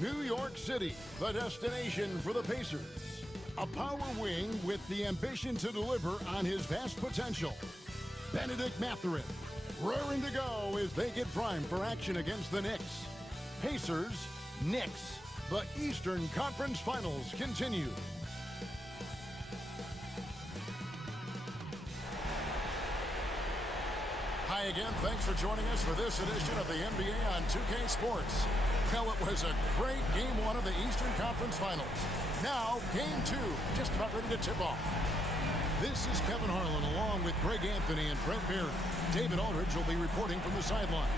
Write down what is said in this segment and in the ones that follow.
New York City, the destination for the Pacers. A power wing with the ambition to deliver on his vast potential. Benedict Mathurin, raring to go as they get primed for action against the Knicks. Pacers-Knicks, the Eastern Conference Finals continue. Hi again, thanks for joining us for this edition of the NBA on 2K Sports. Well, it was a great Game 1 of the Eastern Conference Finals. Now, Game 2, just about ready to tip off. This is Kevin Harlan along with Greg Anthony and Brent Barry. David Aldridge will be reporting from the sidelines.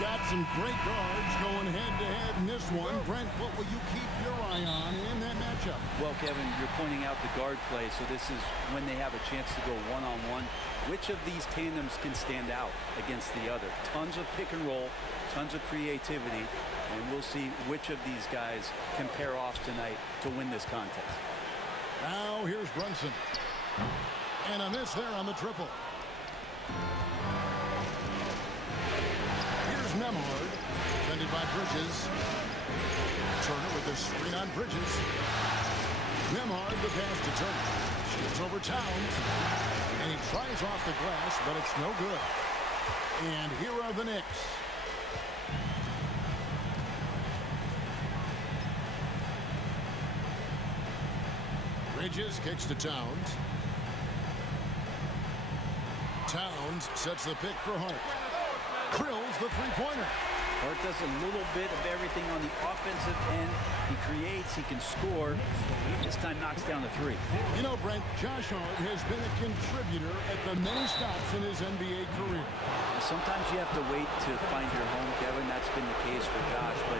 Got some great guards going head-to-head in this one. Brent, what will you keep your eye on in that matchup? Well, Kevin, you're pointing out the guard play, so this is when they have a chance to go one-on-one. Which of these tandems can stand out against the other? Tons of pick and roll, tons of creativity, and we'll see which of these guys can pair off tonight to win this contest. Now, here's Brunson. And a miss there on the triple. Nemhard, defended by Bridges. Turner with the screen on Bridges. Nemhard, the pass to Turner. Shoots over Towns. And he tries off the glass, but it's no good. And here are the Knicks. Bridges kicks to Towns. Towns sets the pick for Hart. Drills the three-pointer. Hart does a little bit of everything on the offensive end. He creates, he can score. This time knocks down the three. You know, Brent, Josh Hart has been a contributor at the many stops in his NBA career. Sometimes you have to wait to find your home, Kevin. That's been the case for Josh, but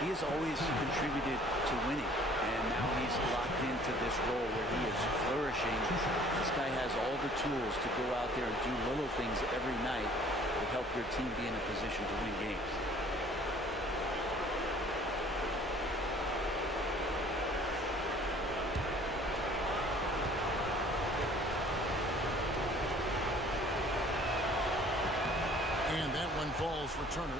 he has always contributed to winning. And now he's locked into this role where he is flourishing. This guy has all the tools to go out there and do little things every night to help your team be in a position to win games. And that one falls for Turner.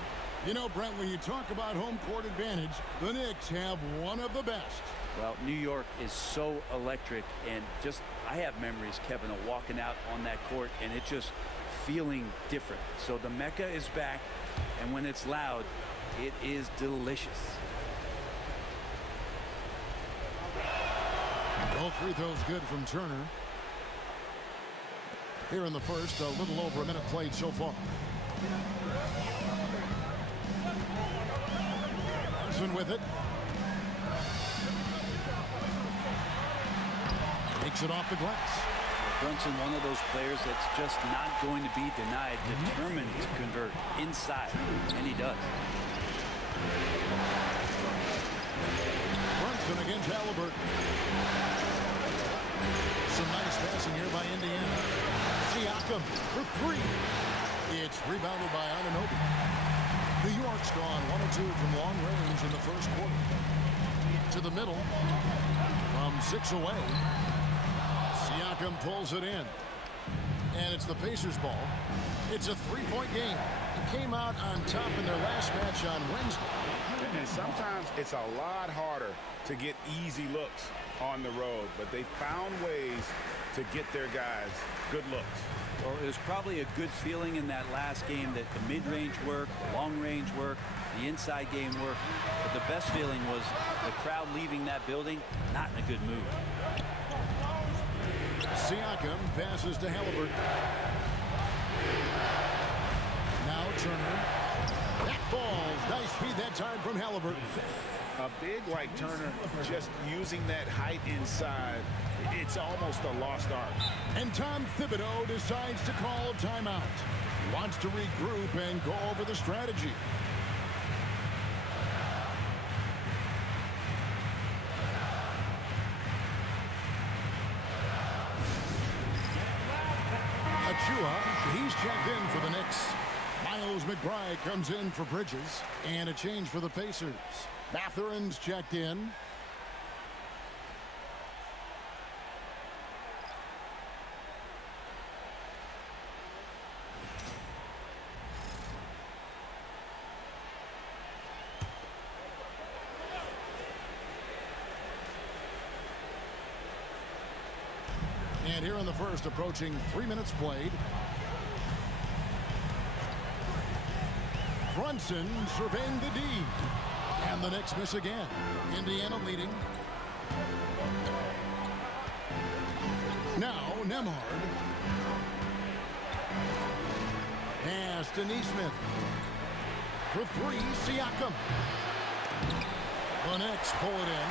You know, Brent, when you talk about home court advantage, the Knicks have one of the best. Well, New York is so electric, and just, I have memories, Kevin, of walking out on that court, and it just feeling different. So the Mecca is back, and when it's loud, it is delicious. All free throws good from Turner. Here in the first, a little over a minute played so far. Brunson with it. Takes it off the glass. Brunson, one of those players that's just not going to be denied, determined to convert inside, and he does. Brunson against Haliburton. Some nice passing here by Indiana. Siakam for three. It's rebounded by Anunoby. New York's gone 1 of 2 from long range in the first quarter. To the middle. From 6 away. Siakam pulls it in. And it's the Pacers ball. It's a three-point game. It came out on top in their last match on Wednesday. And sometimes it's a lot harder to get easy looks on the road, but they found ways to get their guys good looks. Well, it was probably a good feeling in that last game that the mid-range worked, the long-range worked, the inside game worked. But the best feeling was the crowd leaving that building not in a good mood. Siakam passes to Haliburton. Now Turner. That falls. Nice feed that time from Haliburton. A big like Turner just using that height inside, it's almost a lost art. And Tom Thibodeau decides to call timeout. He wants to regroup and go over the strategy. Achua, he's checked in for the Knicks. Miles McBride comes in for Bridges. And a change for the Pacers. Mathurin's checked in. And here in the first, approaching 3 minutes played. Brunson surveying the D. And the Knicks miss again. Indiana leading. Now Nembhard. Pass to Neesmith. For three, Siakam. The Knicks pull it in.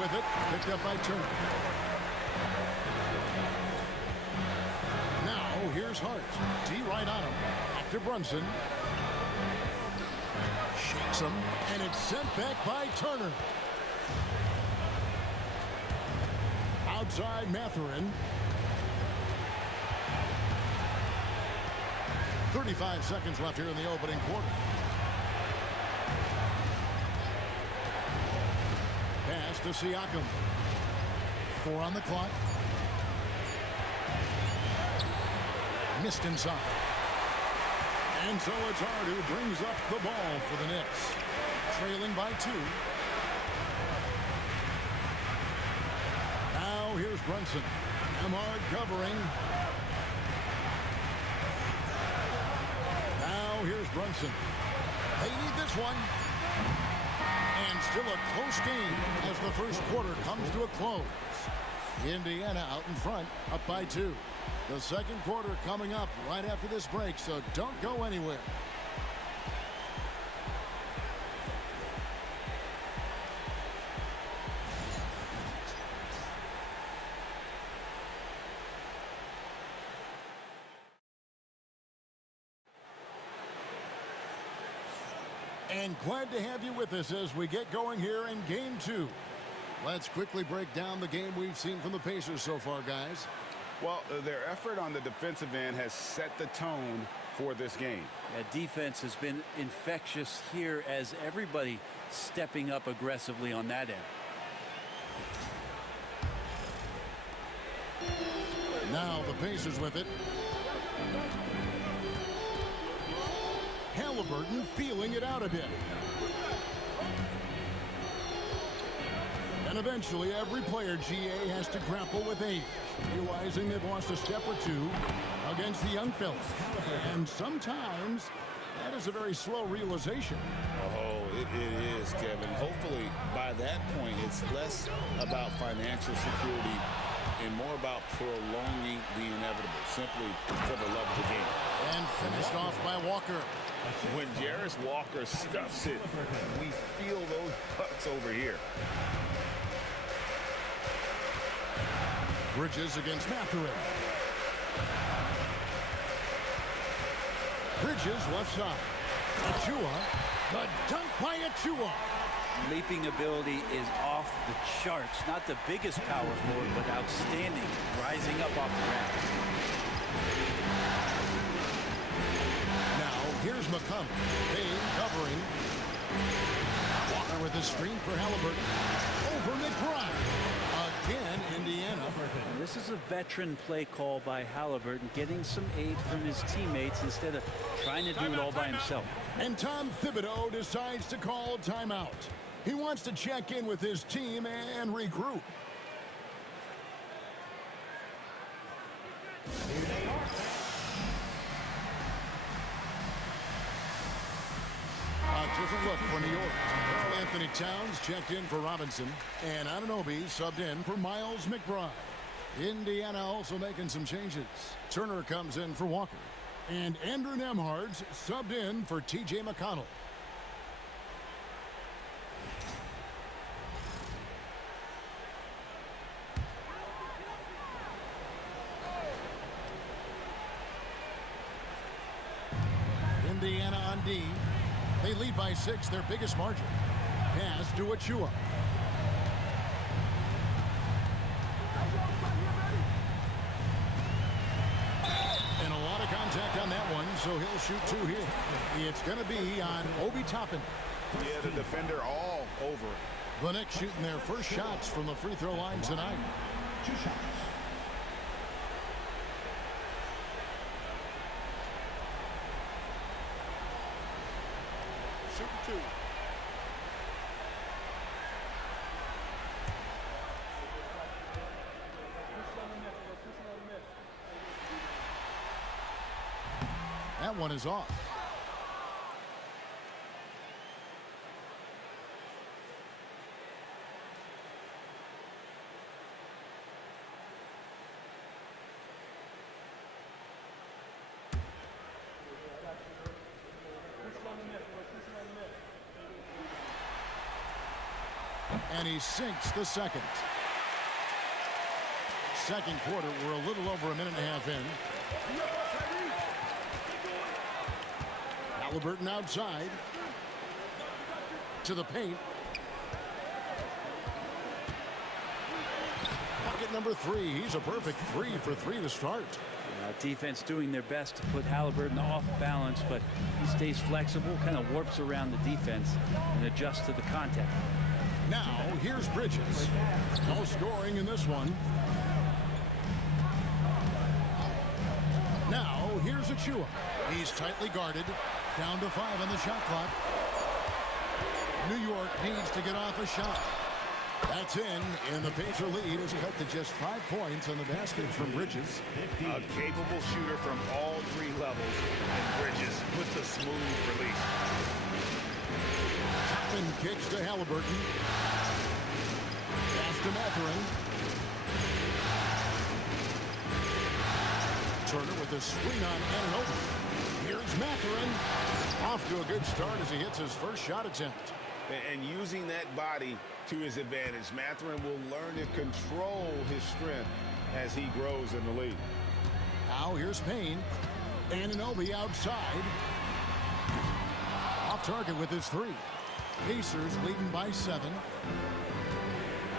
With it, picked up by Turner. Now, here's Hart. D right on him. Back to Brunson. Shakes him, and it's sent back by Turner. Outside Mathurin. 35 seconds left here in the opening quarter. Pass to Siakam. 4 on the clock. Missed inside. And so it's Hart who brings up the ball for the Knicks. Trailing by 2. Now here's Brunson. Nembhard covering. Now here's Brunson. They need this one. And still a close game as the first quarter comes to a close. Indiana out in front, up by 2. The second quarter coming up right after this break, so don't go anywhere. And glad to have you with us as we get going here in Game 2. Let's quickly break down the game we've seen from the Pacers so far, guys. Well, their effort on the defensive end has set the tone for this game. Yeah, defense has been infectious here as everybody stepping up aggressively on that end. Now the Pacers with it. Haliburton feeling it out a bit. And eventually every player, GA, has to grapple with age, realizing they've lost a step or two against the young fellas. And sometimes that is a very slow realization. Oh, it is, Kevin. Hopefully by that point it's less about financial security and more about prolonging the inevitable, simply for the love of the game. And finished off by Walker. When Jarris Walker stuffs it, we feel those pucks over here. Bridges against Mathurin. Bridges left side. Achua. The dunk by Achua. Leaping ability is off the charts. Not the biggest power forward, but outstanding. Rising up off the ground. Now here's McConnell. Payne covering. Walker with the screen for Haliburton. Over McBride. Again, Indiana. And this is a veteran play call by Haliburton, getting some aid from his teammates instead of trying to do it all by himself. And Tom Thibodeau decides to call timeout. He wants to check in with his team and regroup. A different look for New York. Anthony Towns checked in for Robinson. And Anunoby subbed in for Miles McBride. Indiana also making some changes. Turner comes in for Walker. And Andrew Nembhard's subbed in for T.J. McConnell. Indiana on D. They lead by 6, their biggest margin. Pass to Achua. that one, so he'll shoot 2 here. It's going to be on Obi Toppin. Yeah, the defender all over. The Knicks shooting their first shots from the free throw line tonight. 2 shots. Shooting 2. That one is off. And he sinks the second. Second quarter, we're a little over a minute and a half in. Haliburton outside. To the paint. Bucket number 3. He's a perfect 3 for 3 to start. Defense doing their best to put Haliburton off balance, but he stays flexible, kind of warps around the defense and adjusts to the contact. Now, here's Bridges. No scoring in this one. Now, here's Achua. He's tightly guarded. Down to 5 on the shot clock. New York needs to get off a shot. That's in, and the Pacer lead is cut to just 5 points on the basket from Bridges. A capable shooter from all 3 levels, and Bridges with the smooth release. Toppin kicks to Haliburton. Pass to Mathurin. Turner with the screen on Anunoby. Here's Mathurin. Off to a good start as he hits his first shot attempt. And using that body to his advantage, Mathurin will learn to control his strength as he grows in the league. Now here's Payne. Anunoby outside. Off target with his 3. Pacers leading by 7.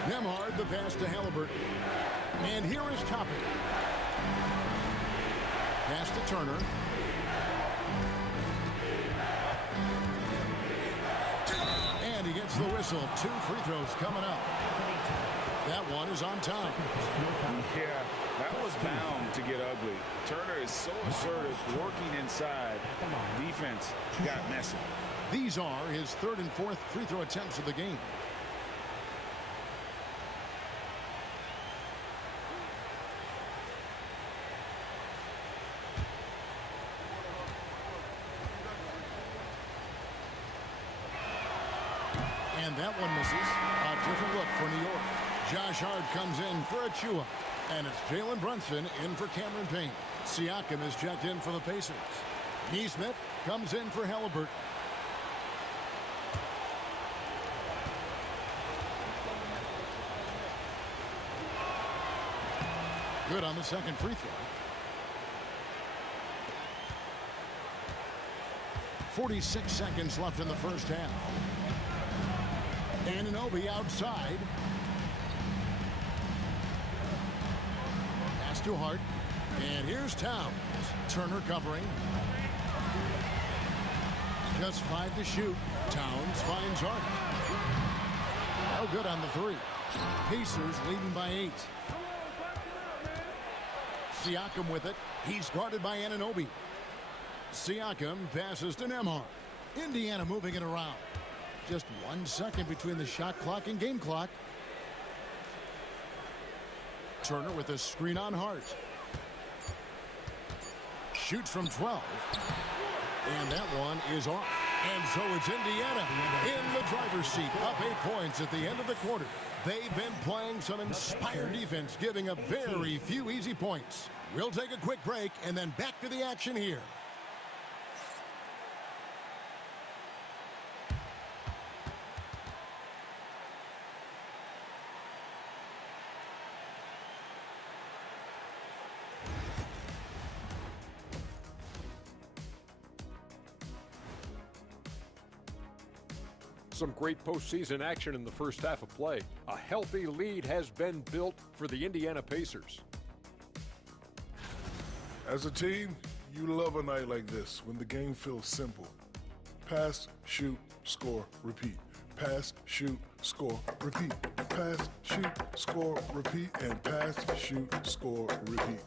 Nembhard the pass to Haliburton. And here is Toppin. Pass to Turner. And he gets the whistle. 2 free throws coming up. That one is on time. Yeah, that was bound to get ugly. Turner is so assertive, working inside. Defense got messy. These are his 3rd and 4th free throw attempts of the game. And that one misses. A different look for New York. Josh Hart comes in for Achua. And it's Jalen Brunson in for Cameron Payne. Siakam is checked in for the Pacers. Neesmith comes in for Haliburton. Good on the second free throw. 46 seconds left in the first half. Anunoby outside. Pass to Hart. And here's Towns. Turner covering. Just 5 to shoot. Towns finds Hart. No good on the 3. Pacers leading by 8. Siakam with it. He's guarded by Anunoby. Siakam passes to Nembhard. Indiana moving it around. Just 1 second between the shot clock and game clock. Turner with a screen on Hart. Shoots from 12. And that one is off. And so it's Indiana in the driver's seat, up 8 points at the end of the quarter. They've been playing some inspired defense, giving up very few easy points. We'll take a quick break and then back to the action here. Some great postseason action in the first half of play. A healthy lead has been built for the Indiana Pacers. As a team, You love a night like this when the game feels simple. Pass, shoot, score, repeat. Pass, shoot, score, repeat. Pass, shoot, score, repeat, and pass, shoot, score, repeat.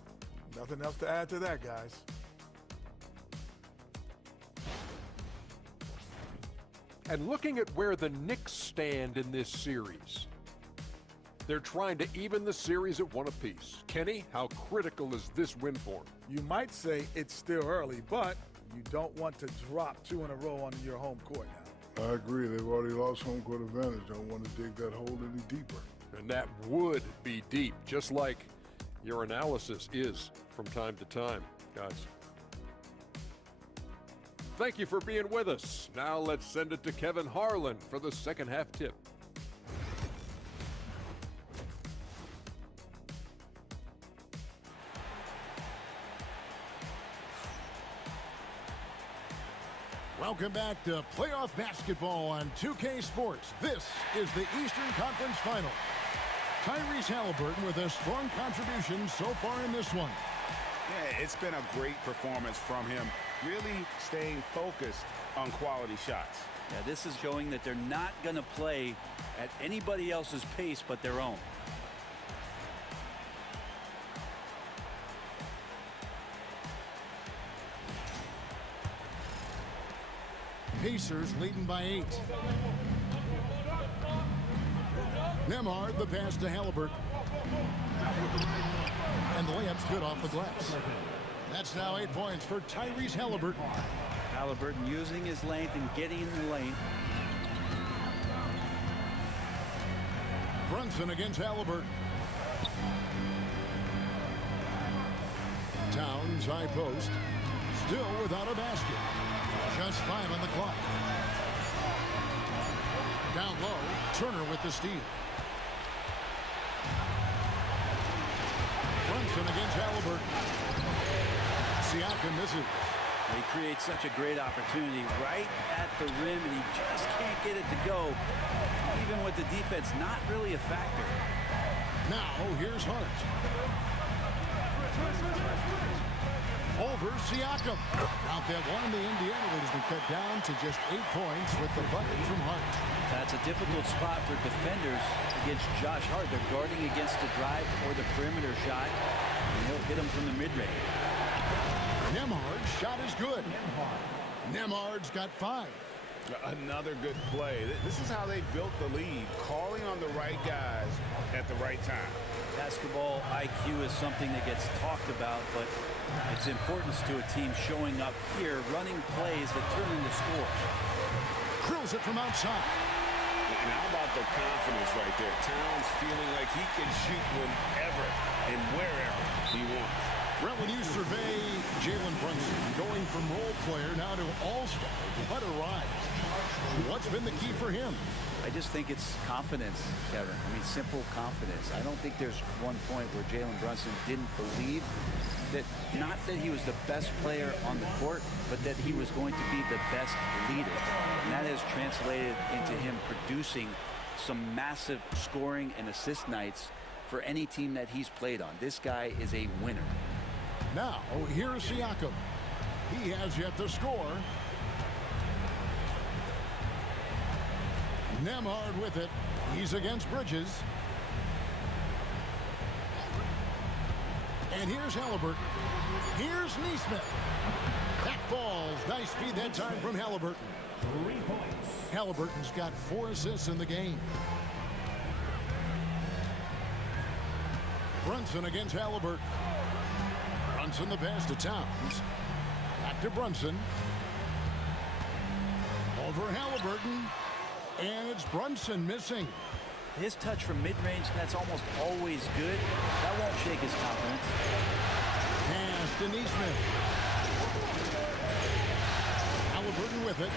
Nothing else to add to that, guys. And looking at where the Knicks stand in this series, they're trying to even the series at 1 apiece. Kenny, how critical is this win for them? You might say it's still early, but you don't want to drop 2 in a row on your home court now. I agree. They've already lost home court advantage. Don't want to dig that hole any deeper. And that would be deep, just like your analysis is from time to time, guys. Thank you for being with us. Now let's send it to Kevin Harlan for the second half tip. Welcome back to playoff basketball on 2K Sports. This is the Eastern Conference Final. Tyrese Haliburton with a strong contribution so far in this one. Yeah, it's been a great performance from him, really staying focused on quality shots. Yeah, this is showing that they're not going to play at anybody else's pace but their own. Pacers leading by 8. Nembhard, the pass to Haliburton. And the layup's good off the glass. That's now 8 points for Tyrese Haliburton. Haliburton using his length and getting in the lane. Brunson against Haliburton. Towns high post. Still without a basket. Just 5 on the clock. Down low, Turner with the steal. Brunson against Haliburton. Siakam misses. He creates such a great opportunity right at the rim, and he just can't get it to go, even with the defense not really a factor. Now, here's Hart. Over Siakam. Out that one, the Indiana lead has been cut down to just 8 points with the bucket from Hart. That's a difficult spot for defenders against Josh Hart. They're guarding against the drive or the perimeter shot, and he'll hit them from the mid-range. Nembhard's shot is good. Nembhard's got 5. Another good play. This is how they built the lead, calling on the right guys at the right time. Basketball IQ is something that gets talked about, but its importance to a team showing up here, running plays that turn into scores. Drills it from outside. And how about the confidence right there? Towns feeling like he can shoot whenever and wherever he wants. Well, when you survey Jalen Brunson going from role player now to all-star, what a rise. What's been the key for him? I just think it's confidence, Kevin. I mean, simple confidence. I don't think there's one point where Jalen Brunson didn't believe that, not that he was the best player on the court, but that he was going to be the best leader. And that has translated into him producing some massive scoring and assist nights for any team that he's played on. This guy is a winner. Now, here's Siakam. He has yet to score. Nembhard with it. He's against Bridges. And here's Haliburton. Here's Nesmith. That falls. Nice feed that time from Haliburton. 3 points. Haliburton's got 4 assists in the game. Brunson against Haliburton. Brunson the pass to Towns. Back to Brunson. Over Haliburton. And it's Brunson missing. His touch from mid-range, that's almost always good. That won't shake his confidence. Pass to Nesmith. Haliburton with it.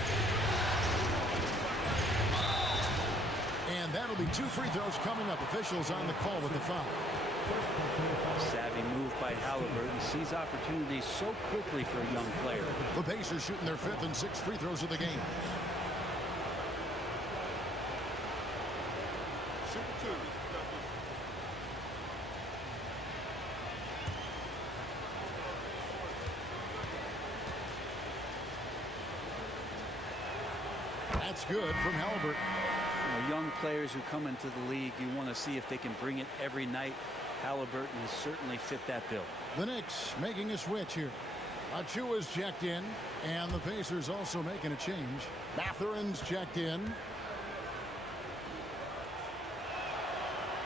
And that'll be 2 free throws coming up. Officials on the call with the foul. Savvy move by Haliburton. Sees opportunities so quickly for a young player. The Pacers shooting their 5th and 6th free throws of the game. That's good from Haliburton. Young players who come into the league, you want to see if they can bring it every night. Haliburton has certainly fit that bill. The Knicks making a switch here. Achua's checked in, and the Pacers also making a change. Mathurin's checked in.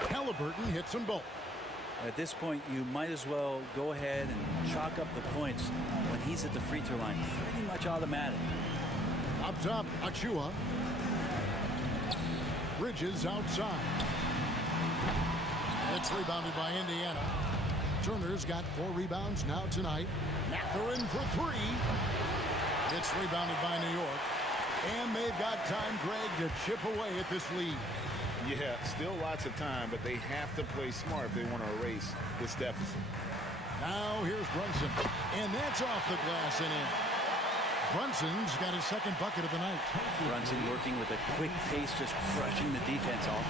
Haliburton hits them both. At this point, you might as well go ahead and chalk up the points when he's at the free throw line. Pretty much automatic. Up top, Achua. Bridges outside. It's rebounded by Indiana. Turner's got 4 rebounds now tonight. Mathurin for 3. It's rebounded by New York. And they've got time, Greg, to chip away at this lead. Yeah, still lots of time, but they have to play smart if they want to erase this deficit. Now here's Brunson. And that's off the glass and in. Brunson's got his second bucket of the night. Brunson working with a quick pace, just crushing the defense off.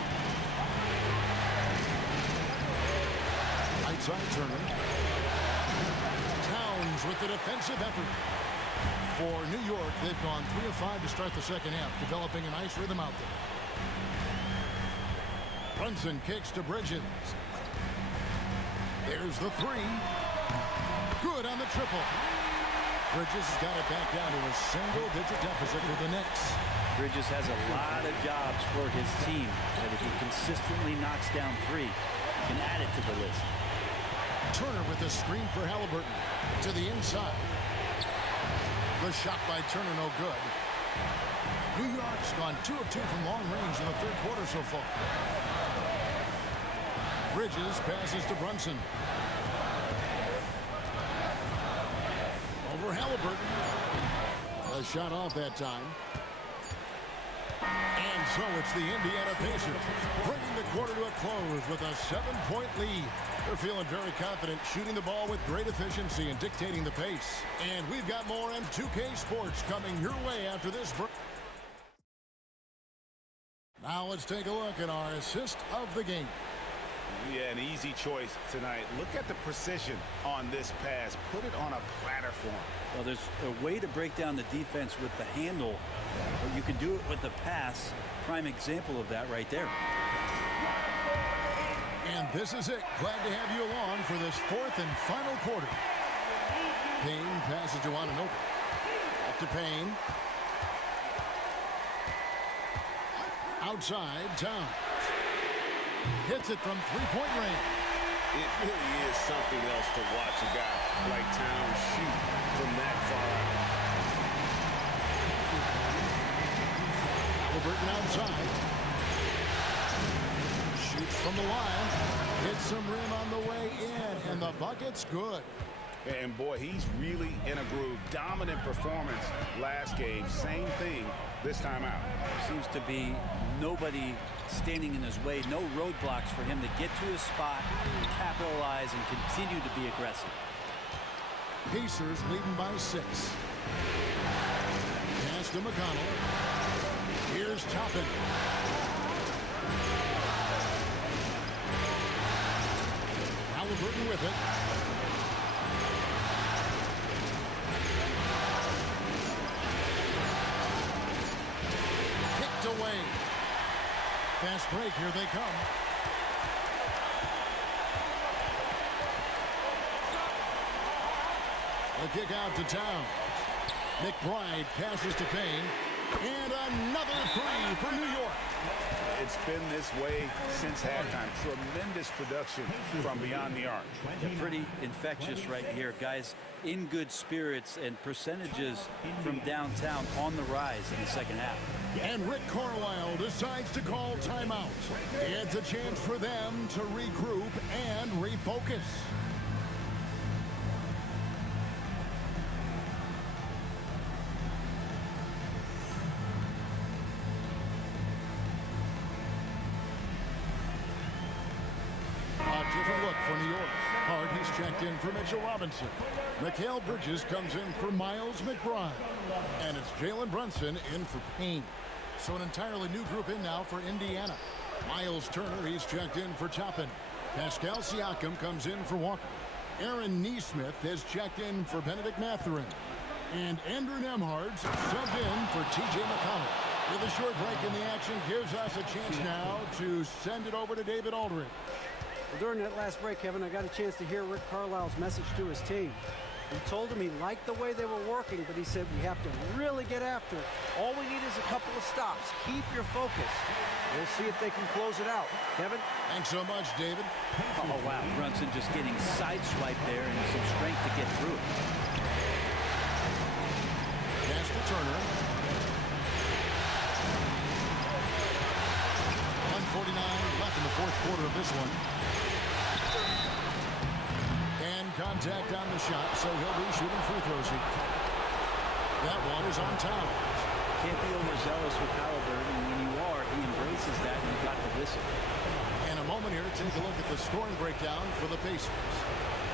Right side Turner. Towns with the defensive effort. For New York, they've gone 3 of 5 to start the second half, developing a nice rhythm out there. Brunson kicks to Bridges. There's the 3. Good on the triple. Bridges has got it back down to a single-digit deficit for the Knicks. Bridges has a lot of jobs for his team, but if he consistently knocks down 3, he can add it to the list. Turner with the screen for Haliburton to the inside. The shot by Turner no good. New York's gone 2 of 2 from long range in the third quarter so far. Bridges passes to Brunson. Over Haliburton. A shot off that time. And so it's the Indiana Pacers bringing the quarter to a close with a 7-point lead. They're feeling very confident, shooting the ball with great efficiency and dictating the pace. And we've got more M2K Sports coming your way after this break. Now let's take a look at our assist of the game. Yeah, an easy choice tonight. Look at the precision on this pass. Put it on a platter for him. Well, there's a way to break down the defense with the handle, but you can do it with the pass. Prime example of that right there. And this is it. Glad to have you along for this 4th and final quarter. Payne passes to Anunoby. Up to Payne. Outside, Towns. Hits it from 3-point range. It really is something else to watch a guy like Towns shoot from that far out. Haliburton outside. Shoots from the line. Hits some rim on the way in, and the bucket's good. And boy, he's really in a groove. Dominant performance last game. Same thing this time out. Seems to be nobody standing in his way. No roadblocks for him to get to his spot, capitalize, and continue to be aggressive. Pacers leading by 6. Pass to McConnell. Here's Toppin. Haliburton with it. Kicked away. Fast break, here they come. The kick out to Towns. McBride passes to Payne. And another 3 for New York. It's been this way since halftime. Tremendous production from beyond the arc. Pretty infectious right here. Guys in good spirits and percentages from downtown on the rise in the second half. And Rick Carlisle decides to call timeout. It's a chance for them to regroup and refocus. Different look for New York. Hardy's checked in for Mitchell Robinson. Mikal Bridges comes in for Miles McBride. And it's Jalen Brunson in for Payne. So an entirely new group in now for Indiana. Miles Turner, he's checked in for Toppin. Pascal Siakam comes in for Walker. Aaron Neesmith has checked in for Benedict Mathurin. And Andrew Nembhard's subbed in for T.J. McConnell. With a short break in the action, gives us a chance now to send it over to David Aldridge. Well, during that last break, Kevin, I got a chance to hear Rick Carlisle's message to his team. He told him he liked the way they were working, but he said we have to really get after it. All we need is a couple of stops. Keep your focus. We'll see if they can close it out. Kevin? Thanks so much, David. Oh, wow. Brunson just getting sideswiped there and some strength to get through it. Pass to Turner. 1:49 left in the fourth quarter of this one. And contact on the shot, so he'll be shooting free throws here. That one is on Towns. Can't be overzealous with Haliburton, and when you are, he embraces that, and you've got to listen. And a moment here to take a look at the scoring breakdown for the Pacers.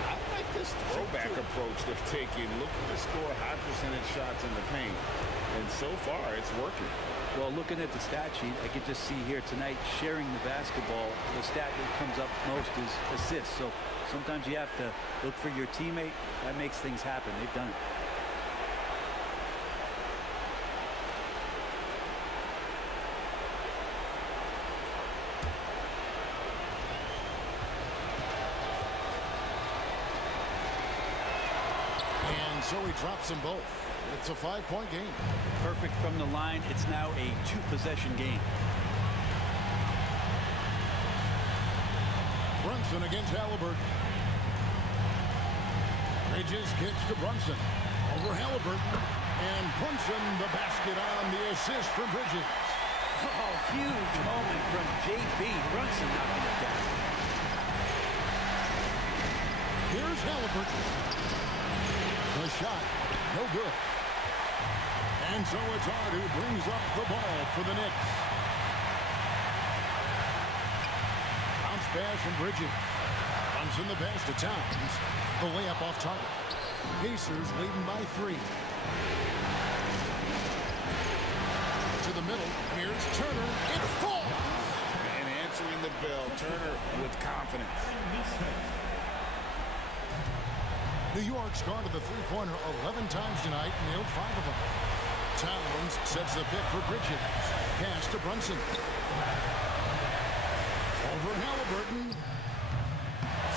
I like this throwback approach they're taking, looking to score high percentage shots in the paint. And so far, it's working. Well, looking at the stat sheet, I could just see here tonight, sharing the basketball, the stat that comes up most is assists. So sometimes you have to look for your teammate. That makes things happen. They've done it. And so he drops them both. It's a 5-point game. Perfect from the line. It's now a 2-possession game. Brunson against Haliburton. Bridges kicks to Brunson. Over Haliburton. And Brunson the basket on the assist from Bridges. Oh, huge moment from J.B. Brunson knocking it down. Here's Haliburton. The shot, no good. And so it's Hart who brings up the ball for the Knicks. Bounce pass from Bridges. Brunson the pass to Towns. The layup off target. Pacers leading by 3. To the middle. Here's Turner. It falls. And answering the bell, Turner with confidence. New York's gone to the three-pointer 11 times tonight, nailed 5 of them. Towns sets the pick for Bridges. Pass to Brunson. Over Haliburton.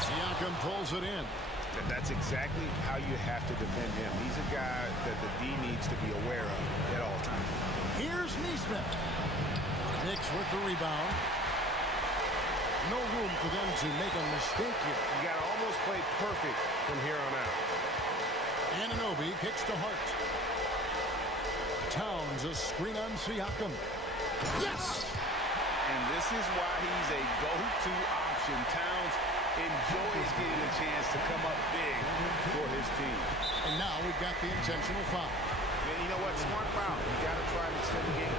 Siakam pulls it in. That's exactly how you have to defend him. He's a guy that the D needs to be aware of at all times. Here's Neesmith. Knicks with the rebound. No room for them to make a mistake here. You got to almost play perfect from here on out. Anunoby kicks to Hart. Towns a screen on Siakam. Yes! And this is why he's a go-to option. Towns enjoys getting a chance to come up big for his team. And now we've got the intentional foul. And you know what? Smart foul. You got to try to extend the game.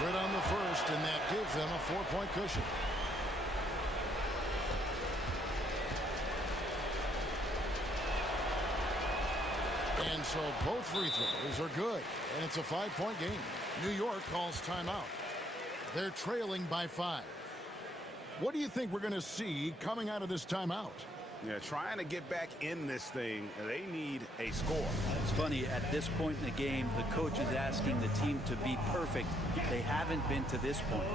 Good on the first, and that gives them a 4-point cushion. And so both free throws are good, and it's a 5-point game. New York calls timeout. They're trailing by 5. What do you think we're going to see coming out of this timeout? Yeah, trying to get back in this thing, they need a score. It's funny, at this point in the game, the coach is asking the team to be perfect. They haven't been to this point.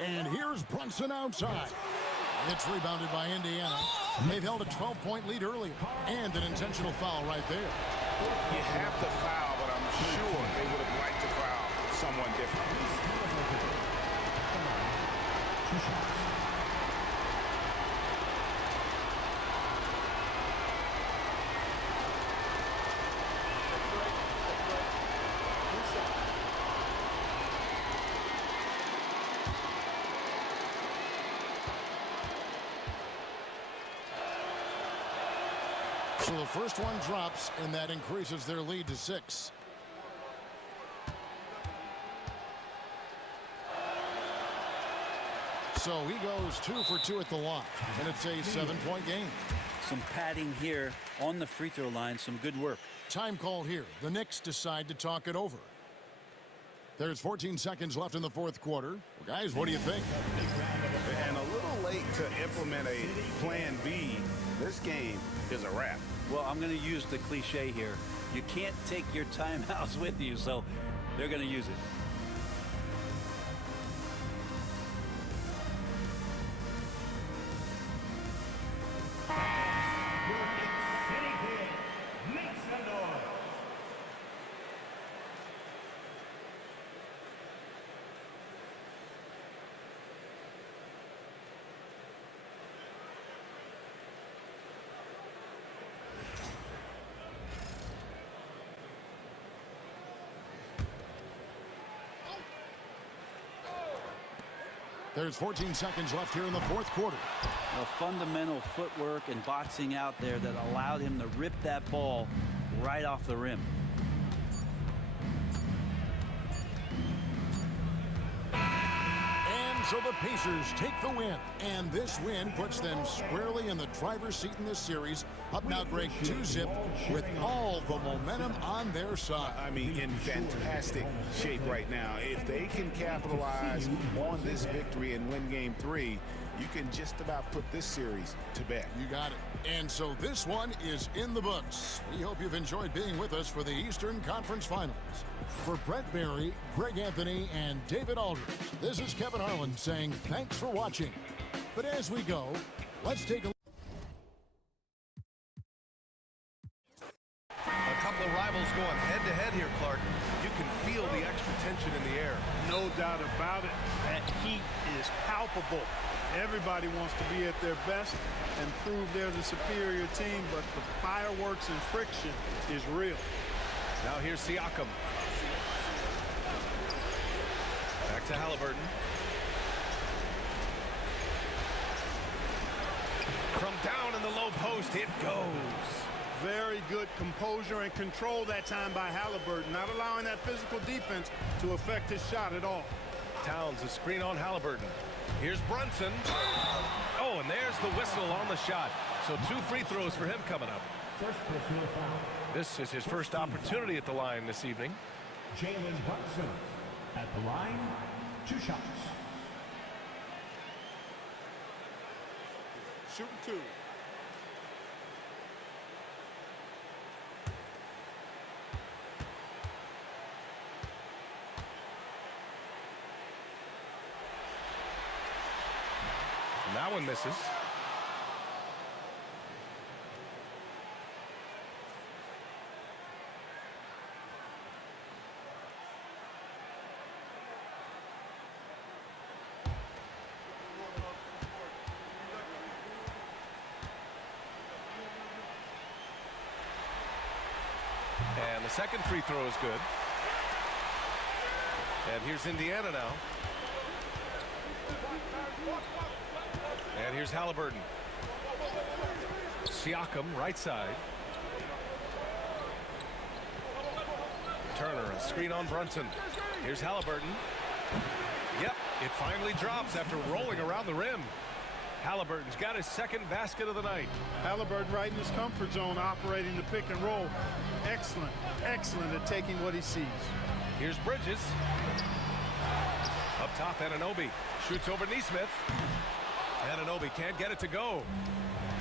And here's Brunson outside. It's rebounded by Indiana. They've held a 12-point lead earlier. And an intentional foul right there. You have to foul, but I'm sure they would have liked to foul someone different. So the first one drops, and that increases their lead to 6. So he goes 2 for 2 at the line, and it's a 7-point game. Some padding here on the free throw line. Some good work. Time called here. The Knicks decide to talk it over. There's 14 seconds left in the fourth quarter. Well, guys, what do you think? And a little late to implement a plan B. This game is a wrap. Well, I'm going to use the cliche here. You can't take your timeouts with you, so they're going to use it. There's 14 seconds left here in the fourth quarter. Fundamental footwork and boxing out there that allowed him to rip that ball right off the rim. And so the Pacers take the win. And this win puts them squarely in the driver's seat in this series. Up now, Greg, 2-zip with all the momentum on their side. I mean, in fantastic shape right now. If they can capitalize on this victory and win game 3, you can just about put this series to bed. You got it. And so this one is in the books. We hope you've enjoyed being with us for the Eastern Conference Finals. For Brett Barry, Greg Anthony, and David Aldridge, this is Kevin Harlan saying thanks for watching. But as we go, let's take a look. A couple of rivals going head-to-head here, Clark. You can feel the extra tension in the air. No doubt about it. That heat is palpable. Everybody wants to be at their best and prove they're the superior team, but the fireworks and friction is real. Now here's Siakam. Back to Haliburton. From down in the low post, it goes. Very good composure and control that time by Haliburton, not allowing that physical defense to affect his shot at all. Towns, a screen on Haliburton. Here's Brunson. Oh, and there's the whistle on the shot. So 2 free throws for him coming up. This is his first opportunity at the line this evening. Jalen Brunson at the line, 2 shots. Shooting 2. That one misses. And the second free throw is good. And here's Indiana now. And here's Haliburton. Siakam, right side. Turner, a screen on Brunson. Here's Haliburton. Yep, it finally drops after rolling around the rim. Haliburton's got his second basket of the night. Haliburton right in his comfort zone, operating the pick and roll. Excellent, excellent at taking what he sees. Here's Bridges. Up top, Anunoby shoots over Nesmith. Anunoby can't get it to go.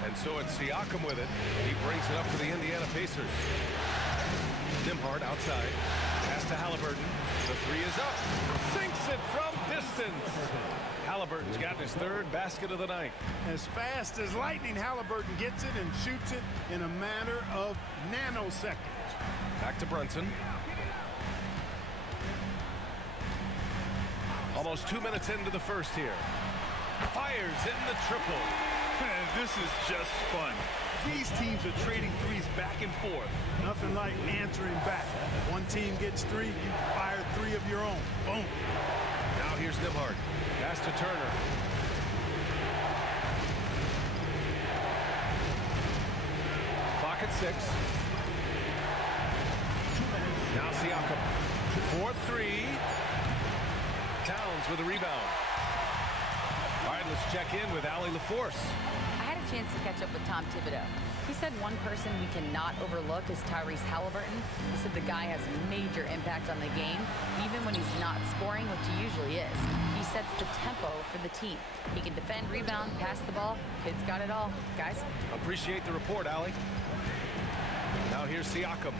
And so it's Siakam with it. He brings it up to the Indiana Pacers. Nembhard outside. Pass to Haliburton. The 3 is up. Sinks it from distance. Haliburton's gotten his third basket of the night. As fast as lightning, Haliburton gets it and shoots it in a matter of nanoseconds. Back to Brunson. Almost 2 minutes into the first here. Fires in the triple. This is just fun. These teams are trading threes back and forth. Nothing like answering back. One team gets 3, you fire 3 of your own. Boom. Now here's Nembhard. Pass to Turner. Clock at with 6. Now Siakam for 3. Towns with a rebound. All right, let's check in with Allie LaForce. I had a chance to catch up with Tom Thibodeau. He said one person we cannot overlook is Tyrese Haliburton. He said the guy has a major impact on the game, even when he's not scoring, which he usually is. He sets the tempo for the team. He can defend, rebound, pass the ball. Kid's got it all. Guys? Appreciate the report, Allie. Now here's Siakam.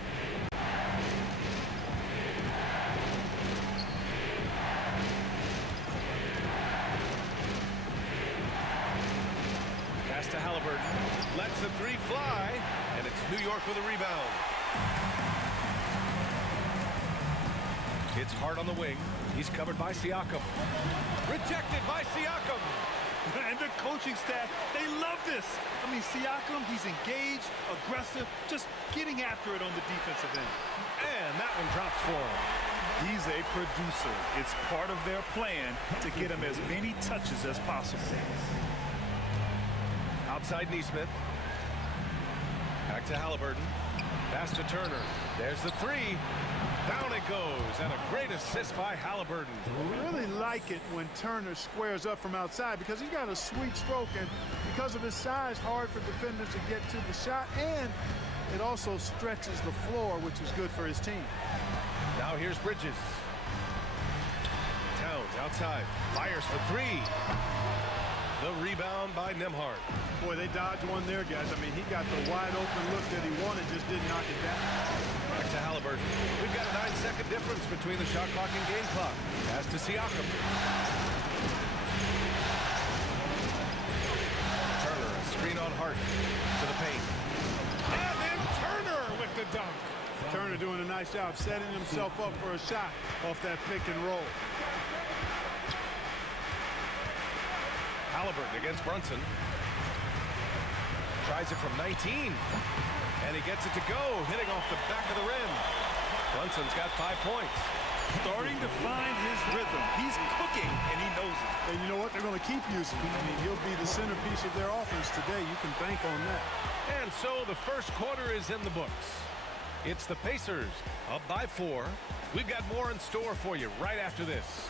Pass to Haliburton. Lets the 3 fly, and it's New York with a rebound. It's hard on the wing. He's covered by Siakam. Rejected by Siakam. And the coaching staff, they love this. I mean, Siakam, he's engaged, aggressive, just getting after it on the defensive end. And that one drops for him. He's a producer. It's part of their plan to get him as many touches as possible. Outside Neesmith. Back to Haliburton. Pass to Turner. There's the 3. Down it goes. And a great assist by Haliburton. I really like it when Turner squares up from outside because he's got a sweet stroke, and because of his size, hard for defenders to get to the shot, and it also stretches the floor, which is good for his team. Now here's Bridges. Towns outside. Fires for 3. The rebound by Nembhard. Boy, they dodged one there, guys. I mean, he got the wide open look that he wanted, just didn't knock it down. Back to Haliburton. We've got a 9-second difference between the shot clock and game clock. Pass to Siakam. Turner, a screen on Hart to the paint. And then Turner with the dunk. Turner doing a nice job setting himself up for a shot off that pick and roll. Haliburton against Brunson. Tries it from 19. And he gets it to go, hitting off the back of the rim. Brunson's got 5 points. Starting to find his rhythm. He's cooking, and he knows it. And you know what? They're going to keep using him. I mean, he'll be the centerpiece of their offense today. You can bank on that. And so the first quarter is in the books. It's the Pacers up by 4. We've got more in store for you right after this.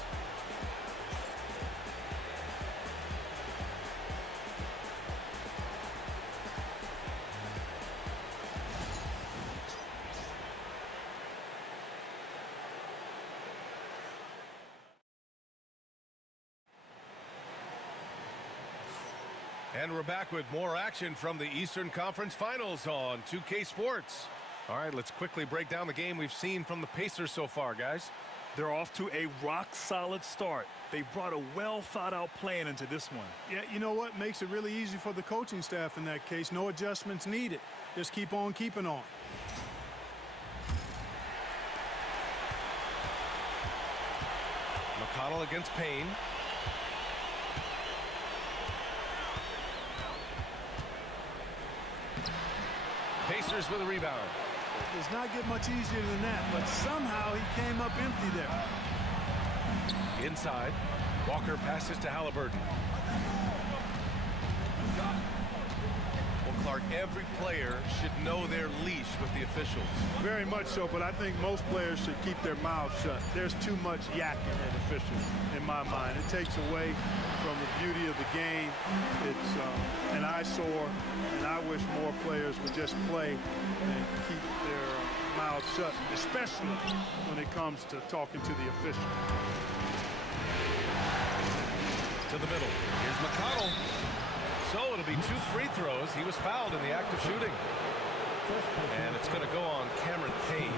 And we're back with more action from the Eastern Conference Finals on 2K Sports. All right, let's quickly break down the game we've seen from the Pacers so far, guys. They're off to a rock-solid start. They brought a well-thought-out plan into this one. Yeah, you know what? Makes it really easy for the coaching staff in that case. No adjustments needed. Just keep on keeping on. McConnell against Payne. Pacers with a rebound. It does not get much easier than that, but somehow he came up empty there. Inside, Walker passes to Haliburton. Well, Clark, every player should know their leash with the officials. Very much so, but I think most players should keep their mouths shut. There's too much yakking at officials, in my mind. It takes away from the beauty of the game. It's an eyesore, and I wish more players would just play and keep their mouths shut, especially when it comes to talking to the official. To the middle. Here's McConnell. So it'll be 2 free throws. He was fouled in the act of shooting. And it's going to go on Cameron Payne.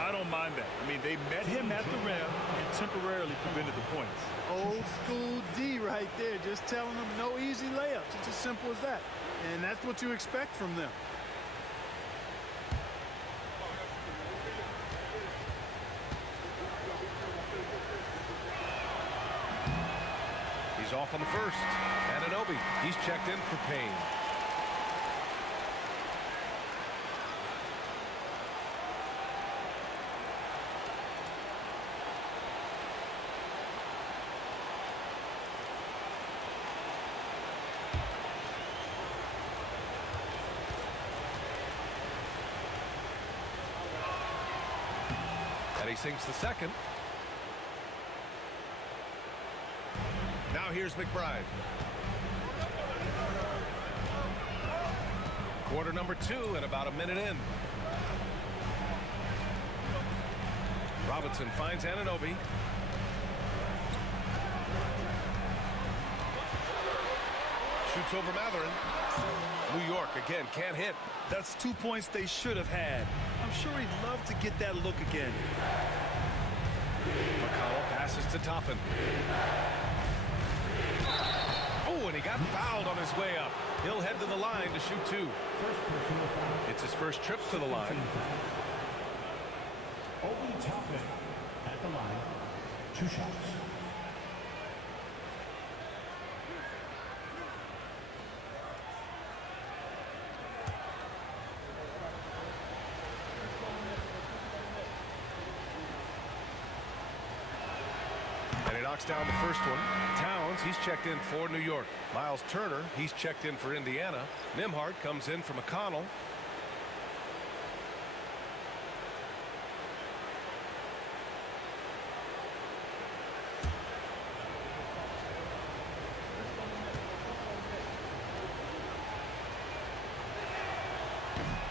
I don't mind that. I mean, they met him at the rim and temporarily prevented the points. Old school D right there, just telling them no easy layups. It's as simple as that. And that's what you expect from them. He's off on the first. Anunoby, he's checked in for Payne. And he sinks the second. Now here's McBride. Quarter number 2 and about a minute in. Robinson finds Anunoby. Shoots over Matherin. New York again can't hit. That's 2 points they should have had. I'm sure he'd love to get that look again. McConnell passes to Toppin. Oh, and he got fouled on his way up. He'll head to the line to shoot 2. It's his first trip to the line. Obi Toppin at the line. 2 shots. And he knocks down the first one. Towns, he's checked in for New York. Miles Turner, he's checked in for Indiana. Nembhard comes in for McConnell.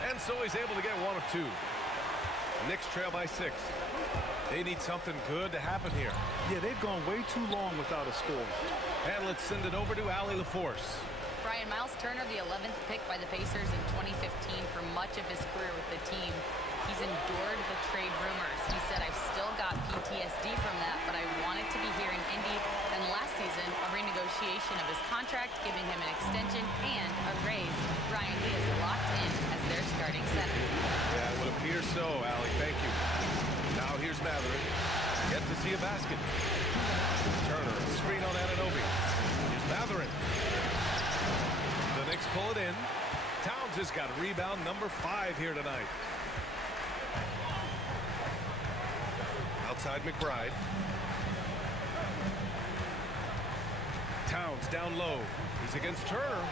And so he's able to get 1 of 2. Knicks trail by 6. They need something good to happen here. Yeah, they've gone way too long without a score. And let's send it over to Allie LaForce. Brian, Miles Turner, the 11th pick by the Pacers in 2015 for much of his career with the team. He's endured the trade rumors. He said, I've still got PTSD from that, but I wanted to be here in Indy. Then last season, a renegotiation of his contract, giving him an extension and a raise. Brian, he is locked in as their starting center. Yeah, it would appear so, Allie. Thank you. Now here's Matherin. Yet to see a basket. Turner, screen on Anunoby. Here's Matherin. The Knicks pull it in. Towns has got rebound number 5 here tonight. Outside McBride. Towns down low. He's against Turner.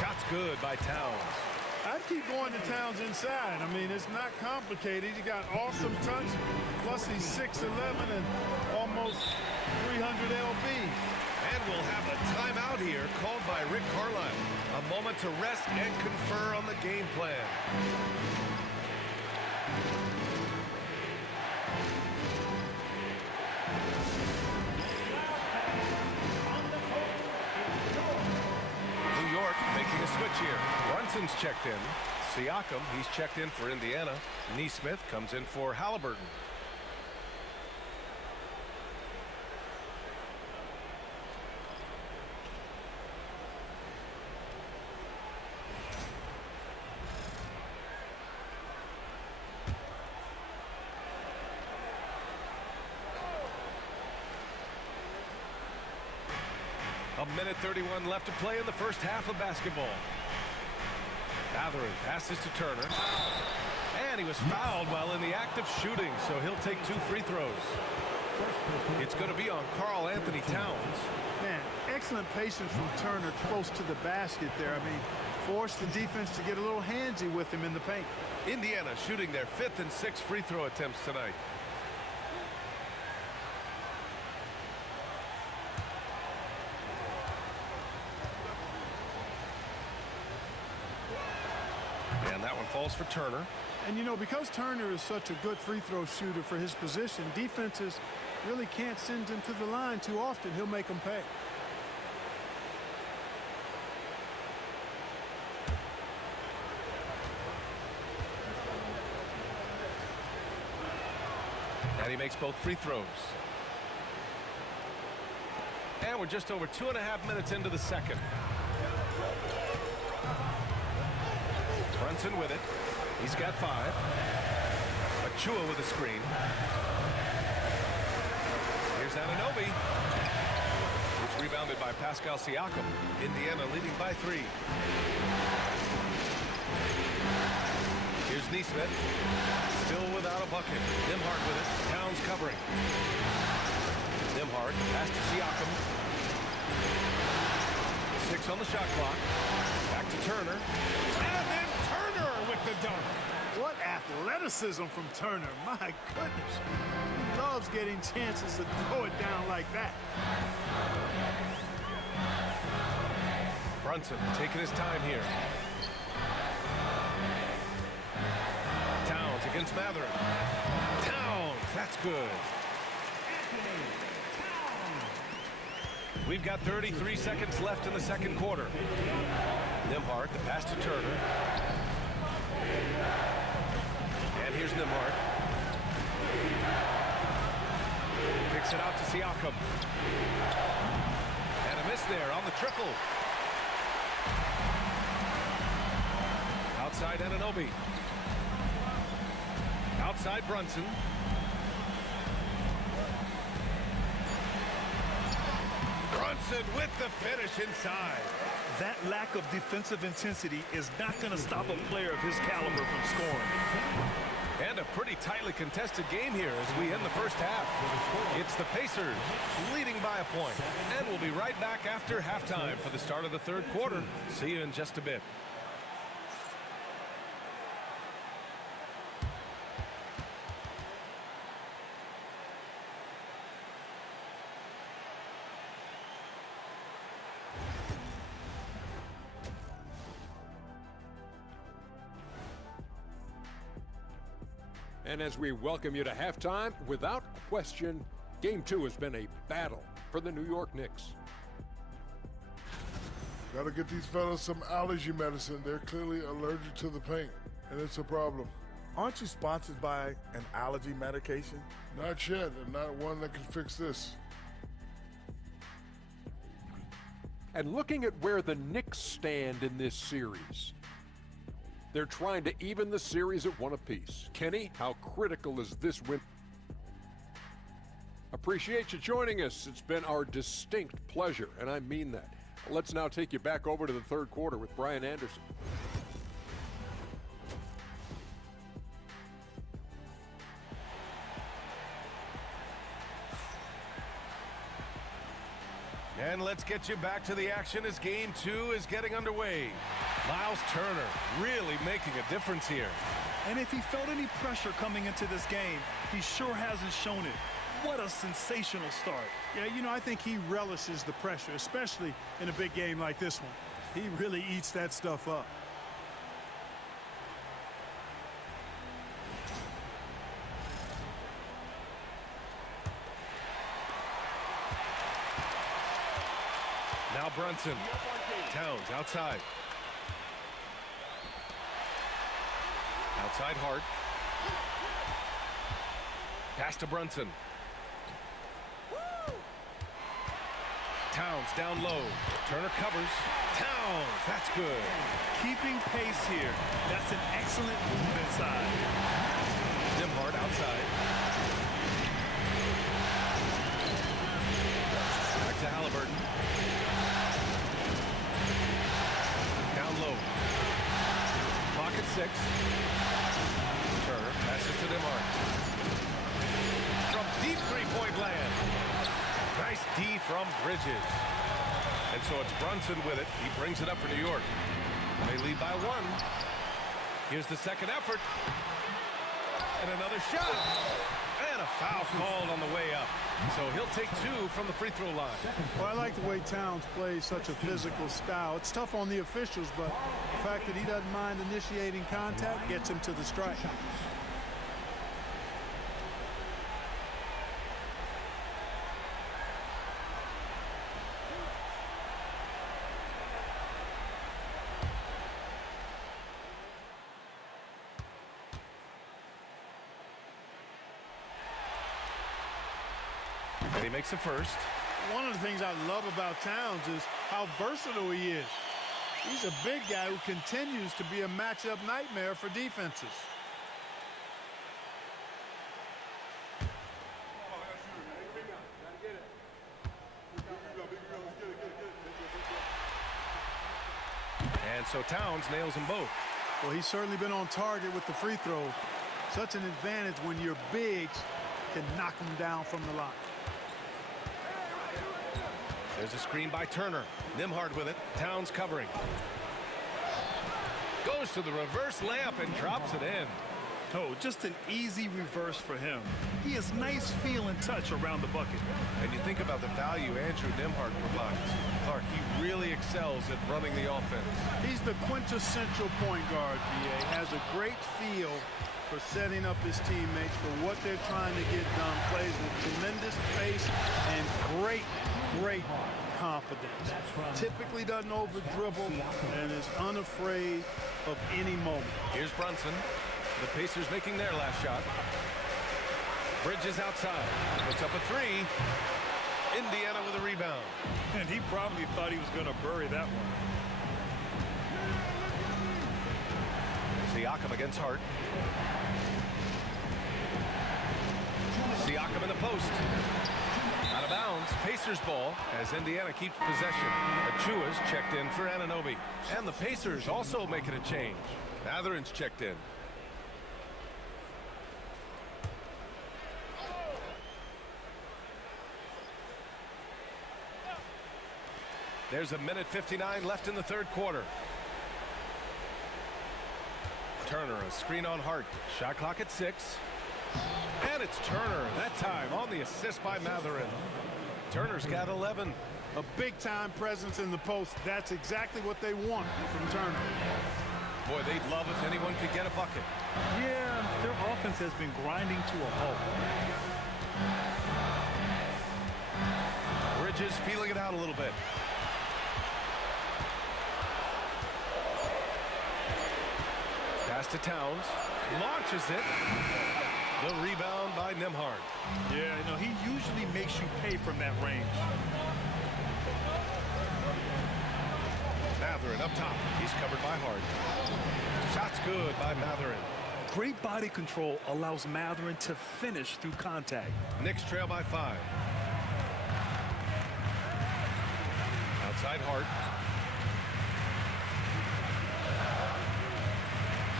Shot's good by Towns. I'd keep going to Towns inside. I mean, it's not complicated. He got awesome touch, plus he's 6'11" and almost 300 lb. And we'll have a timeout here called by Rick Carlisle. A moment to rest and confer on the game plan. New York making a switch here. Brunson's checked in. Siakam, he's checked in for Indiana. Nesmith comes in for Haliburton. A minute 31 left to play in the first half of basketball. Matherin passes to Turner. And he was fouled while in the act of shooting, so he'll take 2 free throws. It's going to be on Karl Anthony Towns. Man, excellent patience from Turner close to the basket there. I mean, forced the defense to get a little handsy with him in the paint. Indiana shooting their 5th and 6th free throw attempts tonight. And that one falls for Turner. And, you know, because Turner is such a good free throw shooter for his position, defenses really can't send him to the line too often. He'll make them pay. And he makes both free throws. And we're just over 2.5 minutes into the second. Brunson with it. He's got 5. Achua with a screen. Here's Anunoby. It's rebounded by Pascal Siakam. Indiana leading by 3. Here's Nesmith. Still without a bucket. Nembhard with it. Towns covering. Nembhard pass to Siakam. 6 on the shot clock. Back to Turner. And then Turner with the dunk. What athleticism from Turner. My goodness. He loves getting chances to throw it down like that. Brunson taking his time here. Towns against Matherin. Towns, that's good. We've got 33 seconds left in the second quarter. Nembhard, the pass to Turner. And here's Nembhard. Picks it out to Siakam. And a miss there on the triple. Outside Anunoby. Outside Brunson. Brunson with the finish inside. That lack of defensive intensity is not going to stop a player of his caliber from scoring. And a pretty tightly contested game here as we end the first half. It's the Pacers leading by a point. And we'll be right back after halftime for the start of the third quarter. See you in just a bit. And as we welcome you to halftime, without question, Game 2 has been a battle for the New York Knicks. Gotta get these fellas some allergy medicine. They're clearly allergic to the paint, and it's a problem. Aren't you sponsored by an allergy medication? Not yet, and not one that can fix this. And looking at where the Knicks stand in this series, they're trying to even the series at one apiece. Kenny, how critical is this win? Appreciate you joining us. It's been our distinct pleasure, and I mean that. Let's now take you back over to the third quarter with Brian Anderson. And let's get you back to the action as Game 2 is getting underway. Miles Turner really making a difference here. And if he felt any pressure coming into this game, he sure hasn't shown it. What a sensational start. Yeah, you know, I think he relishes the pressure, especially in a big game like this one. He really eats that stuff up. Now Brunson. Towns outside. Outside Hart. Pass to Brunson. Towns down low. Turner covers. Towns, that's good. Keeping pace here. That's an excellent move inside. Nembhard outside. Back to Haliburton. Down low. Clock at 6. Turner passes to Nembhard. From deep three-point land. Nice D from Bridges. And so it's Brunson with it. He brings it up for New York. They lead by 1. Here's the second effort. And another shot. And a foul called on the way up. So he'll take 2 from the free throw line. Well, I like the way Towns plays such a physical style. It's tough on the officials, but the fact that he doesn't mind initiating contact gets him to the strike. And he makes the first. One of the things I love about Towns is how versatile he is. He's a big guy who continues to be a matchup nightmare for defenses. And so Towns nails them both. Well, he's certainly been on target with the free throws. Such an advantage when your bigs can knock them down from the line. There's a screen by Turner. Nembhard with it. Towns covering. Goes to the reverse layup and drops it in. Oh, just an easy reverse for him. He has nice feel and touch around the bucket. And you think about the value Andrew Nembhard provides. Clark, he really excels at running the offense. He's the quintessential point guard, BA. Has a great feel for setting up his teammates for what they're trying to get done. Plays with tremendous pace and great confidence. Typically doesn't over dribble and is unafraid of any moment. Here's Brunson. The Pacers making their last shot. Bridges outside. Puts up a three. Indiana with a rebound. And he probably thought he was going to bury that one. Siakam against Hart. Siakam in the post. Out of bounds. Pacers ball as Indiana keeps possession. Achua's checked in for Anunoby. And the Pacers also making a change. Matherin's checked in. There's a minute 59 left in the third quarter. Turner, a screen on Hart. Shot clock at 6. And it's Turner, that time on the assist by Matherin. Turner's got 11. A big-time presence in the post. That's exactly what they want from Turner. Boy, they'd love if anyone could get a bucket. Yeah, their offense has been grinding to a halt. Bridges feeling it out a little bit. Pass to Towns. Launches it. The rebound by Nembhard. Yeah, he usually makes you pay from that range. Matherin up top. He's covered by Hart. Shot's good by Matherin. Great body control allows Matherin to finish through contact. Knicks trail by 5. Outside Hart.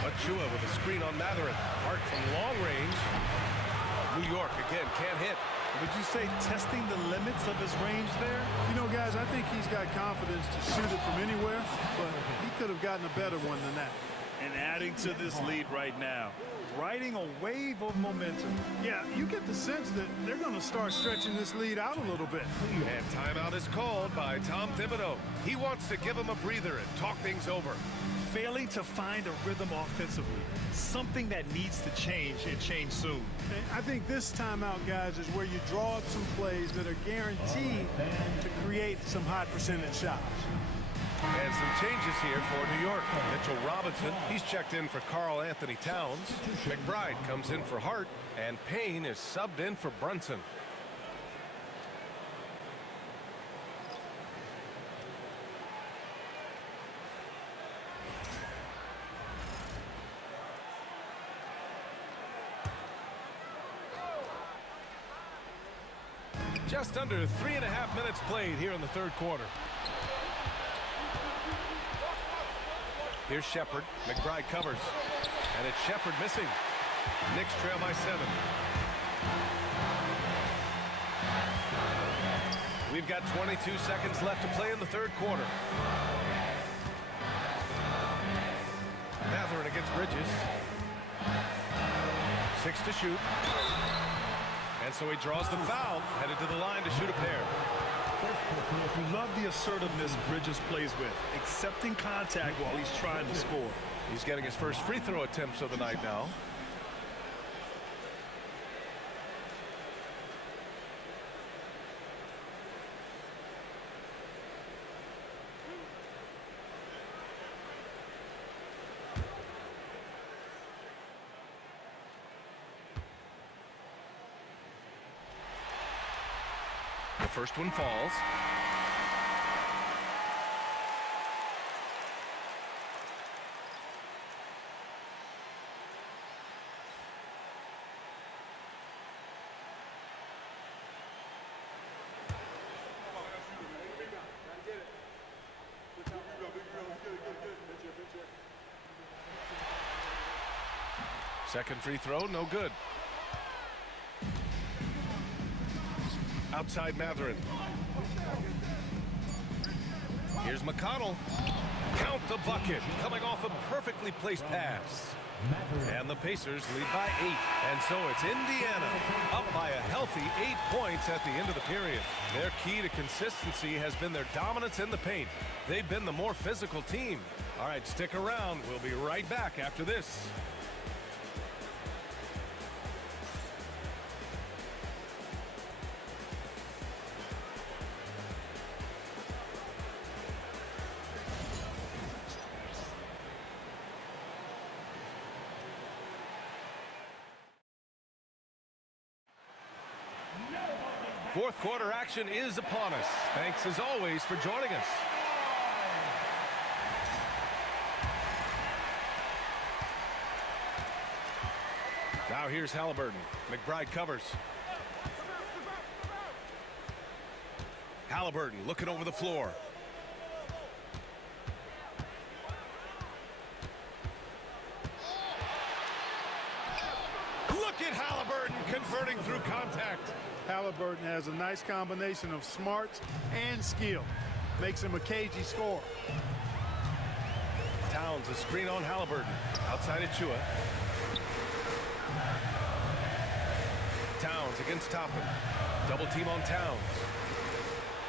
Achua with a screen on Matherin. Hart from long range. New York again can't hit. Would you say testing the limits of his range there? Guys, I think he's got confidence to shoot it from anywhere, but he could have gotten a better one than that. And adding to this lead right now, riding a wave of momentum. Yeah, you get the sense that they're going to start stretching this lead out a little bit. And timeout is called by Tom Thibodeau. He wants to give him a breather and talk things over. Failing to find a rhythm offensively, something that needs to change and change soon. I think this timeout, guys, is where you draw up some plays that are guaranteed to create some high percentage shots. And some changes here for New York. Mitchell Robinson, he's checked in for Karl Anthony Towns. McBride comes in for Hart, and Payne is subbed in for Brunson. Just under 3.5 minutes played here in the third quarter. Here's Shepherd. McBride covers. And it's Shepherd missing. Knicks trail by 7. We've got 22 seconds left to play in the third quarter. Matherin against Bridges. 6 to shoot. And so he draws the foul, headed to the line to shoot a pair. We love the assertiveness Bridges plays with, accepting contact while he's trying to score. He's getting his first free throw attempts of the night now. The first one falls. Second free throw, no good. Outside Matherin. Here's McConnell. Count the bucket, coming off a perfectly placed pass. And the Pacers lead by 8. And so it's Indiana up by a healthy 8 points at the end of the period. Their key to consistency has been their dominance in the paint. They've been the more physical team. All right, stick around. We'll be right back after this. Fourth quarter action is upon us. Thanks as always for joining us. Now here's Haliburton. McBride covers. Haliburton looking over the floor. Look at Haliburton converting through contact. Haliburton has a nice combination of smarts and skill. Makes him a cagey scorer. Towns, a screen on Haliburton. Outside Achua. Towns against Toppin. Double team on Towns.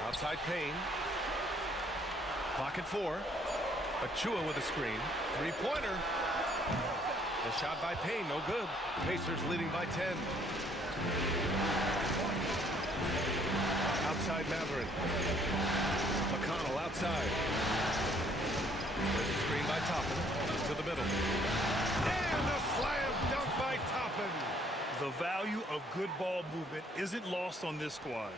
Outside Payne. Clock at 4. Achua with a screen. Three-pointer. The shot by Payne, no good. Pacers leading by 10. Outside Matherin. McConnell outside. There's a screen by Toppin. To the middle. And a slam dunk by Toppin. The value of good ball movement isn't lost on this squad.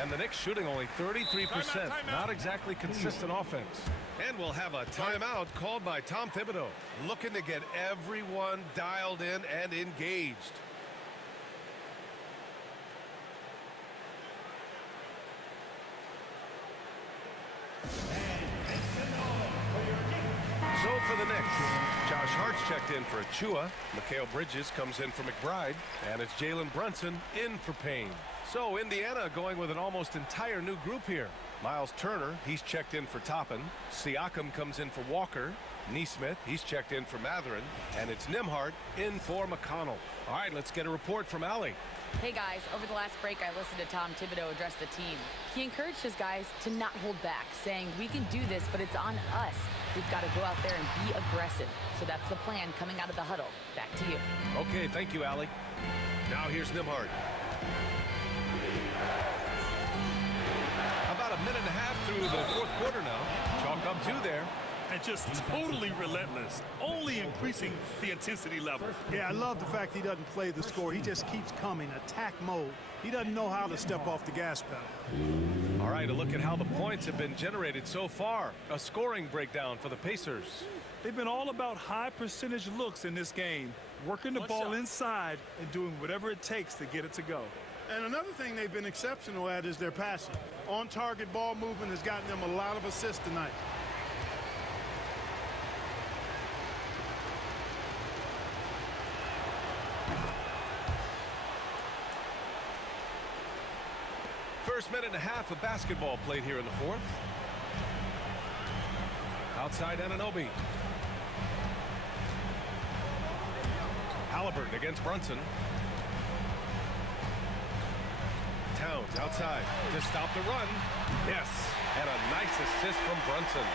And the Knicks shooting only 33%. Timeout. Not exactly consistent offense. And we'll have a timeout called by Tom Thibodeau. Looking to get everyone dialed in and engaged. So for the Knicks, Josh Hart's checked in for Achua. Mikal Bridges comes in for McBride. And it's Jalen Brunson in for Payne. So Indiana going with an almost entire new group here. Miles Turner, he's checked in for Toppin. Siakam comes in for Walker. Neesmith, he's checked in for Matherin. And it's Nembhard in for McConnell. All right, let's get a report from Allie. Hey guys, over the last break I listened to Tom Thibodeau address the team. He encouraged his guys to not hold back, saying we can do this, but it's on us. We've got to go out there and be aggressive. So that's the plan coming out of the huddle. Back to you. Okay, thank you, Allie. Now here's Nembhard. About a minute and a half through the fourth quarter now. Chalk up 2 there. And just totally relentless, only increasing the intensity level. Yeah, I love the fact he doesn't play the score. He just keeps coming, attack mode. He doesn't know how to step off the gas pedal. All right, a look at how the points have been generated so far. A scoring breakdown for the Pacers. They've been all about high percentage looks in this game, working the ball inside and doing whatever it takes to get it to go. And another thing they've been exceptional at is their passing. On-target ball movement has gotten them a lot of assists tonight. First minute and a half of basketball played here in the fourth. Outside Anunoby. Haliburton against Brunson. Towns outside to stop the run. Yes, and a nice assist from Brunson.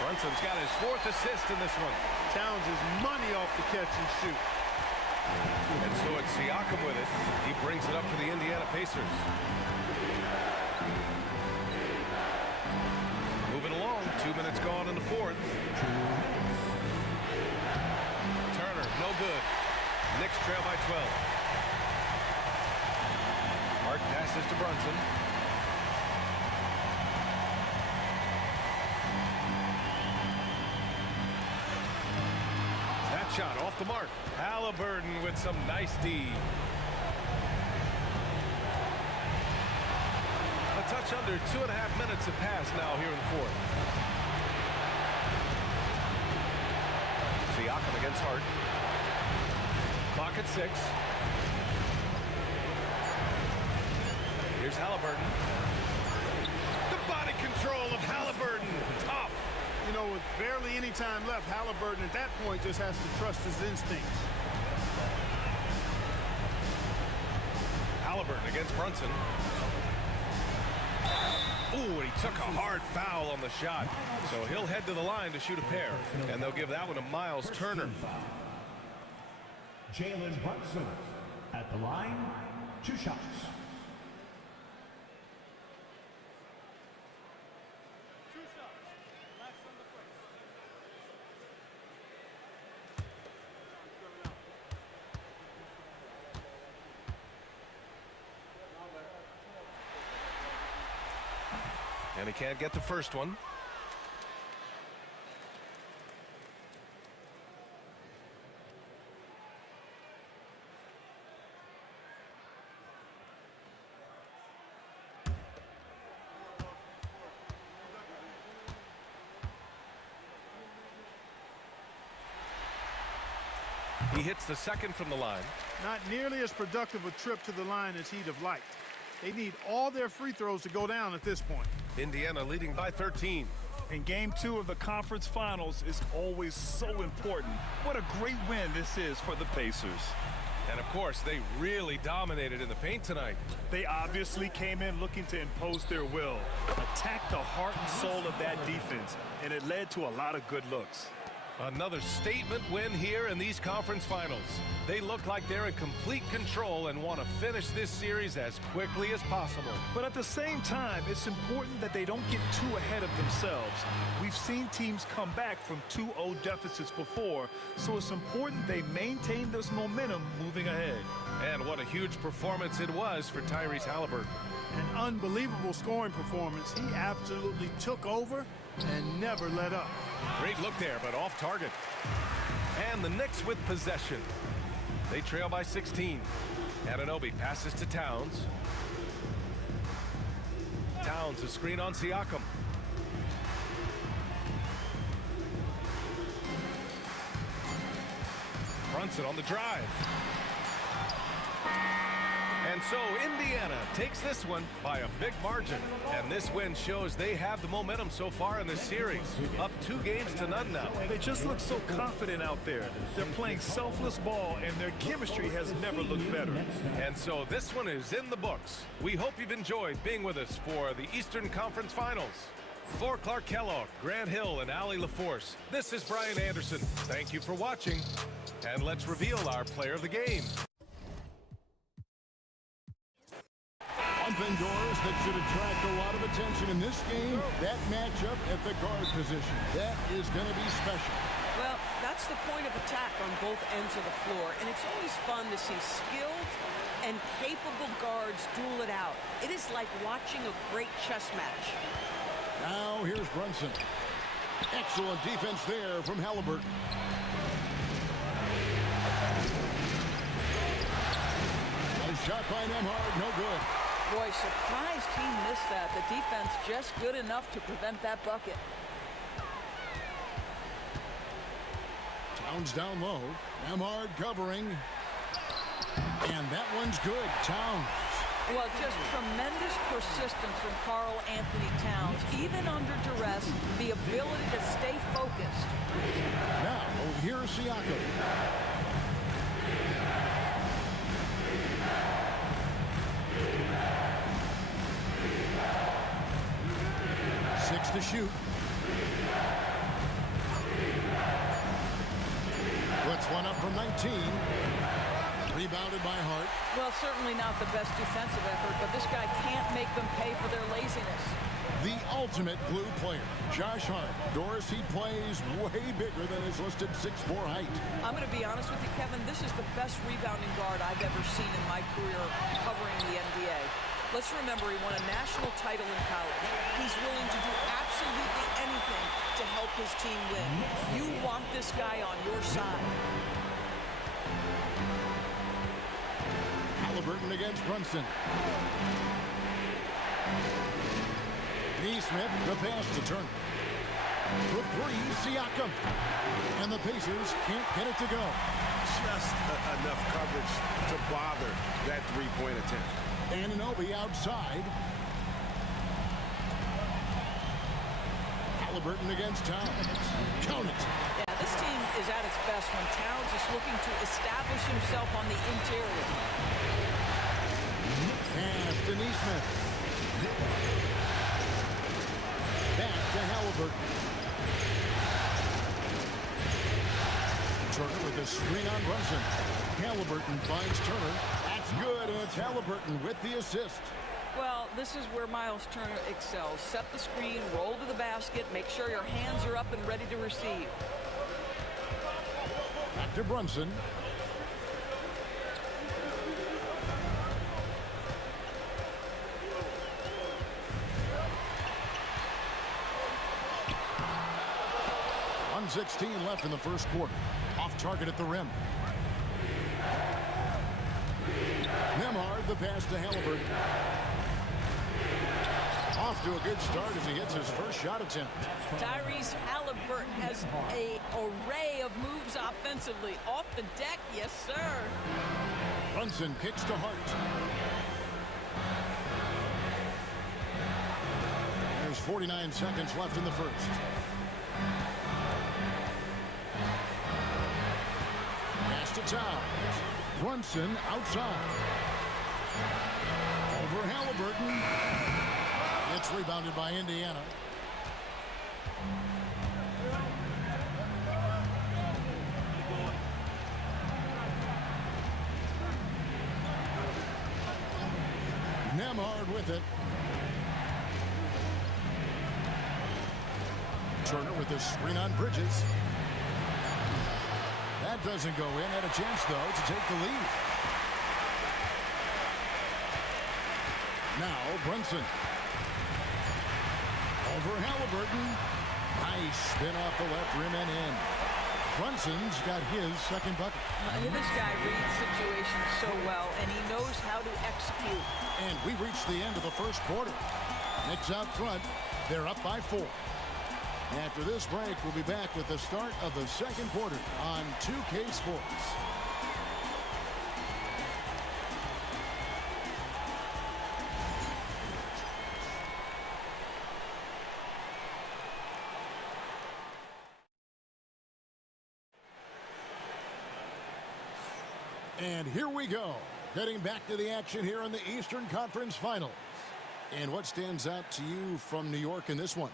Brunson's got his 4th assist in this one. Towns is money off the catch and shoot. And so it's Siakam with it. He brings it up for the Indiana Pacers. Moving along, 2 minutes gone in the fourth. Turner, no good. Knicks trail by 12. Hart passes to Brunson. That shot off the mark. Haliburton with some nice D. A touch under 2.5 minutes have passed now here in the fourth. Siakam against Hart. Clock at 6. Here's Haliburton. The body control of Haliburton. time left. Haliburton at that point just has to trust his instincts. Haliburton against Brunson. Ooh, and he took a hard foul on the shot. So he'll head to the line to shoot a pair. And they'll give that one to Miles Turner. Jalen Brunson at the line, 2 shots. And he can't get the first one. He hits the second from the line. Not nearly as productive a trip to the line as he'd have liked. They need all their free throws to go down at this point. Indiana leading by 13. And game 2 of the conference finals is always so important. What a great win this is for the Pacers. And of course, they really dominated in the paint tonight. They obviously came in looking to impose their will, attack the heart and soul of that defense, and it led to a lot of good looks. Another statement win here in these conference finals. They look like they're in complete control and want to finish this series as quickly as possible. But at the same time, it's important that they don't get too ahead of themselves. We've seen teams come back from 2-0 deficits before, so it's important they maintain this momentum moving ahead. And what a huge performance it was for Tyrese Haliburton. An unbelievable scoring performance. He absolutely took over and never let up. Great look there, but off target. And the Knicks with possession. They trail by 16. Anunoby passes to Towns. Towns, a screen on Siakam. Brunson on the drive. And so Indiana takes this one by a big margin. And this win shows they have the momentum so far in this series. Up 2 games to none now. They just look so confident out there. They're playing selfless ball, and their chemistry has never looked better. And so this one is in the books. We hope you've enjoyed being with us for the Eastern Conference Finals. For Clark Kellogg, Grant Hill, and Allie LaForce, this is Brian Anderson. Thank you for watching. And let's reveal our player of the game. Something, Doris, that should attract a lot of attention in this game, that matchup at the guard position. That is going to be special. Well, that's the point of attack on both ends of the floor, and it's always fun to see skilled and capable guards duel it out. It is like watching a great chess match. Now here's Brunson. Excellent defense there from Haliburton. A shot by Nembhard, no good. Boy, surprised he missed that. The defense just good enough to prevent that bucket. Towns down low. Nembhard covering. And that one's good. Towns. Well, just tremendous persistence from Karl Anthony Towns. Even under duress, the ability to stay focused. Now, here's Siakam. 6 to shoot. Puts one up from 19. Rebounded by Hart. Well, certainly not the best defensive effort, but this guy can't make them pay for their laziness. The ultimate glue player, Josh Hart. Doris, he plays way bigger than his listed 6'4" height. I'm going to be honest with you, Kevin. This is the best rebounding guard I've ever seen in my career covering the NBA. Let's remember he won a national title in college. He's willing to do absolutely anything to help his team win. You want this guy on your side. Haliburton against Brunson. Neesmith, the pass to Turner. For 3, Siakam. And the Pacers can't get it to go. Just enough coverage to bother that three-point attempt. Anunoby outside. Haliburton against Towns. Count it. Yeah, this team is at its best when Towns is looking to establish himself on the interior. Pass to Neesmith. Back to Haliburton. Turner with a screen on Brunson. Haliburton finds Turner. That's good, and it's Haliburton with the assist. Well, this is where Miles Turner excels. Set the screen, roll to the basket, make sure your hands are up and ready to receive. Back to Brunson. .116 left in the first quarter. Off target at the rim. Nembhard, the pass to Haliburton. Off to a good start as he hits his first shot attempt. Tyrese Haliburton has an array of moves offensively. Off the deck, yes, sir. Brunson kicks to Hart. There's 49 seconds left in the first. Pass to Towns. Brunson outside. Over Haliburton. It's rebounded by Indiana. Nembhard with it. Turner with the screen on Bridges. That doesn't go in. Had a chance, though, to take the lead. Now, Brunson. Over Haliburton. Nice spin off the left rim and in. Brunson's got his second bucket. This guy reads situations so well, and he knows how to execute. And we reached the end of the first quarter. Knicks out front. They're up by 4. After this break, we'll be back with the start of the second quarter on 2K Sports. And here we go, getting back to the action here in the Eastern Conference Finals. And what stands out to you from New York in this one?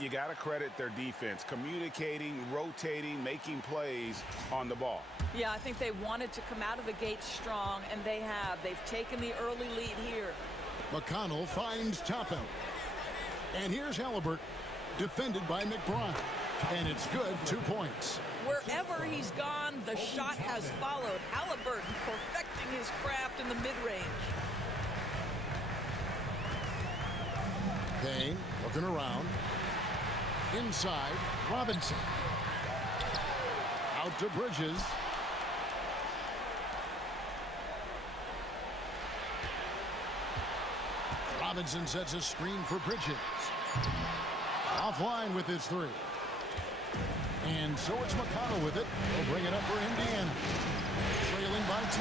You got to credit their defense, communicating, rotating, making plays on the ball. Yeah, I think they wanted to come out of the gate strong, and they have. They've taken the early lead here. McConnell finds Toppin. And here's Haliburton, defended by McBride. And it's good, 2 points. Wherever he's gone, the shot has followed. Haliburton perfecting his craft in the mid-range. Payne looking around. Inside, Robinson. Out to Bridges. Robinson sets a screen for Bridges. Offline with his 3. And so it's McConnell with it. They'll bring it up for Indiana. Trailing by 2.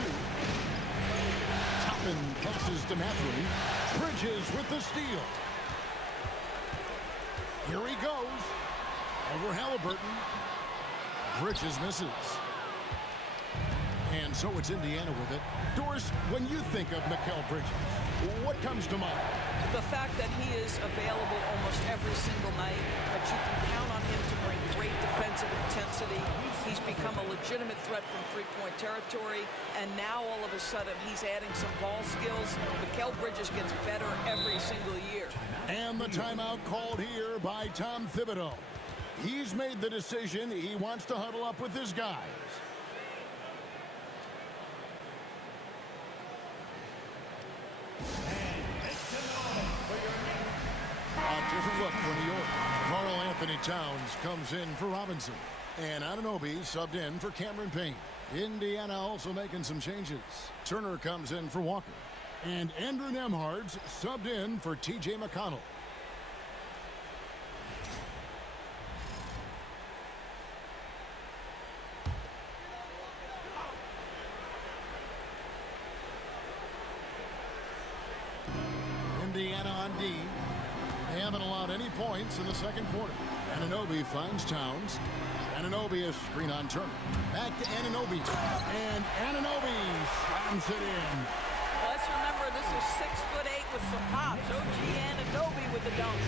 Toppin passes to Mathurin. Bridges with the steal. Here he goes. Over Haliburton. Bridges misses. And so it's Indiana with it. Doris, when you think of Mikal Bridges, what comes to mind? The fact that he is available almost every single night, that you can count on him to bring great defensive intensity. He's become a legitimate threat from three-point territory, and now all of a sudden he's adding some ball skills. Mikal Bridges gets better every single year. And the timeout called here by Tom Thibodeau. He's made the decision. He wants to huddle up with his guys. A different look for New York. Karl Anthony Towns comes in for Robinson. And Anunoby subbed in for Cameron Payne. Indiana also making some changes. Turner comes in for Walker. And Andrew Nembhard's subbed in for T.J. McConnell. Indiana on D. They haven't allowed any points in the second quarter. Anunoby finds Towns. Anunoby is screen on Turner. Back to Anunoby. And Anunoby slams it in. Let's remember this is 6'8" with some hops. OG Anunoby with the dunk.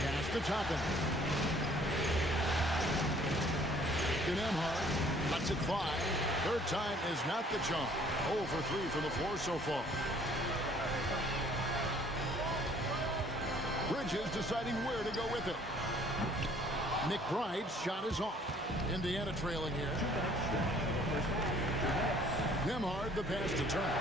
Pass to Toppin. To Nembhard. Lets it fly. Third time is not the charm. 0 for 3 from the floor so far. Bridges deciding where to go with it. McBride's shot is off. Indiana trailing here. Nembhard the pass to Turner.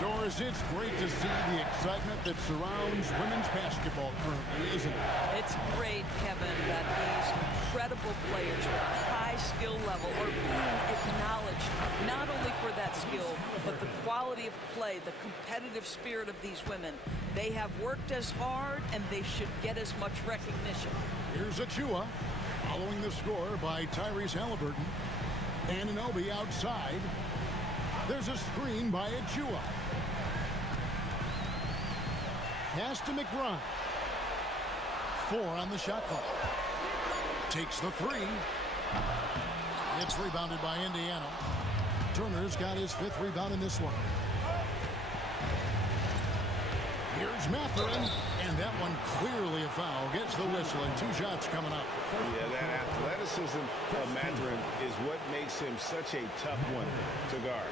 Doris, it's great to see the excitement that surrounds women's basketball currently, isn't it? It's great, Kevin, that these incredible players with a high skill level are being acknowledged, not only for that skill, but the quality of play, the competitive spirit of these women. They have worked as hard, and they should get as much recognition. Here's Achua, following the score by Tyrese Haliburton. Anunoby outside. There's a screen by Achua. Pass to McBride. 4 on the shot clock. Takes the 3. It's rebounded by Indiana. Turner's got his 5th rebound in this one. Here's Mathurin, and that one clearly a foul. Gets the whistle, and 2 shots coming up. Yeah, that athleticism of Mathurin is what makes him such a tough one to guard.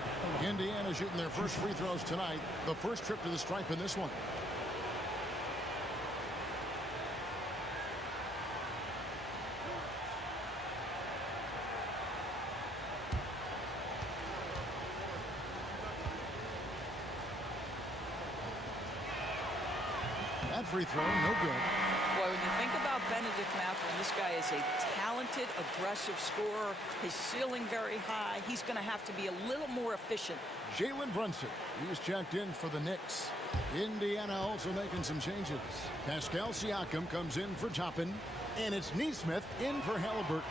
Indiana shooting their first free throws tonight. The first trip to the stripe in this one. That free throw, no good. Boy, when you think about Benedict Mathurin, this guy is a talented, aggressive scorer. His ceiling very high. He's going to have to be a little more efficient. Jalen Brunson, he's checked in for the Knicks. Indiana also making some changes. Pascal Siakam comes in for Toppin, and it's Nesmith in for Haliburton.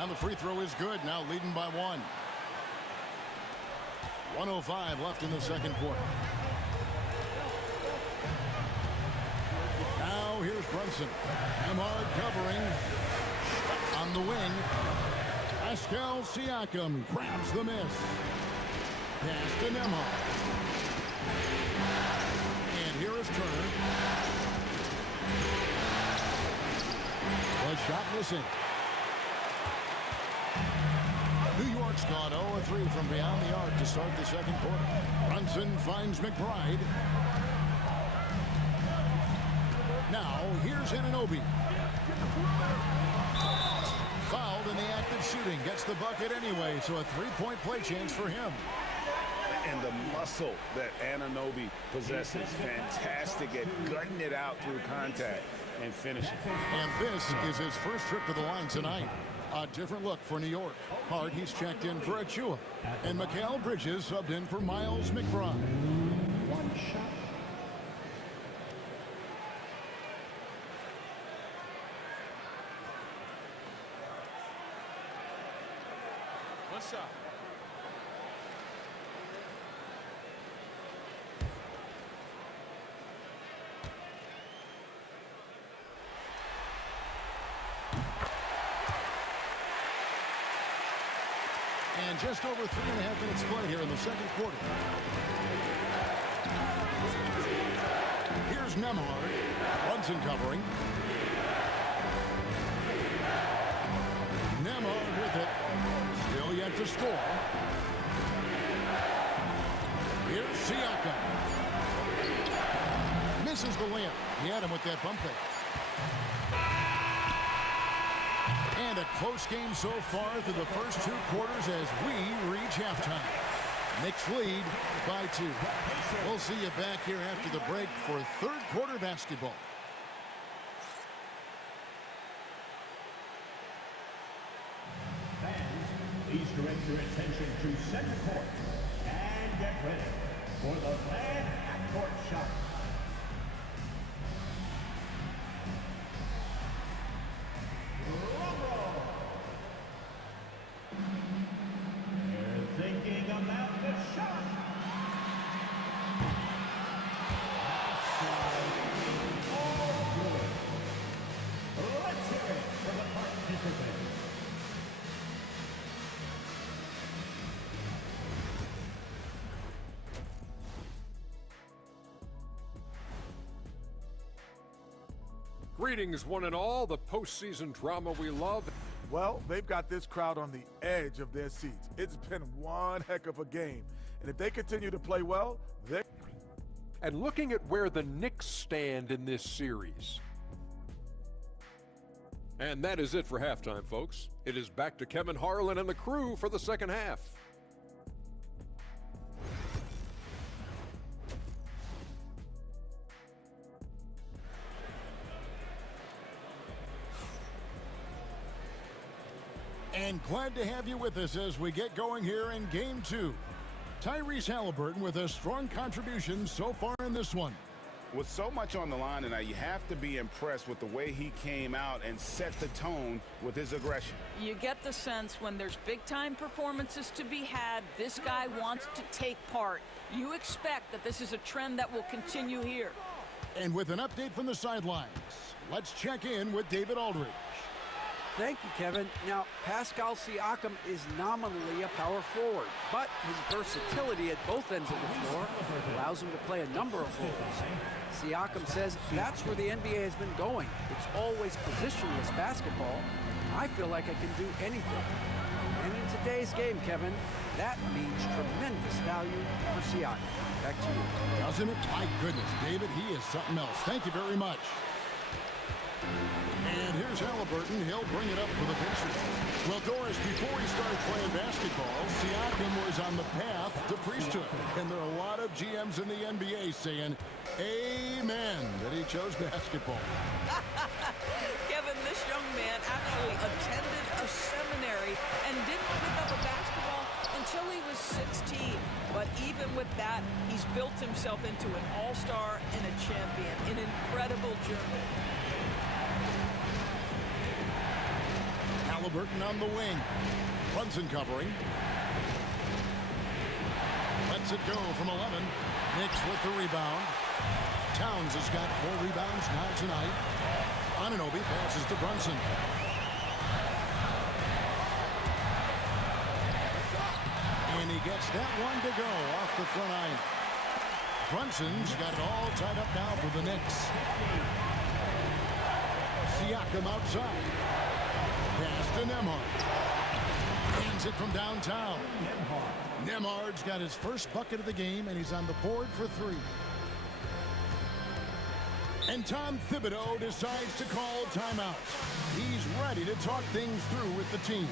And the free throw is good, now leading by 1. 1:05 left in the second quarter. Now here's Brunson. Nembhard covering. On the wing. Pascal Siakam grabs the miss. Pass to Nembhard. And here is Turner. The shot missing. New York's gone 0-3 from beyond the arc to start the second quarter. Brunson finds McBride. Now, here's Anunoby. Fouled in the act of shooting. Gets the bucket anyway, so a 3-point play chance for him. And the muscle that Anunoby possesses, fantastic at gutting it out through contact and finishing. And this is his first trip to the line tonight. A different look for New York. Hart, he's checked in for Achua. And Mikal Bridges subbed in for Miles McBride. 1 shot. What's up? And just over 3.5 minutes play here in the second quarter. Here's Nembhard. Brunson covering. Nembhard with it. Still yet to score. Here's Siakam. Misses the layup. He had him with that bump fake. And a close game so far through the first 2 quarters as we reach halftime. Knicks lead by 2. We'll see you back here after the break for third quarter basketball. Fans, please direct your attention to center court and get ready for the fan half-court shot. They're thinking about the shot. Outside Greetings, one and all, the postseason drama we love. Well, they've got this crowd on the edge of their seats. It's been one heck of a game. And if they continue to play well, they... And looking at where the Knicks stand in this series. And that is it for halftime, folks. It is back to Kevin Harlan and the crew for the second half. And glad to have you with us as we get going here in Game 2. Tyrese Haliburton with a strong contribution so far in this one. With so much on the line tonight, you have to be impressed with the way he came out and set the tone with his aggression. You get the sense when there's big-time performances to be had, this guy wants to take part. You expect that this is a trend that will continue here. And with an update from the sidelines, let's check in with David Aldridge. Thank you, Kevin. Now, Pascal Siakam is nominally a power forward, but his versatility at both ends of the floor allows him to play a number of roles. Siakam says that's where the NBA has been going. It's always positionless basketball. I feel like I can do anything. And in today's game, Kevin, that means tremendous value for Siakam. Back to you. Doesn't it? My goodness, David, he is something else. Thank you very much. And here's Haliburton. He'll bring it up for the Pacers. Well, Doris, before he started playing basketball, Siakam was on the path to priesthood. And there are a lot of GMs in the NBA saying, amen, that he chose basketball. Kevin, this young man actually attended a seminary and didn't pick up a basketball until he was 16. But even with that, he's built himself into an all-star and a champion. An incredible journey. Haliburton on the wing. Brunson covering. Lets it go from 11. Knicks with the rebound. Towns has got 4 rebounds now tonight. Anunoby passes to Brunson. And he gets that one to go off the front iron. Brunson's got it all tied up now for the Knicks. Siakam outside. Pass to Nembhard. Hands it from downtown. Nembhard's got his first bucket of the game, and he's on the board for 3. And Tom Thibodeau decides to call timeout. He's ready to talk things through with the team.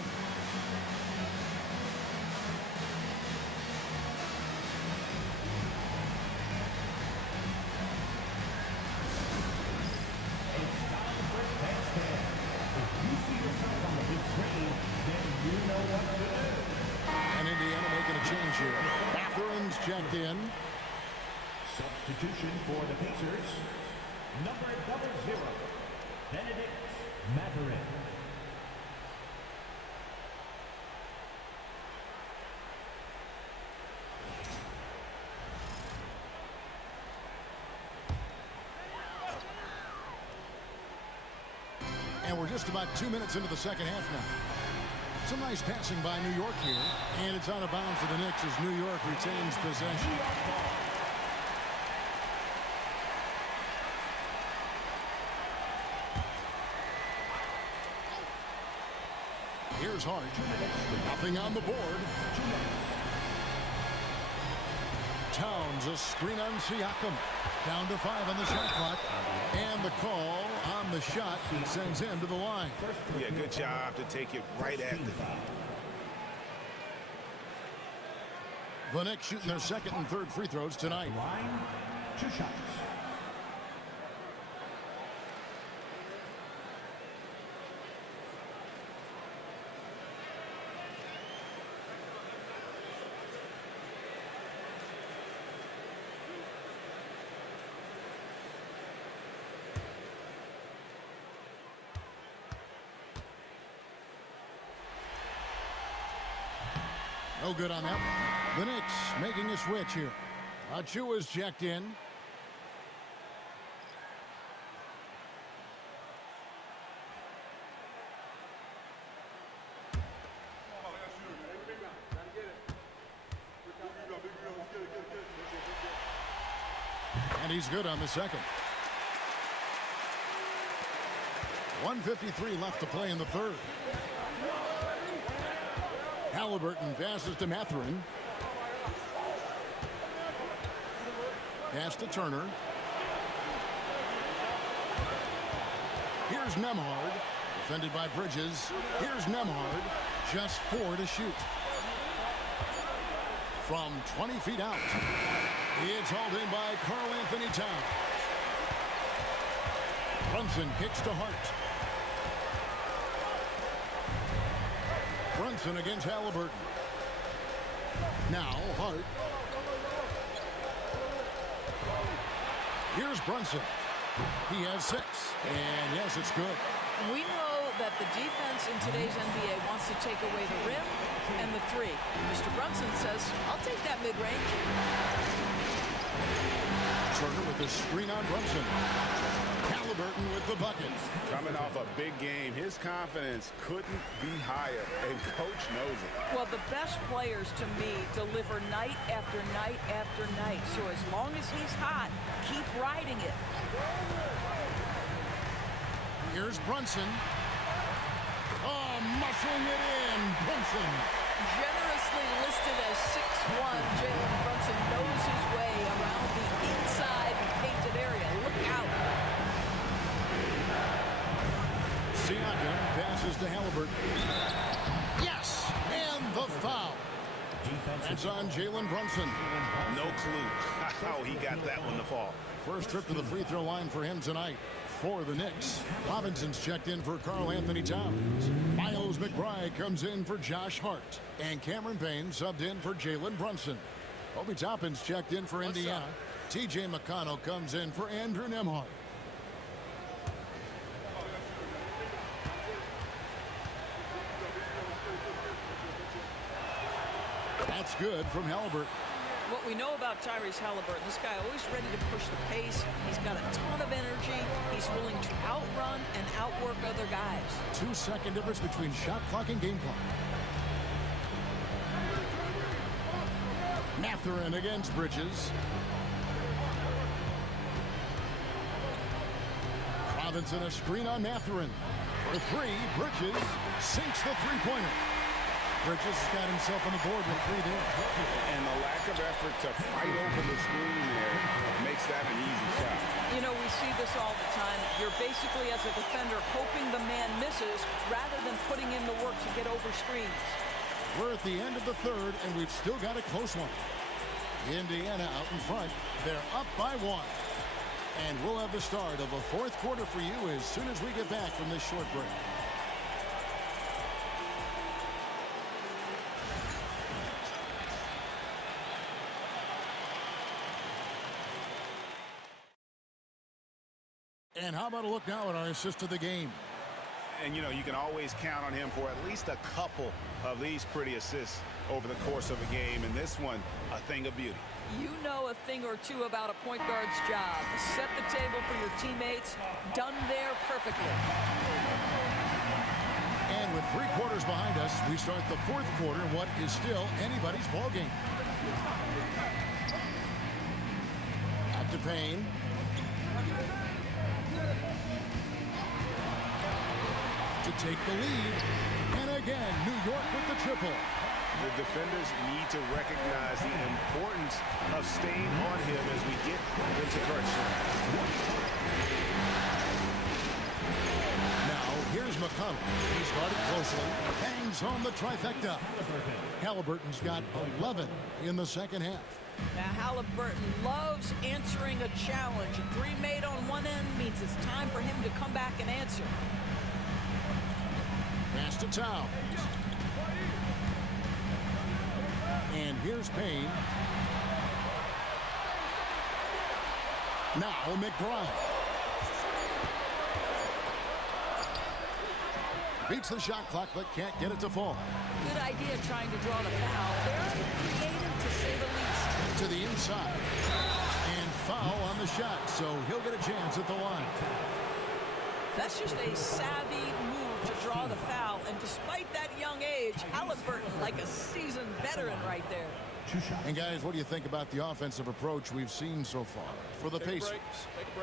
And Indiana making a change here. Bathrooms checked in. Substitution for the Pacers. Number 00, Benedict Mathurin. And we're just about 2 minutes into the second half now. Some nice passing by New York here. And it's out of bounds for the Knicks as New York retains possession. Here's Hart. Nothing on the board. Towns, a screen on Siakam. Down to 5 on the shot clock. And the call on the shot sends him to the line. Yeah, good job to take it right at the The Knicks shooting their second and third free throws tonight. Line, 2 shots. No good on that. The Knicks making a switch here. Achua's checked in. And he's good on the second. 1:53 left to play in the third. Haliburton passes to Mathurin. Pass to Turner. Here's Nembhard. Defended by Bridges. Here's Nembhard. Just 4 to shoot. From 20 feet out. It's hauled in by Karl-Anthony Towns. Brunson kicks to Hart. Brunson against Haliburton. Now Hart. Here's Brunson. He has 6. And yes, it's good. We know that the defense in today's NBA wants to take away the rim and the 3. Mr. Brunson says, I'll take that mid-range. Turner with the screen on Brunson. Haliburton with the bucket. Coming off a big game, his confidence couldn't be higher, and coach knows it. Well, the best players to me deliver night after night after night. So as long as he's hot, keep riding it. Here's Brunson. Oh, muscling it in. Brunson. Generously listed as 6'1", Jalen Brunson knows his way around the inside painted area. Look out. Siakam passes to Haliburton. Yes! And the foul. That's on Jalen Brunson. No clue how he got that one to fall. First trip to the free throw line for him tonight. For the Knicks, Robinson's checked in for Karl-Anthony Towns. Miles McBride comes in for Josh Hart. And Cameron Payne subbed in for Jalen Brunson. Obi Toppin's checked in for Indiana. TJ McConnell comes in for Andrew Nembhard. That's good from Haliburton. What we know about Tyrese Haliburton, this guy always ready to push the pace. He's got a ton of energy. He's willing to outrun and outwork other guys. 2-second difference between shot clock and game clock. Mathurin against Bridges. Robinson a screen on Mathurin. For 3, Bridges sinks the three-pointer. Bridges has got himself on the board with 3 there. And the lack of effort to fight open the screen there makes that an easy shot. You know, we see this all the time. You're basically, as a defender, hoping the man misses rather than putting in the work to get over screens. We're at the end of the third, and we've still got a close one. Indiana out in front. They're up by 1. And we'll have the start of a fourth quarter for you as soon as we get back from this short break. And how about a look now at our assist of the game? And, you know, you can always count on him for at least a couple of these pretty assists over the course of a game. And this one, a thing of beauty. You know a thing or two about a point guard's job. Set the table for your teammates. Done there perfectly. And with 3 quarters behind us, we start the fourth quarter in what is still anybody's ball game. Up to Payne. To take the lead. And again, New York with the triple. The defenders need to recognize the importance of staying on him as we get into crunch time. Now, here's McConnell. He's guarded closely. Hangs on the trifecta. Haliburton's got 11 in the second half. Now, Haliburton loves answering a challenge. A 3 made on one end means it's time for him to come back and answer. Pass to Towns. And here's Payne. Now McBride. Beats the shot clock but can't get it to fall. Good idea trying to draw the foul. Very creative to say the least. To the inside. And foul on the shot, so he'll get a chance at the line. That's just a savvy move to draw the foul. And despite that young age, Haliburton like a seasoned veteran right there. And guys, what do you think about the offensive approach we've seen so far for the Pacers?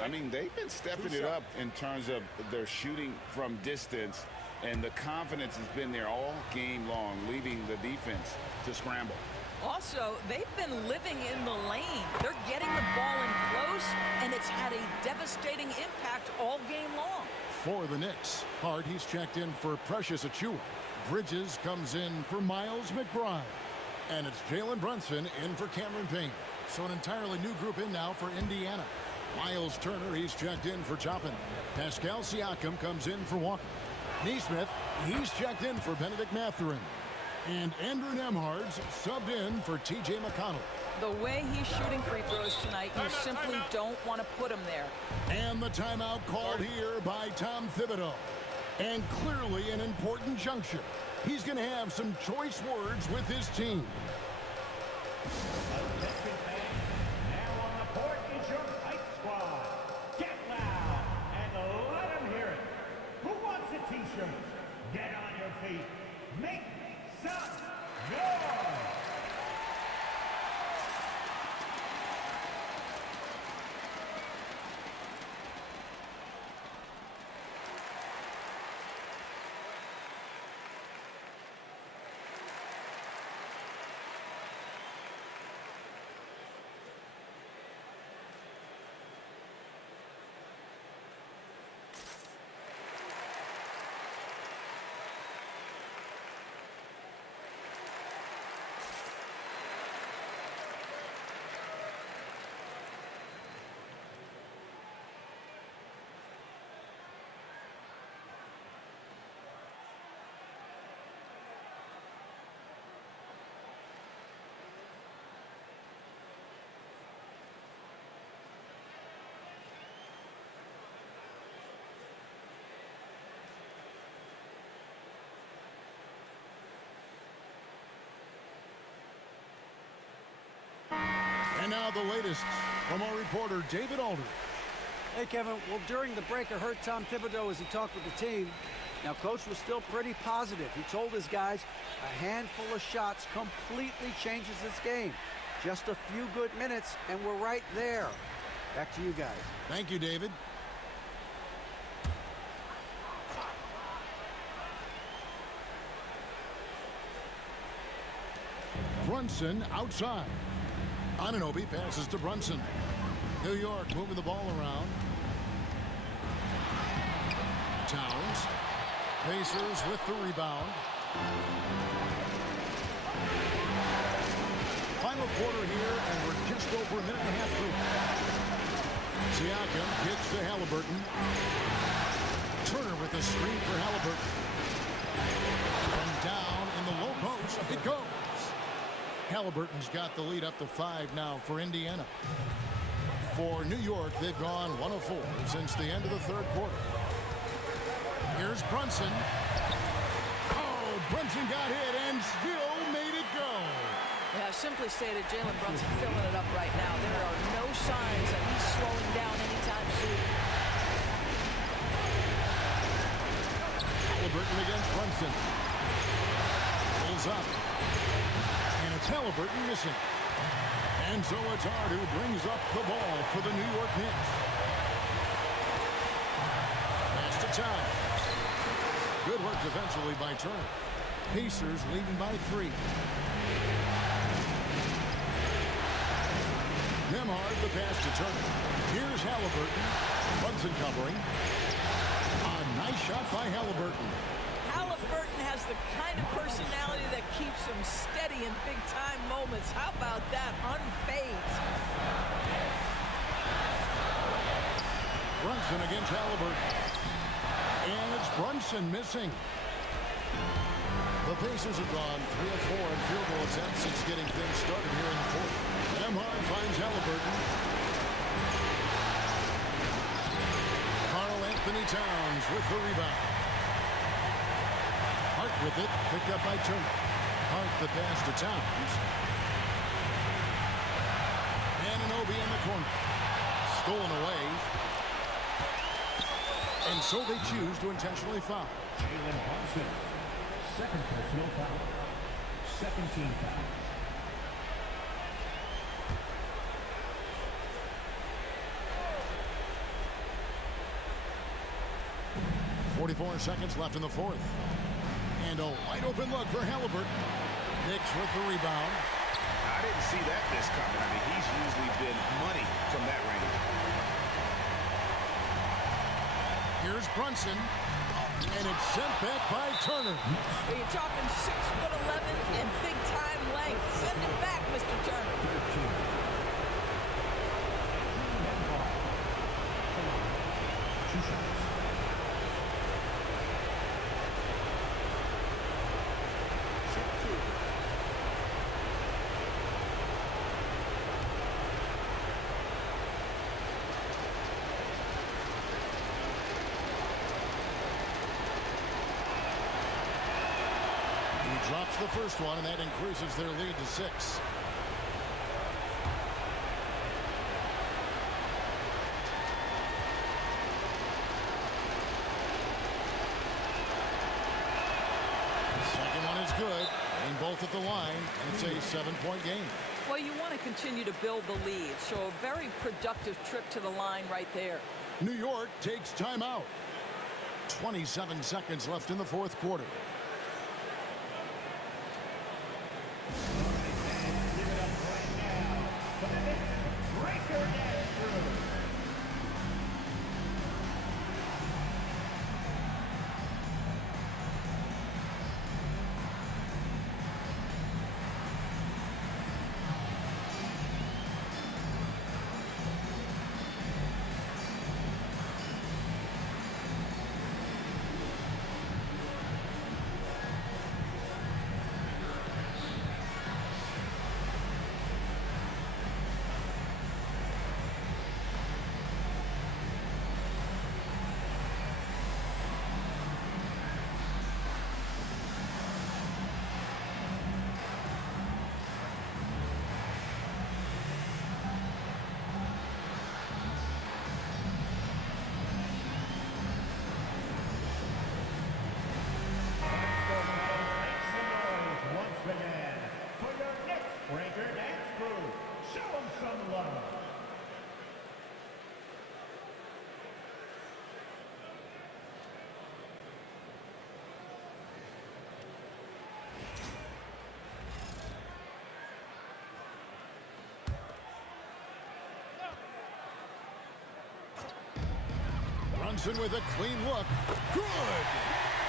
I mean, they've been stepping it up in terms of their shooting from distance, and the confidence has been there all game long, leaving the defense to scramble. Also, they've been living in the lane. They're getting the ball in close, and it's had a devastating impact all game long. For the Knicks, Hart, he's checked in for Precious Achiuwa. Bridges comes in for Miles McBride. And it's Jalen Brunson in for Cameron Payne. So an entirely new group in now for Indiana. Miles Turner, he's checked in for Toppin. Pascal Siakam comes in for Walker. Neesmith, he's checked in for Benedict Mathurin. And Andrew Nembhard's subbed in for T.J. McConnell. The way he's shooting free throws tonight, you simply don't want to put him there. And the timeout called here by Tom Thibodeau. And clearly an important juncture. He's going to have some choice words with his team. Now on the court is your hype squad. Get loud and let them hear it. Who wants a t-shirt? Get on your feet. Make some noise. And now the latest from our reporter, David Aldridge. Hey, Kevin. Well, during the break, I heard Tom Thibodeau as he talked with the team. Now, Coach was still pretty positive. He told his guys a handful of shots completely changes this game. Just a few good minutes, and we're right there. Back to you guys. Thank you, David. Brunson outside. Anunoby passes to Brunson. New York moving the ball around. Towns. Pacers with the rebound. Final quarter here, and we're just over a minute and a half through. Siakam kicks to Haliburton. Turner with the screen for Haliburton. From down in the low post, it goes. Haliburton's got the lead up to 5 now for Indiana. For New York, they've gone 1 of 4 since the end of the third quarter. Here's Brunson. Oh, Brunson got hit and still made it go. Yeah, simply stated, Jalen Brunson filling it up right now. There are no signs that he's slowing down anytime soon. Haliburton against Brunson. Pulls up. And it's Haliburton missing. And so it's Hart who brings up the ball for the New York Knicks. Pass to Towns. Good work defensively by Turner. Pacers leading by 3. Nembhard the pass to Turner. Here's Haliburton. Brunson covering. A nice shot by Haliburton. Haliburton has the kind of personality that keeps him steady in big-time moments. How about that? Unfazed. Brunson against Haliburton. And it's Brunson missing. The Pacers have gone 3 of 4 in field goal attempts since getting things started here in the fourth. Nembhard finds Haliburton. Karl-Anthony Towns with the rebound. Hart with it, picked up by Turner. Hart the pass to Towns. Anunoby in the corner. Stolen away. And so they choose to intentionally foul. Jalen Brunson, 2nd personal foul. 2nd team foul. 44 seconds left in the fourth. And a wide open look for Haliburton. Knicks with the rebound. I didn't see that miss coming. I mean, he's usually been money from that range. Here's Brunson. And it's sent back by Turner. You're talking 6'11" and big-time length. Send it back, Mr. Turner. Drops the first one, and that increases their lead to 6. The second one is good, and both at the line, and it's a 7-point game. Well, you want to continue to build the lead, so a very productive trip to the line right there. New York takes timeout. 27 seconds left in the fourth quarter. Brunson with a clean look. Good!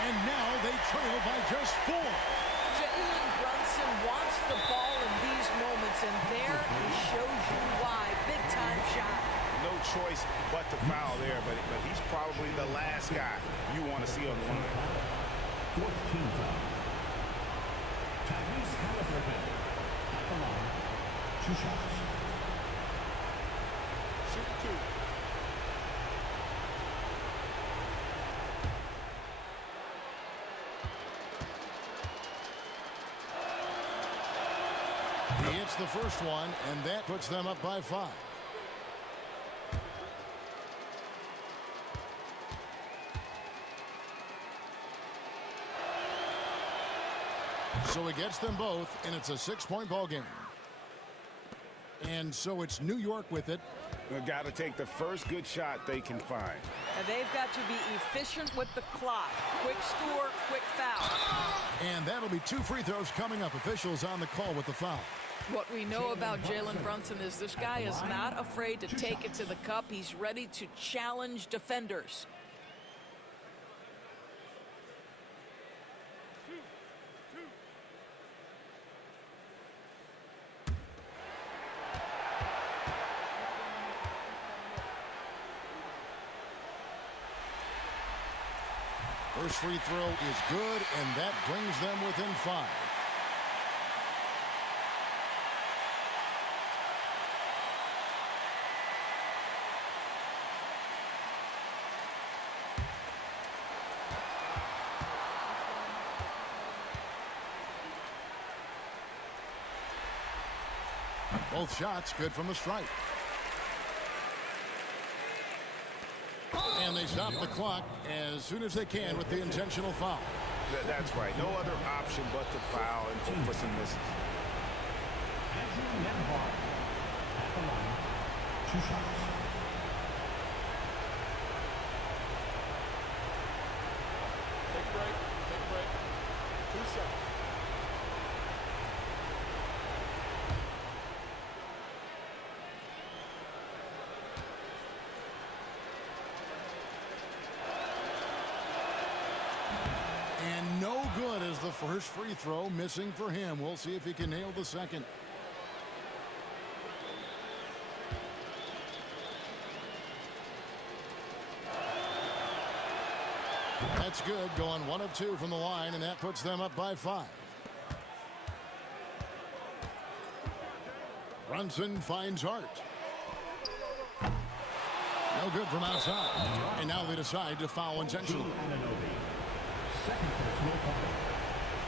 And now they trail by just 4. Jalen Brunson wants the ball in these moments, and there he shows you why. Big-time shot. No choice but to foul there, but he's probably the last guy you want to see on the line. 14 foul. Tyrese Haliburton at the line. 2 shots. Shoot 2. He hits the first one, and that puts them up by 5. So he gets them both, and it's a 6-point ball game. And so it's New York with it. They've got to take the first good shot they can find. And they've got to be efficient with the clock. Quick score, quick foul. And that'll be 2 free throws coming up. Officials on the call with the foul. What we know about Jalen Brunson is this guy is not afraid to take it to the cup. He's ready to challenge defenders. First free throw is good, and that brings them within 5. Both shots good from the stripe. And they stop the clock as soon as they can with the intentional foul. That's right. No other option but to foul and hope for some misses. At the line. 2 shots. first free throw missing for him. We'll see if he can nail the second. That's good, going 1 of 2 from the line, and that puts them up by 5. Brunson finds Hart. No good from outside. And now they decide to foul intentionally. Second personal foul.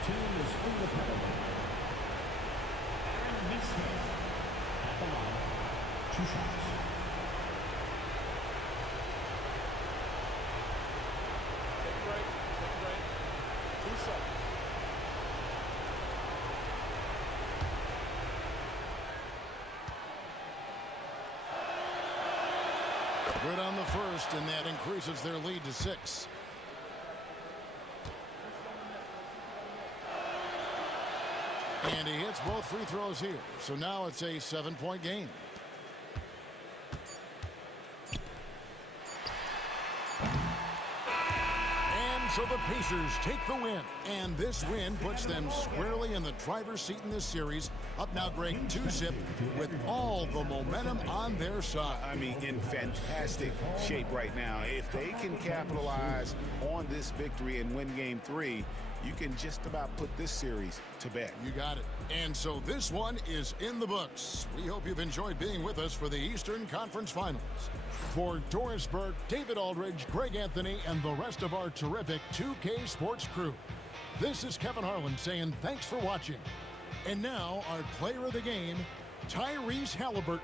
Team is in the penalty. And Neesmith at the line. 2 shots. Good on the first, and that increases their lead to 6. And he hits both free throws here. So now it's a 7-point game. And so the Pacers take the win. And this win puts them squarely in the driver's seat in this series. Up now, Greg, 2-zip with all the momentum on their side. I mean, in fantastic shape right now. If they can capitalize on this victory and win game 3, you can just about put this series to bed. You got it. And so this one is in the books. We hope you've enjoyed being with us for the Eastern Conference Finals. For Doris Burke, David Aldridge, Greg Anthony, and the rest of our terrific 2K Sports crew, this is Kevin Harlan saying thanks for watching. And now our player of the game, Tyrese Haliburton.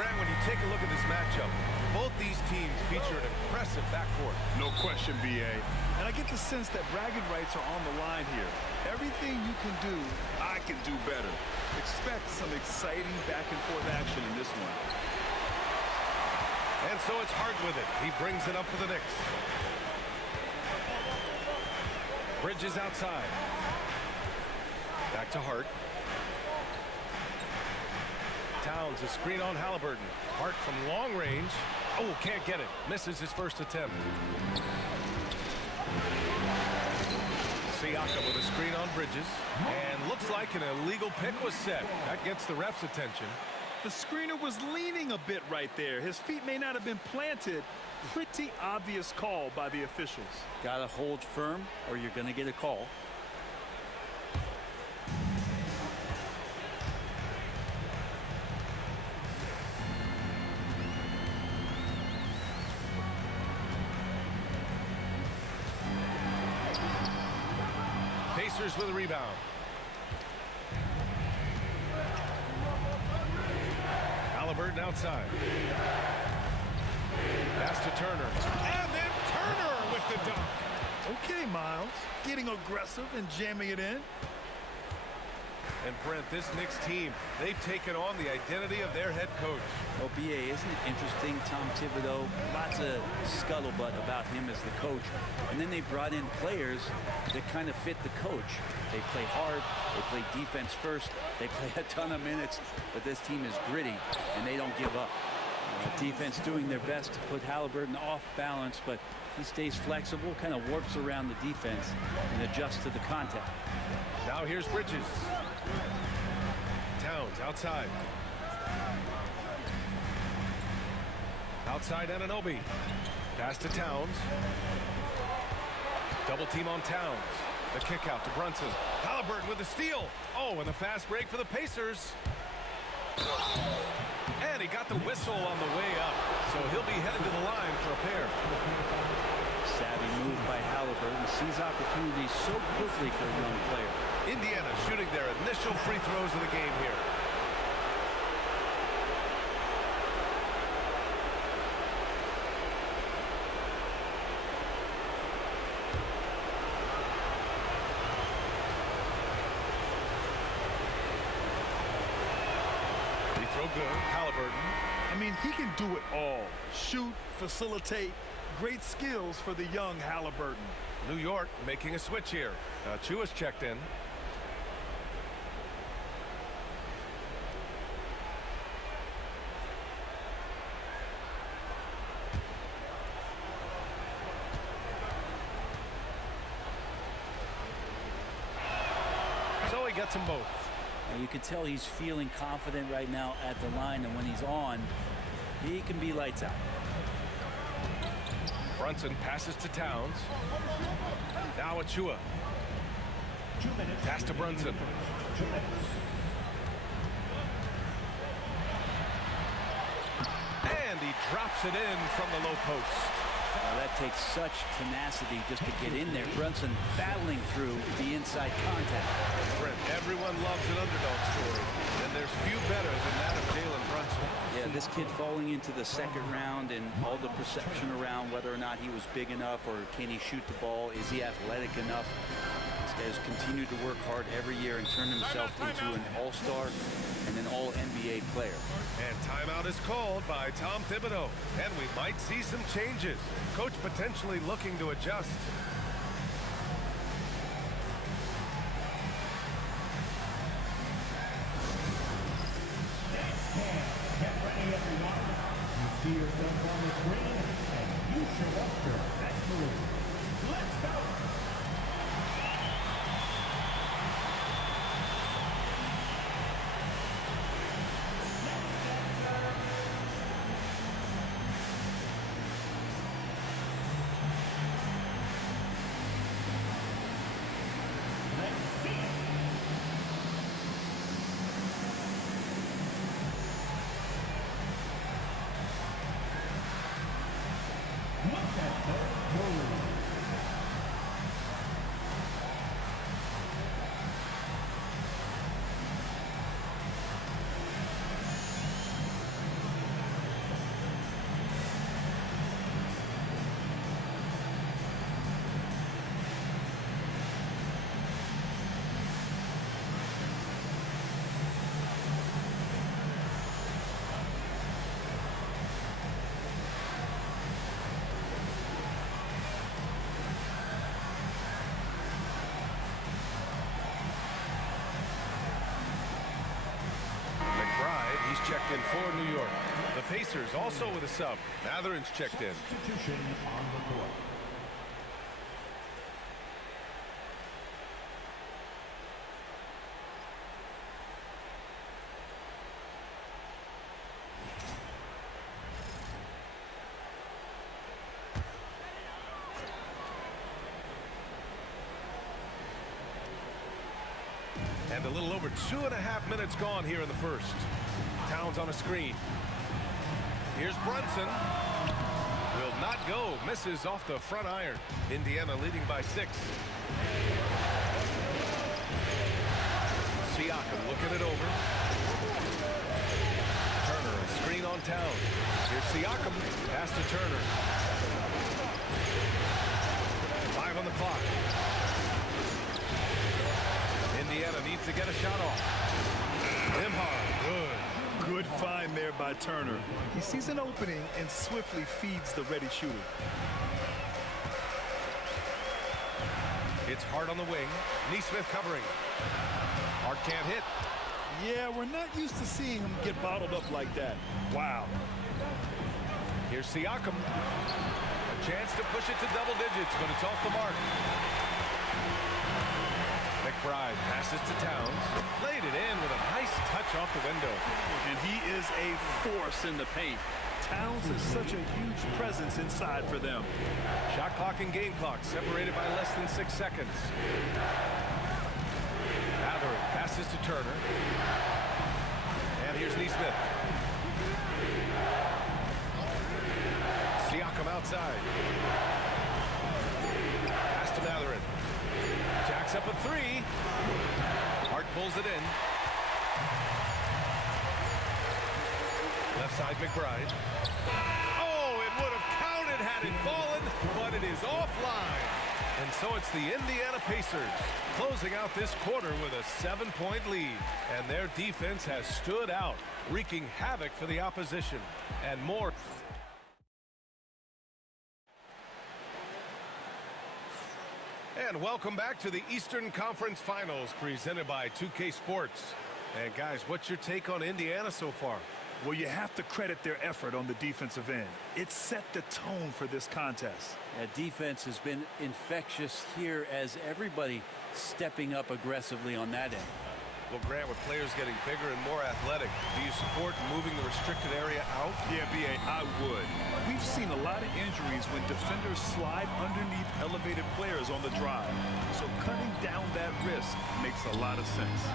Grant, when you take a look at this matchup, both these teams feature an impressive backcourt. No question, B.A. And I get the sense that bragging rights are on the line here. Everything you can do, I can do better. Expect some exciting back-and-forth action in this one. And so it's Hart with it. He brings it up for the Knicks. Bridges outside. Back to Hart. Towns, a screen on Haliburton. Hart from long range. Oh, can't get it. Misses his first attempt. Siakam with a screen on Bridges. And looks like an illegal pick was set. That gets the ref's attention. The screener was leaning a bit right there. His feet may not have been planted. Pretty obvious call by the officials. Gotta hold firm or you're gonna get a call. Pacers with a rebound. Haliburton outside. Pass to Turner. And then Turner with the dunk. Okay, Miles. Getting aggressive and jamming it in. And Brent, this Knicks team, they've taken on the identity of their head coach. Well, BA, isn't it interesting? Tom Thibodeau, lots of scuttlebutt about him as the coach. And then they brought in players that kind of fit the coach. They play hard, they play defense first, they play a ton of minutes, but this team is gritty, and they don't give up. Defense doing their best to put Haliburton off balance, but he stays flexible, kind of warps around the defense and adjusts to the contact. Now here's Bridges. Towns outside. Outside Anunoby. Pass to Towns. Double team on Towns. The kick out to Brunson. Haliburton with the steal. Oh, and the fast break for the Pacers. And he got the whistle on the way up. So he'll be headed to the line for a pair. Savvy move by Haliburton. Sees opportunities so quickly for a young player. Indiana shooting their initial free throws of the game here. Free throw good. Haliburton. I mean, he can do it all. Shoot, facilitate. Great skills for the young Haliburton. New York making a switch here. Chua's checked in. So he gets them both. And you can tell he's feeling confident right now at the line, and when he's on, he can be lights out. Brunson passes to Towns. Now Achua. Pass to Brunson. And he drops it in from the low post. That takes such tenacity just to get in there. Brunson battling through the inside contact. Brent, everyone loves an underdog story, and there's few better than that of Jalen Brunson. Yeah, this kid falling into the second round and all the perception around whether or not he was big enough or can he shoot the ball, is he athletic enough? This guy has continued to work hard every year and turn himself into an all-star and an all-NBA player. And timeout is called by Tom Thibodeau, and we might see some changes. Coach potentially looking to adjust. Get ready, everyone. You see yourself on the screen, and you show up your best move. Let's go. Look at those moves. checked in for New York. The Pacers also with a sub. Matherin's checked in. Substitution on the court. And a little over 2.5 minutes gone here in the first. Towns on a screen. Here's Brunson. Will not go. Misses off the front iron. Indiana leading by 6. Siakam looking it over. Turner, a screen on Town. Here's Siakam. Pass to Turner. 5 on the clock. Indiana needs to get a shot off. Nimhard, good. Good find there by Turner. He sees an opening and swiftly feeds the ready shooter. It's Hart on the wing. Neesmith covering. Hart can't hit. Yeah, we're not used to seeing him get bottled up like that. Wow. Here's Siakam. A chance to push it to double digits, but it's off the mark. McBride passes to Towns. Laid it in with a nice touch off the window. And he is a force in the paint. Towns is such a huge presence inside for them. Shot clock and game clock separated by less than 6 seconds. Matherin passes to Turner. And here's Neesmith. Siakam outside. Pass to Matherin. Jacks up a 3. Hart pulls it in. Left side McBride. Oh, it would have counted had it fallen, but it is offline. And so it's the Indiana Pacers closing out this quarter with a 7-point lead. And their defense has stood out, wreaking havoc for the opposition. And more. And welcome back to the Eastern Conference Finals presented by 2K Sports. And guys, what's your take on Indiana so far? Well, you have to credit their effort on the defensive end. It set the tone for this contest. Yeah, defense has been infectious here as everybody stepping up aggressively on that end. Well, Grant, with players getting bigger and more athletic, do you support moving the restricted area out? Yeah, B.A., I would. We've seen a lot of injuries when defenders slide underneath elevated players on the drive. So cutting down that risk makes a lot of sense.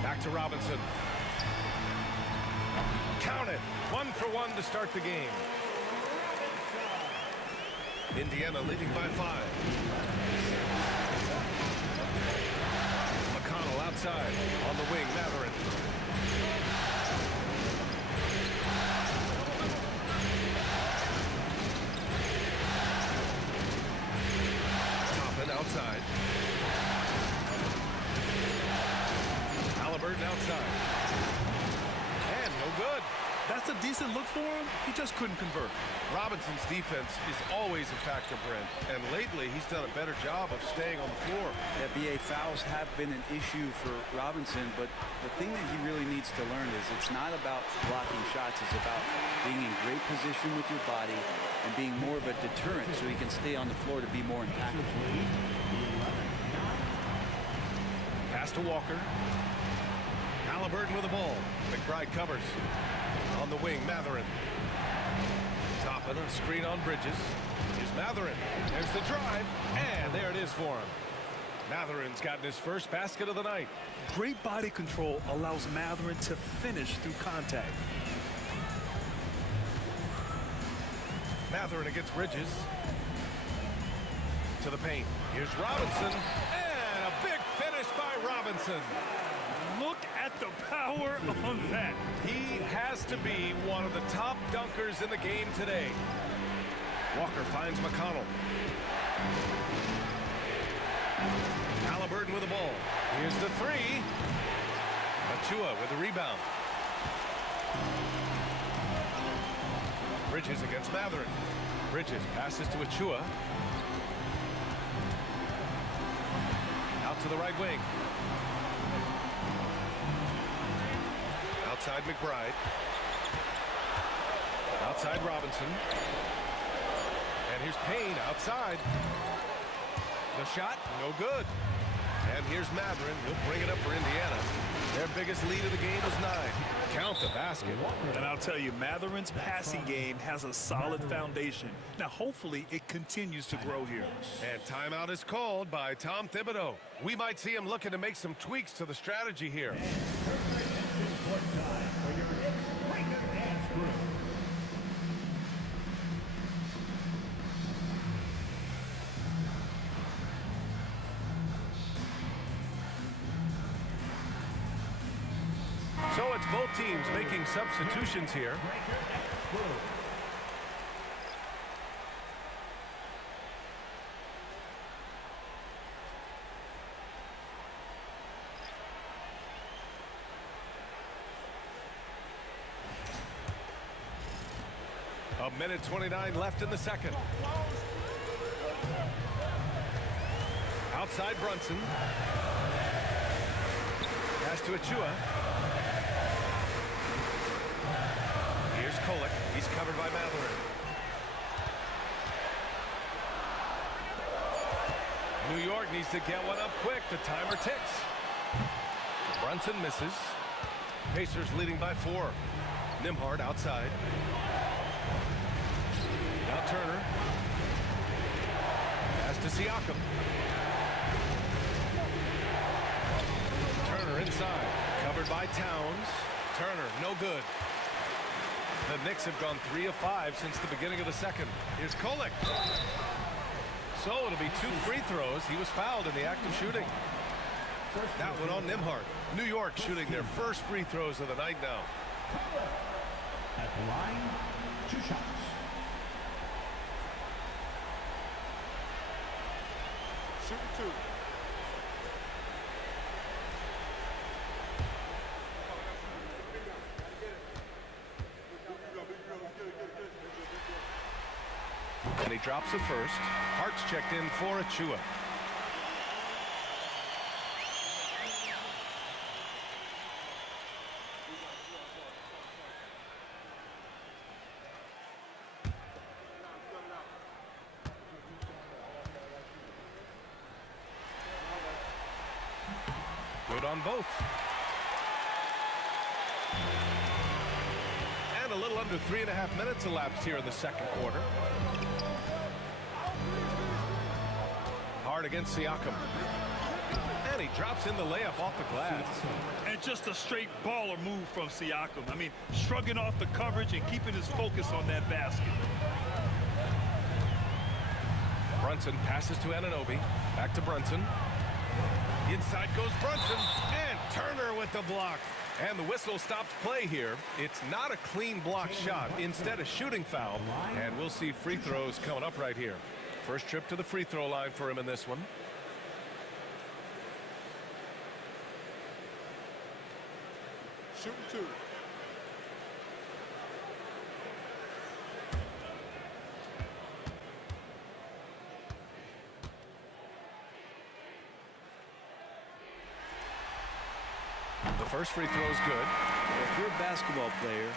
Back to Robinson. Count it. 1 for 1 to start the game. Indiana leading by 5. Outside on the wing, Matherin. Toppin outside. Haliburton outside. And no good. That's a decent look for him. He just couldn't convert. Robinson's defense is always a factor, Brent, and lately he's done a better job of staying on the floor. Yeah, BA, fouls have been an issue for Robinson, but the thing that he really needs to learn is it's not about blocking shots, it's about being in great position with your body and being more of a deterrent so he can stay on the floor to be more impactful. Pass to Walker. Haliburton with the ball. McBride covers. On the wing, Matherin. Toppin, a screen on Bridges. Here's Matherin. There's the drive, and there it is for him. Matherin's gotten his first basket of the night. Great body control allows Matherin to finish through contact. Matherin against Bridges. To the paint. Here's Robinson, and a big finish by Robinson. Look at the power on that. He has to be one of the top dunkers in the game today. Walker finds McConnell. Haliburton with the ball. Here's the 3. Achua with the rebound. Bridges against Matherin. Bridges passes to Achua. Out to the right wing. inside McBride. Outside Robinson. And here's Payne outside. The shot, no good. And here's Matherin. He'll bring it up for Indiana. Their biggest lead of the game is 9. Count the basket. And I'll tell you, Matherin's passing game has a solid foundation. Now, hopefully, it continues to grow here. And timeout is called by Tom Thibodeau. We might see him looking to make some tweaks to the strategy here. So it's both teams making substitutions here. A minute 29 left in the second. Outside Brunson. Pass to Achua. Here's Kolek. He's covered by Matherin. New York needs to get one up quick. The timer ticks. Brunson misses. Pacers leading by 4. Nembhard outside. Now Turner. Pass to Siakam. Turner inside. Covered by Towns. Turner, no good. The Knicks have gone 3 of 5 since the beginning of the second. Here's Kolek. So it'll be 2 free throws. He was fouled in the act of shooting. That one on Nembhard. New York shooting their first free throws of the night now. At the line, 2 shots. Shooting 2. And he drops it first. Hart's checked in for Achua. Good on both. And a little under 3.5 minutes elapsed here in the second quarter. Hard against Siakam. And he drops in the layup off the glass. And just a straight baller move from Siakam. I mean, shrugging off the coverage and keeping his focus on that basket. Brunson passes to Anunoby. Back to Brunson. Inside goes Brunson. And Turner with the block. And the whistle stops play here. It's not a clean block shot. Instead, a shooting foul. And we'll see free throws coming up right here. First trip to the free throw line for him in this one. Shooting 2. The first free throw is good. If you're a basketball player,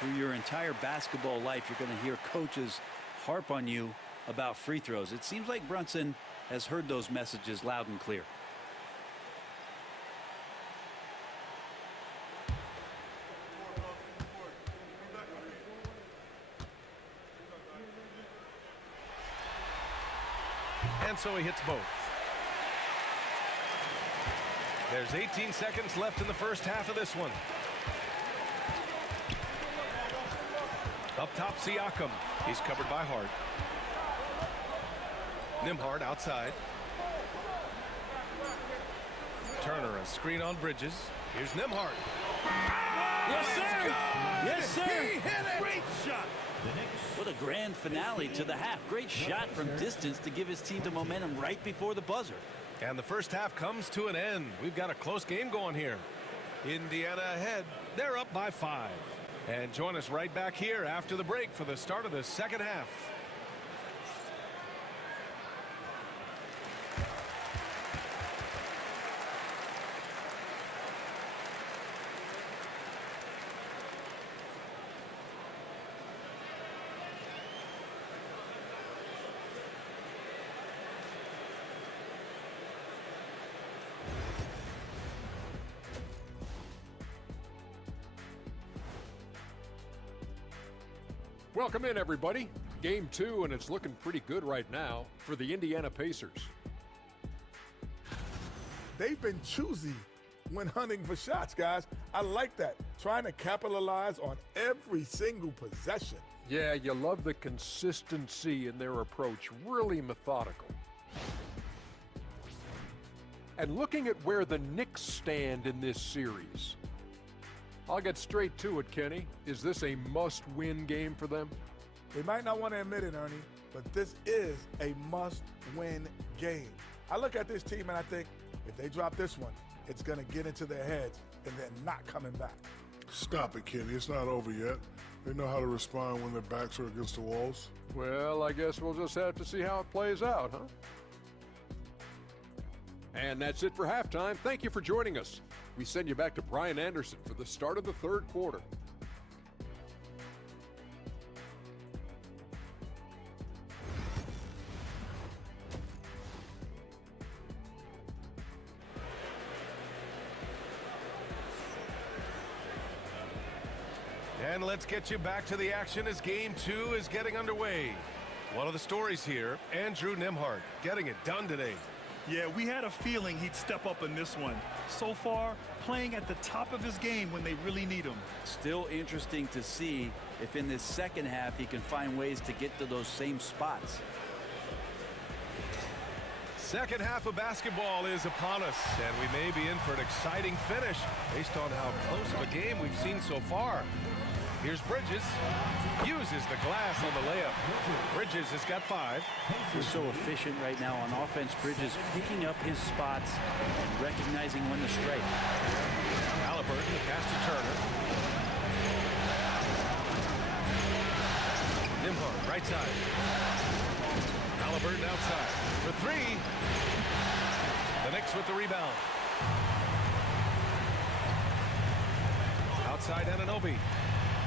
through your entire basketball life, you're going to hear coaches harp on you about free throws. It seems like Brunson has heard those messages loud and clear. And so he hits both. There's 18 seconds left in the first half of this one. Up top, Siakam. He's covered by Hart. Nembhard outside. Turner, a screen on Bridges. Here's Nembhard. Yes, sir! Yes, sir! He hit it! Great shot! What a grand finale to the half. Great shot from distance to give his team the momentum right before the buzzer. And the first half comes to an end. We've got a close game going here. Indiana ahead. They're up by 5. And join us right back here after the break for the start of the second half. Welcome in, everybody. Game 2, and it's looking pretty good right now for the Indiana Pacers. They've been choosy when hunting for shots, guys. I like that. Trying to capitalize on every single possession. Yeah, you love the consistency in their approach. Really methodical. And looking at where the Knicks stand in this series, I'll get straight to it, Kenny. Is this a must-win game for them? They might not want to admit it, Ernie, but this is a must-win game. I look at this team and I think, if they drop this one, it's going to get into their heads and they're not coming back. Stop it, Kenny. It's not over yet. They know how to respond when their backs are against the walls. Well, I guess we'll just have to see how it plays out, huh? And that's it for halftime. Thank you for joining us. We send you back to Brian Anderson for the start of the third quarter. And let's get you back to the action as Game 2 is getting underway. One of the stories here, Andrew Nembhard getting it done today. Yeah, we had a feeling he'd step up in this one. So far, playing at the top of his game when they really need him. Still interesting to see if in this second half he can find ways to get to those same spots. Second half of basketball is upon us, and we may be in for an exciting finish based on how close of a game we've seen so far. Here's Bridges, uses the glass on the layup. Bridges has got 5. He's so efficient right now on offense. Bridges picking up his spots and recognizing when to strike. Haliburton, the pass to Turner. Nembhard, right side. Haliburton outside for 3. The Knicks with the rebound. Outside Anunoby.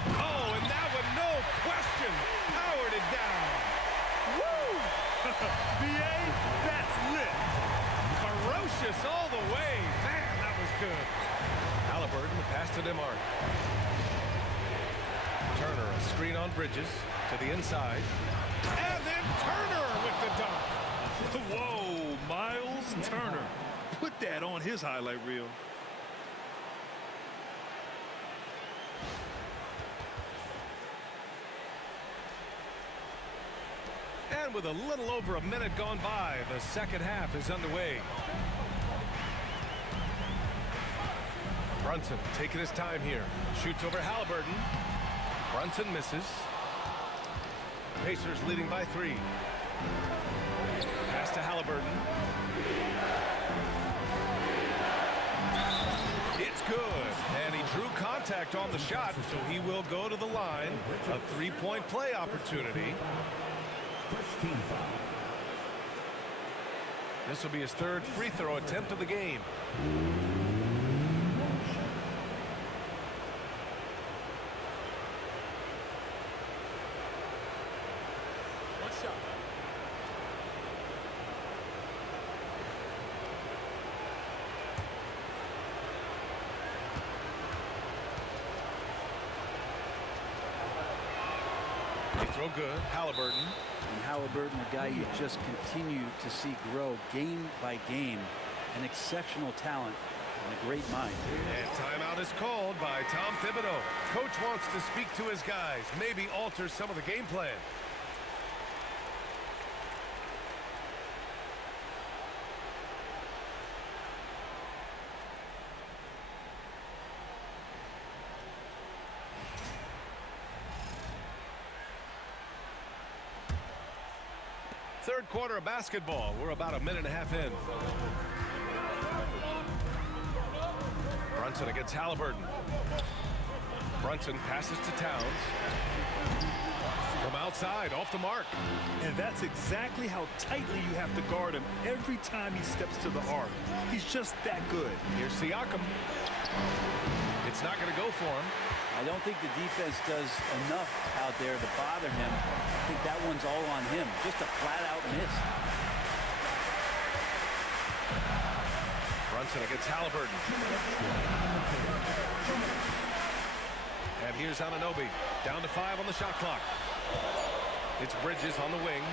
Oh, and that one, no question, powered it down. Woo! B.A., that's lit. Ferocious all the way. Man, that was good. Haliburton, the pass to Nembhard. Turner, a screen on Bridges to the inside. And then Turner with the dunk. Whoa, Miles Turner. Put that on his highlight reel. And with a little over a minute gone by, the second half is underway. Brunson taking his time here. Shoots over Haliburton. Brunson misses. Pacers leading by 3. Pass to Haliburton. It's good. And he drew contact on the shot, so he will go to the line. A 3-point play opportunity. This will be his 3rd free throw attempt of the game. One shot. Free throw good. Haliburton. And Haliburton, a guy you just continue to see grow game by game. An exceptional talent and a great mind. And timeout is called by Tom Thibodeau. Coach wants to speak to his guys, maybe alter some of the game plan. Third quarter of basketball. We're about a minute and a half in. Brunson against Haliburton. Brunson passes to Towns. From outside, off the mark. And that's exactly how tightly you have to guard him every time he steps to the arc. He's just that good. Here's Siakam. It's not going to go for him. I don't think the defense does enough out there to bother him. I think that one's all on him. Just a flat-out miss. Brunson against Haliburton. And here's Anunoby. Down to 5 on the shot clock. It's Bridges on the wing.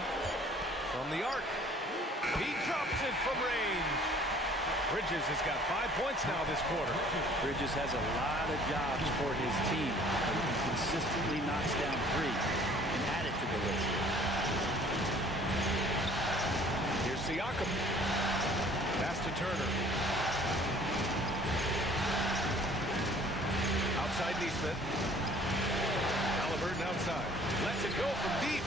From the arc. He drops it from range. Bridges has got 5 points now this quarter. Bridges has a lot of jobs for his team, but he consistently knocks down 3 and add it to the list. Here's Siakam. Pass to Turner. Outside Neesmith. Haliburton outside. Lets it go from deep.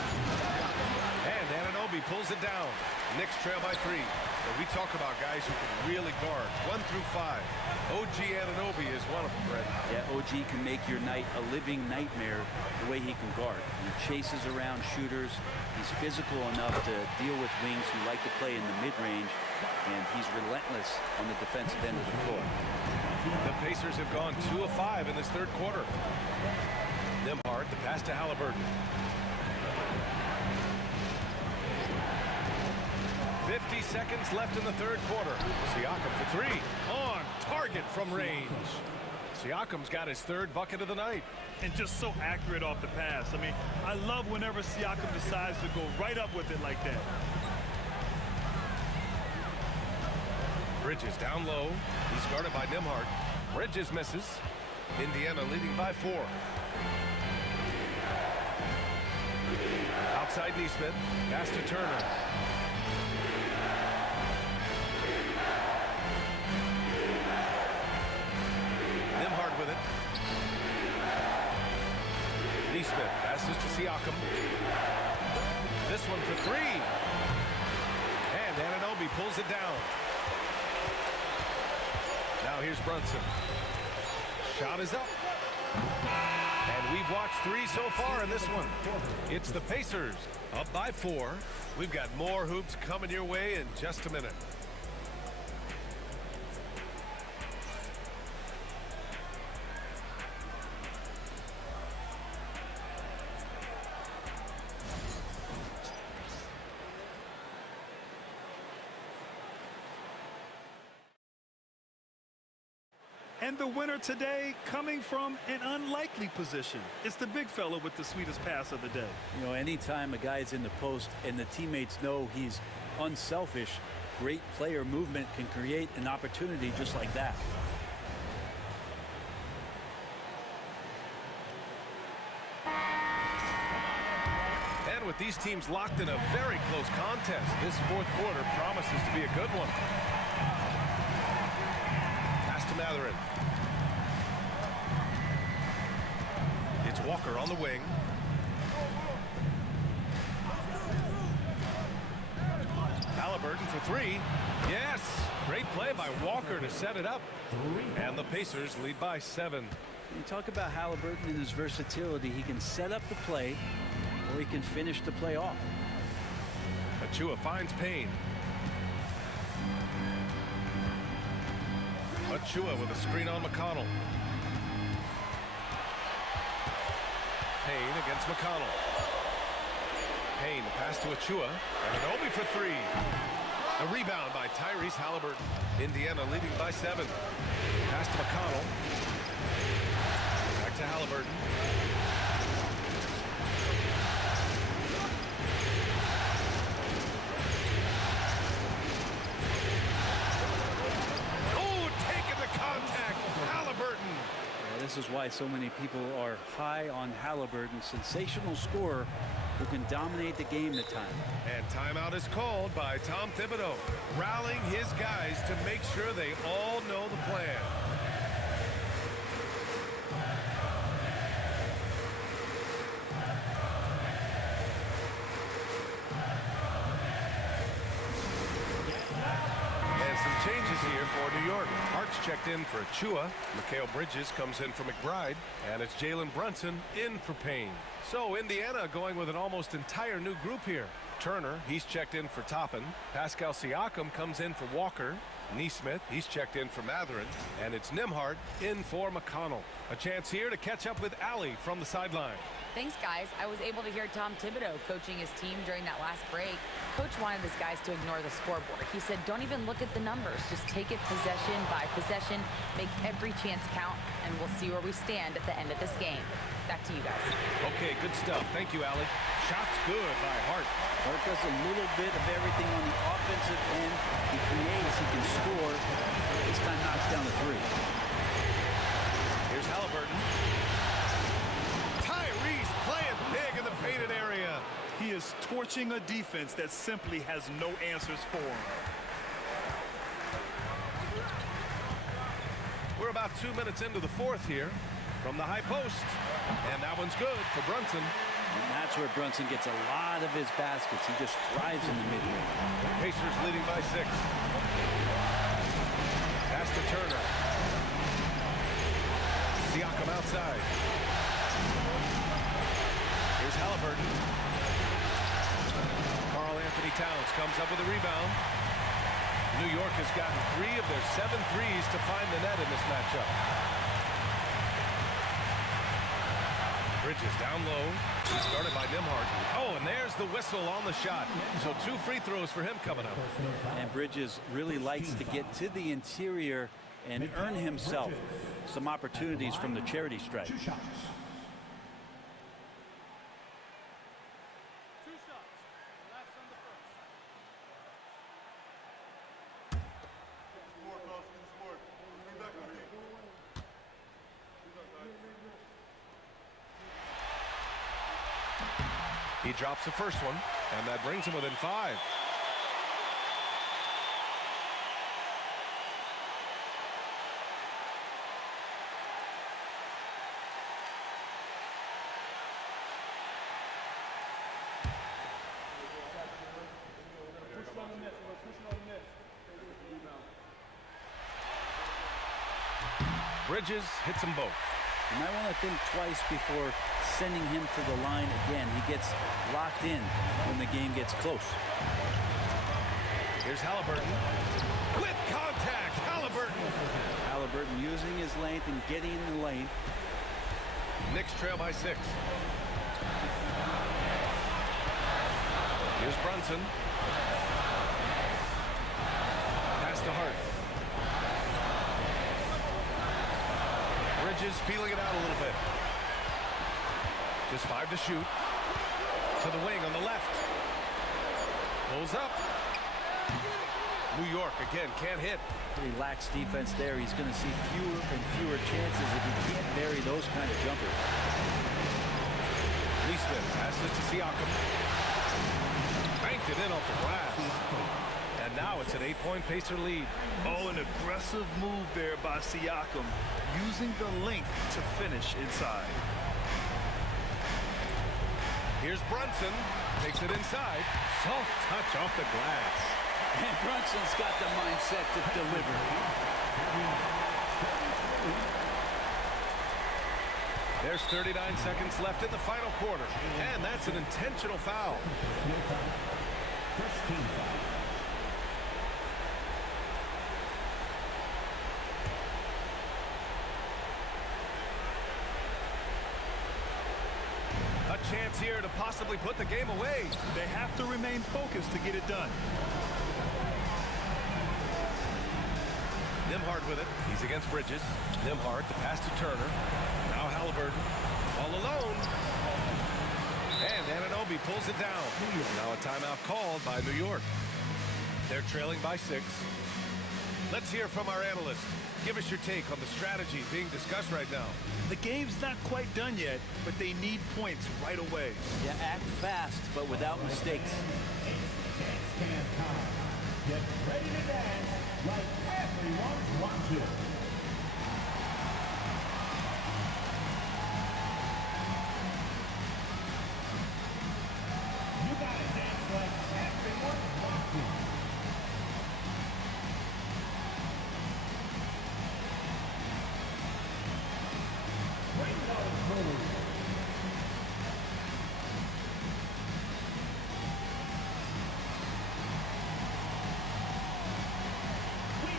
And Anunoby pulls it down. Knicks trail by 3. And we talk about guys who can really guard 1 through 5. OG Anunoby is one of them, Brett. Yeah, OG can make your night a living nightmare the way he can guard. He chases around shooters. He's physical enough to deal with wings who like to play in the mid-range, and he's relentless on the defensive end of the floor. The Pacers have gone 2 of 5 in this third quarter. Nembhard, the pass to Haliburton. 50 seconds left in the third quarter. Siakam for 3. On target from range. Siakam's got his 3rd bucket of the night. And just so accurate off the pass. I mean, I love whenever Siakam decides to go right up with it like that. Bridges down low. He's guarded by Nembhard. Bridges misses. Indiana leading by 4. Outside Neesmith. Pass to Turner. Nembhard with it. Neesmith passes to Siakam. This one for 3. And Anunoby pulls it down. Now here's Brunson. Shot is up. And we've watched 3 so far in this one. It's the Pacers up by 4. We've got more hoops coming your way in just a minute. And the winner today coming from an unlikely position. It's the big fella with the sweetest pass of the day. You know, anytime a guy's in the post and the teammates know he's unselfish, great player movement can create an opportunity just like that. And with these teams locked in a very close contest, this fourth quarter promises to be a good one. Pass to Matherin. It's Walker on the wing. Haliburton for 3. Yes! Great play by Walker to set it up. And the Pacers lead by 7. You talk about Haliburton and his versatility. He can set up the play, or he can finish the play off. Achua finds Payne. Achua with a screen on McConnell. Payne against McConnell. Payne, the pass to Achua. And Anunoby for 3. A rebound by Tyrese Haliburton. Indiana leading by 7. Pass to McConnell. Back to Haliburton. Oh, taking the contact. Haliburton. This is why so many people are high on Haliburton. Sensational scorer who can dominate the game at times. And timeout is called by Tom Thibodeau, rallying his guys to make sure they all know the plan. And some changes here for New York. Hart's checked in for Achua. Mikal Bridges comes in for McBride. And it's Jalen Brunson in for Payne. So Indiana going with an almost entire new group here. Turner, he's checked in for Toppin. Pascal Siakam comes in for Walker. Neesmith, he's checked in for Matherin, and it's Nembhard in for McConnell. A chance here to catch up with Allie from the sideline. Thanks, guys. I was able to hear Tom Thibodeau coaching his team during that last break. Coach wanted his guys to ignore the scoreboard. He said, don't even look at the numbers. Just take it possession by possession, make every chance count, and we'll see where we stand at the end of this game. Back to you guys. Okay, good stuff. Thank you, Allie. Shots good by Hart. Perk does a little bit of everything on the offensive end. He creates, he can score. This time knocks down the three. Here's Haliburton. Tyrese playing big in the painted area. He is torching a defense that simply has no answers for him. We're about 2 minutes into the fourth here from the high post. And that one's good for Brunson. And that's where Brunson gets a lot of his baskets. He just thrives in the mid-range. Pacers leading by 6. Pass to Turner. Siakam outside. Here's Haliburton. Karl Anthony Towns comes up with a rebound. New York has gotten 3 of their 7 threes to find the net in this matchup. Bridges down low. He's guarded by Nembhard. Oh, and there's the whistle on the shot. So 2 free throws for him coming up. And Bridges really likes to get to the interior and earn himself some opportunities from the charity stripe. He drops the first one, and that brings him within 5. Bridges hits them both. You might want to think twice before sending him to the line again. He gets locked in when the game gets close. Here's Haliburton. With contact, Haliburton. Haliburton using his length and getting in the lane. Knicks trail by 6. Here's Brunson. Pass to Hart. Bridges feeling it out a little bit. Just 5 to shoot. To the wing on the left. Pulls up. New York again can't hit. Pretty lax defense there. He's going to see fewer and fewer chances if he can't bury those kind of jumpers. Neesmith passes to Siakam. Banked it in off the glass. And now it's an 8-point Pacer lead. Oh, an aggressive move there by Siakam, using the length to finish inside. Here's Brunson. Takes it inside. Soft touch off the glass. And Brunson's got the mindset to deliver. There's 39 seconds left in the final quarter. And that's an intentional foul. First team foul. A chance here to possibly put the game away. They have to remain focused to get it done. Nembhard with it. He's against Bridges. Nembhard, the pass to Turner. Now Haliburton. All alone. And Anunoby pulls it down. Now a timeout called by New York. They're trailing by 6. Let's hear from our analyst. Give us your take on the strategy being discussed right now. The game's not quite done yet, but they need points right away. Yeah, act fast, but without mistakes. Get ready to dance like everyone's watching. You gotta dance like everyone's watching. Bring those moves. We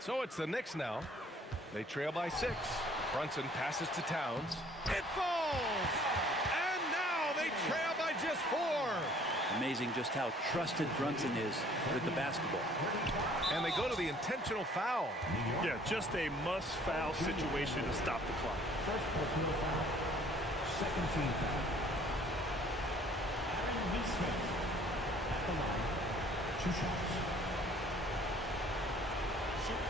So it's the Knicks now. They trail by 6. Brunson passes to Towns. It falls! And now they trail by just 4. Amazing just how trusted Brunson is with the basketball. And they go to the intentional foul. Yeah, just a must-foul situation to stop the clock. First personal foul. Second team foul. Aaron Neesmith at the line. 2 shots. Shoot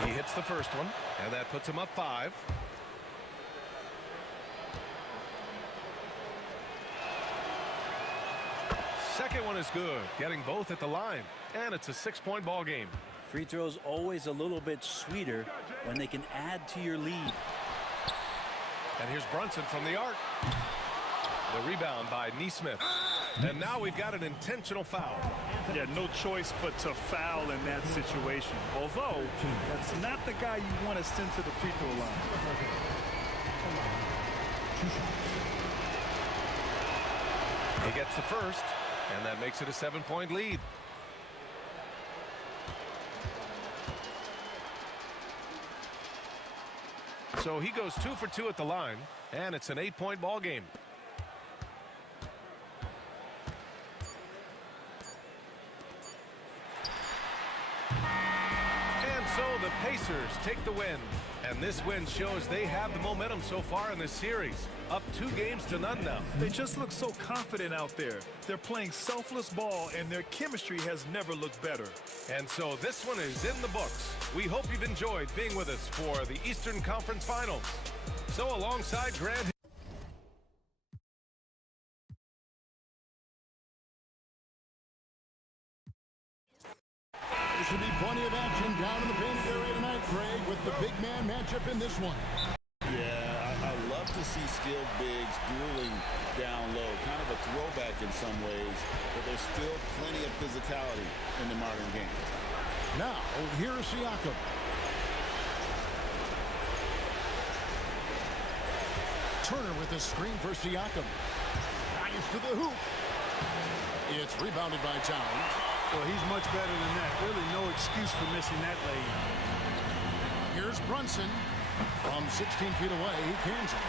2. He hits the first one, and that puts him up 5. Second one is good, getting both at the line, and it's a 6-point ball game. Free throws always a little bit sweeter when they can add to your lead. And here's Brunson from the arc. The rebound by Neesmith. And now we've got an intentional foul. Yeah, no choice but to foul in that situation. Although, that's not the guy you want to send to the free throw line. He gets the first, and that makes it a 7-point lead. So he goes 2 for 2 at the line, and it's an 8-point ball game. And so the Pacers take the win. And this win shows they have the momentum so far in this series. Up 2-0 now. They just look so confident out there. They're playing selfless ball, and their chemistry has never looked better. And so this one is in the books. We hope you've enjoyed being with us for the Eastern Conference Finals. So alongside Grant... There should be plenty of action down in the painted area tonight, Craig, with the big man matchup in this one. Yeah, I love to see skilled bigs dueling down low. Kind of a throwback in some ways, but there's still plenty of physicality in the modern game. Now, here's Siakam. Turner with a screen for Siakam. Nice to the hoop. It's rebounded by Towns. Well, he's much better than that. Really no excuse for missing that lay-in. Here's Brunson. From 16 feet away, he cans it.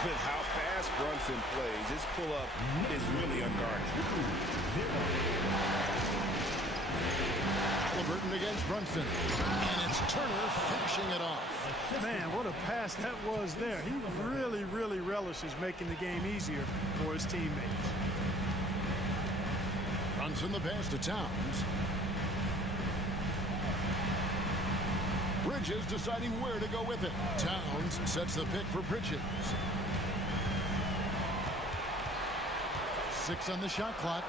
With how fast Brunson plays, his pull-up is really unguarded. Haliburton against Brunson. And it's Turner finishing it off. Man, what a pass that was there. He really, really relishes making the game easier for his teammates. Brunson the pass to Towns. Bridges deciding where to go with it. Towns sets the pick for Bridges. 6 on the shot clock.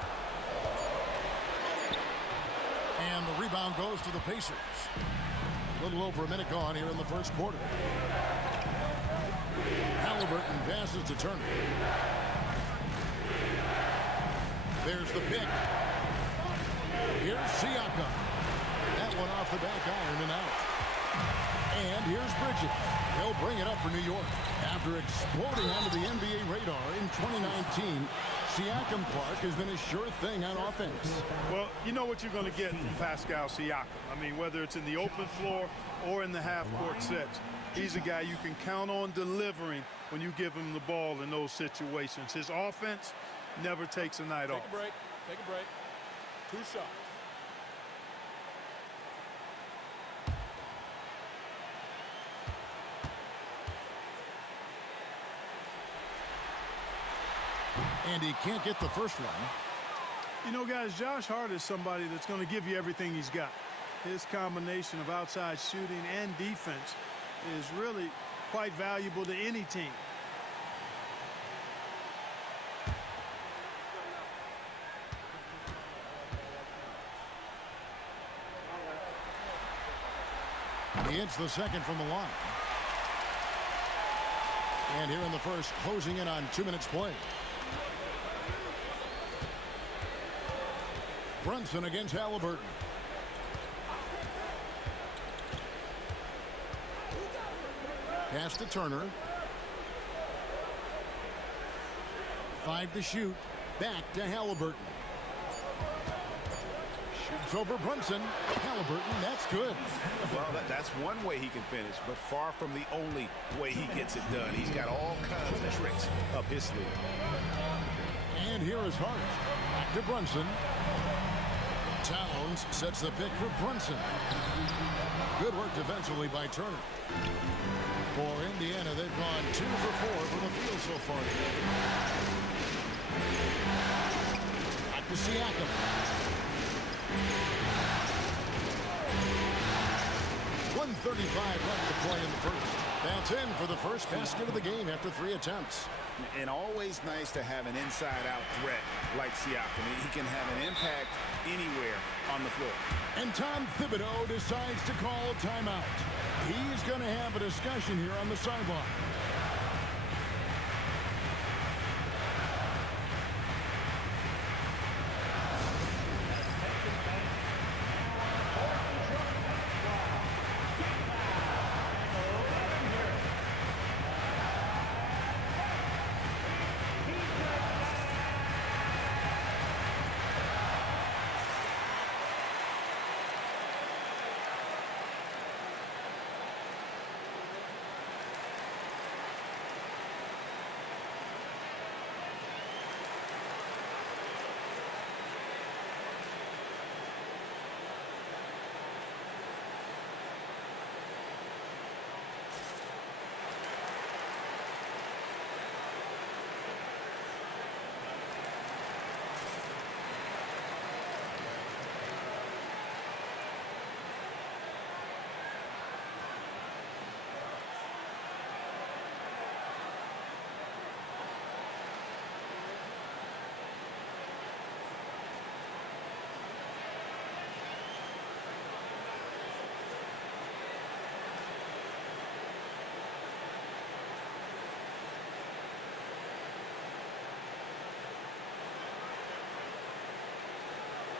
And the rebound goes to the Pacers. A little over a minute gone here in the first quarter. Haliburton passes to Turner. There's the pick. Here's Siakam. That one off the back iron and out. And here's Bridges. He'll bring it up for New York. After exploding onto the NBA radar in 2019, Siakam Clark has been a sure thing on offense. Well, you know what you're going to get from Pascal Siakam. I mean, whether it's in the open floor or in the half-court sets, he's a guy you can count on delivering when you give him the ball in those situations. His offense never takes a night off. Take a break. Take a break. 2 shots. And he can't get the first one. You know, guys, Josh Hart is somebody that's going to give you everything he's got. His combination of outside shooting and defense is really quite valuable to any team. He hits the second from the line. And here in the first, closing in on 2 minutes play. Brunson against Haliburton. Pass to Turner. 5 to shoot. Back to Haliburton. Shoots over Brunson. Haliburton, that's good. Well, that's one way he can finish, but far from the only way he gets it done. He's got all kinds of tricks up his sleeve. And here is Hart. Back to Brunson. Towns sets the pick for Brunson. Good work defensively by Turner. For Indiana, they've gone 2 for 4 from the field so far. Back to Siakam. .135 left to play in the first. That's in for the first basket of the game after 3 attempts. And always nice to have an inside-out threat like Siakam. He can have an impact anywhere on the floor. And Tom Thibodeau decides to call a timeout. He's going to have a discussion here on the sideline.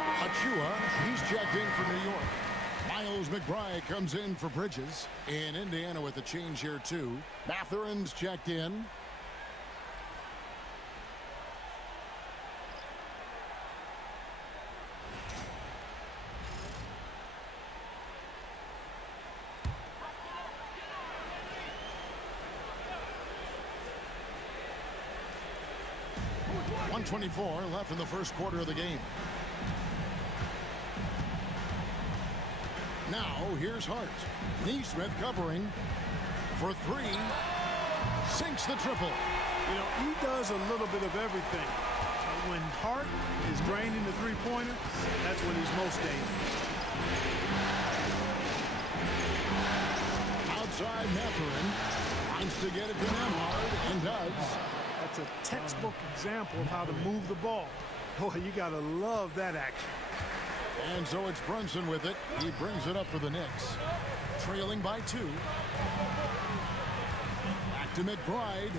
Achua, he's checked in for New York. Miles McBride comes in for Bridges. In Indiana with a change here, too. Mathurin's checked in. .124 left in the first quarter of the game. Now, here's Hart. Neesmith covering for 3. Sinks the triple. You know, he does a little bit of everything. When Hart is draining the three-pointer, that's when he's most dangerous. Outside Mathurin. Wants to get it to Nemhard and does. That's a textbook example of how to move the ball. Boy, you got to love that action. And so it's Brunson with it. He brings it up for the Knicks. Trailing by 2. Back to McBride.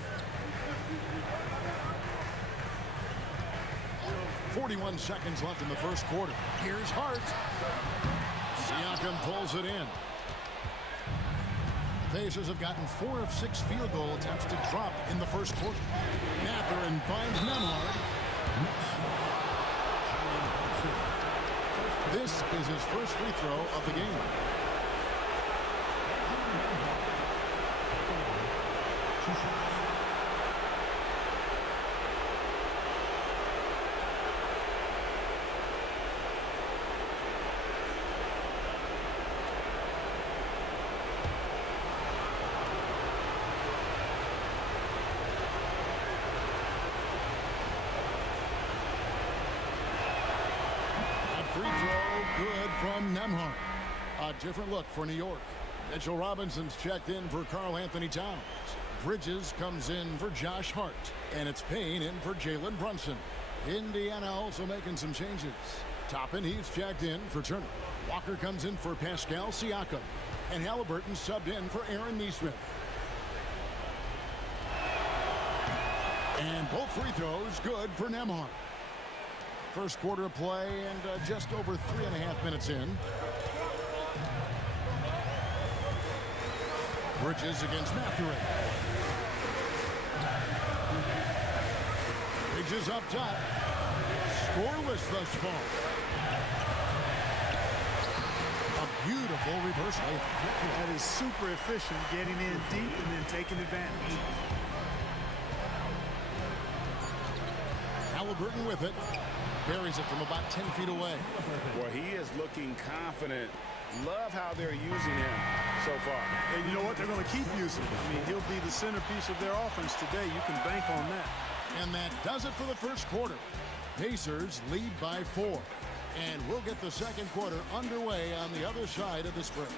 41 seconds left in the first quarter. Here's Hart. Siakam pulls it in. The Pacers have gotten 4 of 6 field goal attempts to drop in the first quarter. Mathurin finds Nemhard. This is his first free throw of the game. Good from Nemhard. A different look for New York. Mitchell Robinson's checked in for Karl Anthony Towns. Bridges comes in for Josh Hart. And it's Payne in for Jalen Brunson. Indiana also making some changes. Toppin, he's checked in for Turner. Walker comes in for Pascal Siakam. And Haliburton subbed in for Aaron Neesmith. And both free throws good for Nemhard. First quarter of play and just over 3.5 minutes in. Bridges against Mathurin. Big Bridges up top. Scoreless thus far. A beautiful reverse layup. That is super efficient, getting in deep and then taking advantage. Haliburton with it. Buries it from about 10 feet away. Well, he is looking confident. Love how they're using him so far. And you know what? They're going to keep using him. I mean, he'll be the centerpiece of their offense today. You can bank on that. And that does it for the first quarter. Pacers lead by 4. And we'll get the second quarter underway on the other side of this break.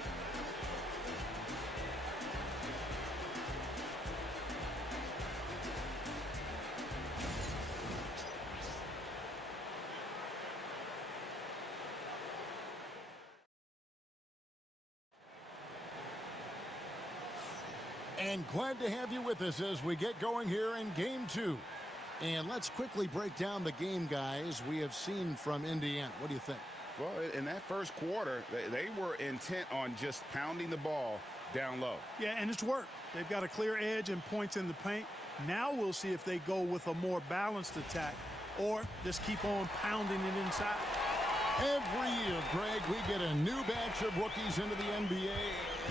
And glad to have you with us as we get going here in Game 2. And let's quickly break down the game, guys, we have seen from Indiana. What do you think? Well, in that first quarter, they were intent on just pounding the ball down low. Yeah, and it's worked. They've got a clear edge and points in the paint. Now we'll see if they go with a more balanced attack or just keep on pounding it inside. Every year, Greg, we get a new batch of rookies into the NBA,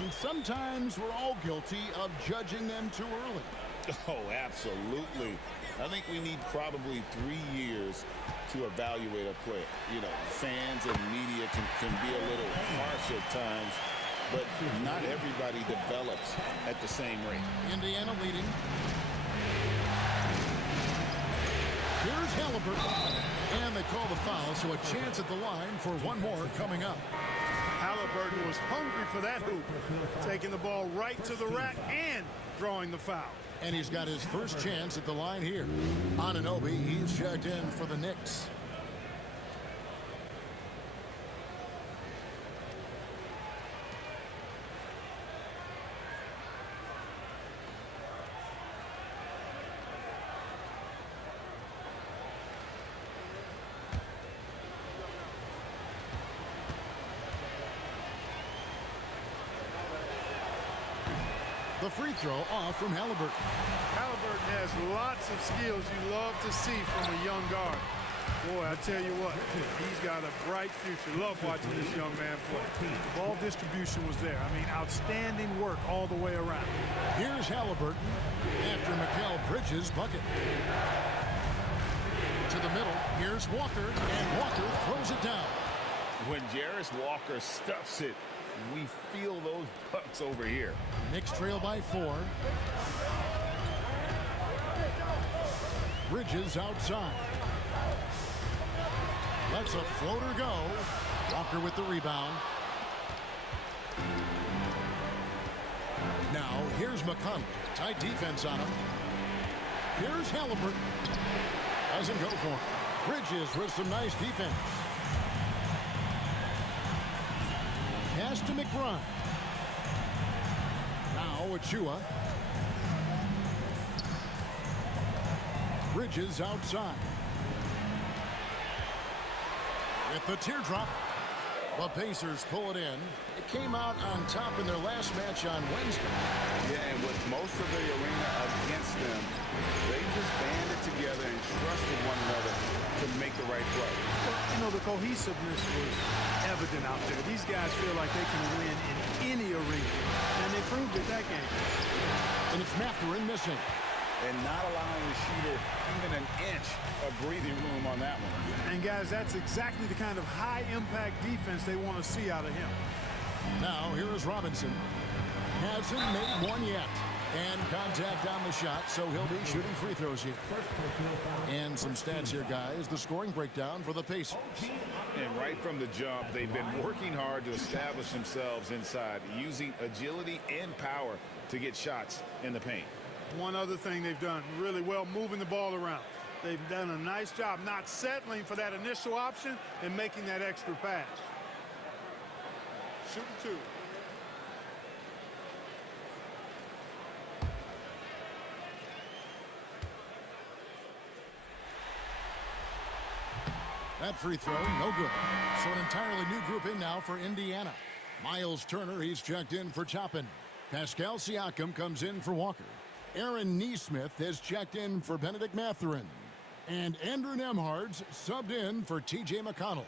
and sometimes we're all guilty of judging them too early. Oh, absolutely. I think we need probably 3 years to evaluate a player. You know, fans and media can be a little harsh at times, but not everybody develops at the same rate. Indiana leading. Here's Haliburton. And they call the foul, so a chance at the line for one more coming up. Haliburton was hungry for that hoop, taking the ball right to the rack and drawing the foul. And he's got his first chance at the line here. Anunoby, he's checked in for the Knicks. The free throw off from Haliburton. Haliburton has lots of skills you love to see from a young guard. Boy, I tell you what, he's got a bright future. Love watching this young man play. The ball distribution was there. I mean, outstanding work all the way around. Here's Haliburton after Mikal Bridges' bucket. To the middle, here's Walker, and Walker throws it down. When Jarris Walker stuffs it, we feel those bucks over here. Knicks trail by 4. Bridges outside. Lets a floater go. Walker with the rebound. Now, here's McConnell. Tight defense on him. Here's Haliburton. Doesn't go for him. Bridges with some nice defense. Pass to McBride. Now Achua. Bridges outside. With the teardrop, the Pacers pull it in. It came out on top in their last match on Wednesday. Yeah, and with most of the arena against them, they just banded together and trusted one another to make the right play. Well, you know, the cohesiveness was evident out there. These guys feel like they can win in any arena, and they proved it that game. And it's Mathurin missing. And not allowing the shooter even an inch of breathing room on that one. And guys, that's exactly the kind of high-impact defense they want to see out of him. Now, here is Robinson. Hasn't made one yet. And contact on the shot, so he'll be shooting free throws here. And some stats here, guys. The scoring breakdown for the Pacers. And right from the jump, they've been working hard to establish themselves inside, using agility and power to get shots in the paint. One other thing they've done really well, moving the ball around. They've done a nice job not settling for that initial option and making that extra pass. Shooting 2. That free throw, no good. So an entirely new group in now for Indiana. Miles Turner, he's checked in for Toppin. Pascal Siakam comes in for Walker. Aaron Nesmith has checked in for Benedict Mathurin. And Andrew Nembhard's subbed in for T.J. McConnell.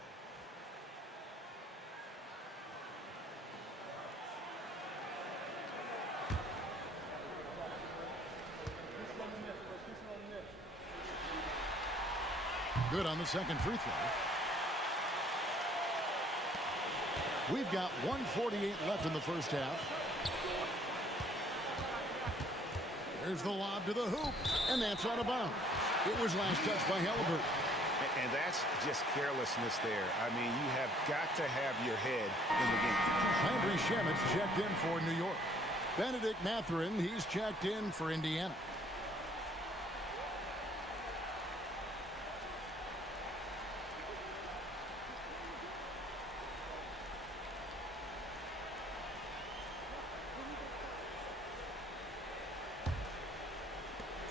Good on the second free throw. We've got 1:48 left in the first half. There's the lob to the hoop, and that's out of bounds. It was last touched by Haliburton. And that's just carelessness there. I mean, you have got to have your head in the game. Landry Shamet's checked in for New York. Benedict Mathurin, he's checked in for Indiana.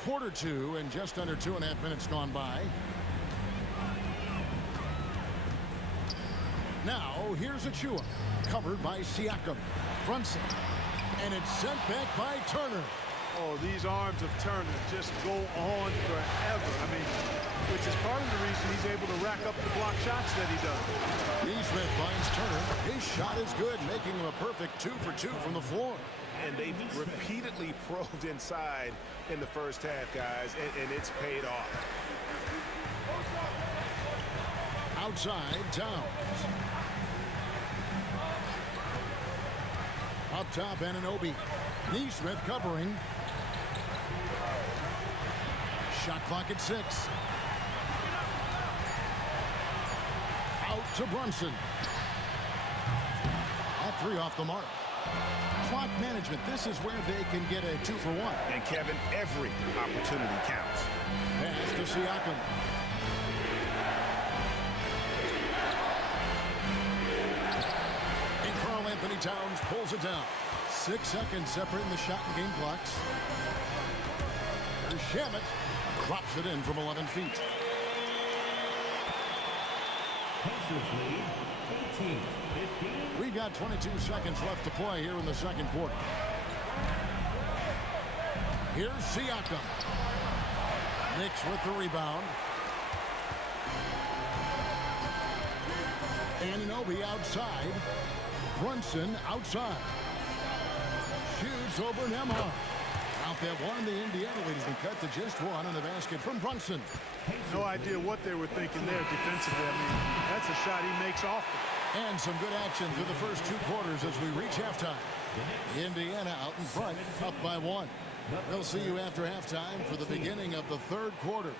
Quarter two and just under 2.5 minutes gone by. Now here's Achua, covered by Siakam. Brunson, and it's sent back by Turner. Oh, these arms of Turner just go on forever. I mean, which is part of the reason he's able to rack up the block shots that he does. Neesmith finds Turner. His shot is good, making him a perfect 2 for 2 from the floor. And they've repeatedly probed inside in the first half, guys, and it's paid off. Outside, Towns. Up top, Anunoby. Neesmith covering. Shot clock at 6. Out to Brunson. That 3 off the mark. Clock management, this is where they can get a 2 for 1. And Kevin, every opportunity counts. Pass to Siakam. And Karl Anthony Towns pulls it down. 6 seconds separating the shot and game clocks. There's Shamet. Drops it in from 11 feet. Pacers lead 18-15. We've got 22 seconds left to play here in the second quarter. Here's Siakam. Knicks with the rebound. Anunoby outside. Brunson outside. Shoots over Nembhard. Out that one, the Indiana lead has been cut to just 1 on the basket from Brunson. No idea what they were thinking there defensively. I mean, that's a shot he makes often. And some good action through the first 2 quarters as we reach halftime. Indiana out in front, up by 1. We'll see you after halftime for the beginning of the third quarter.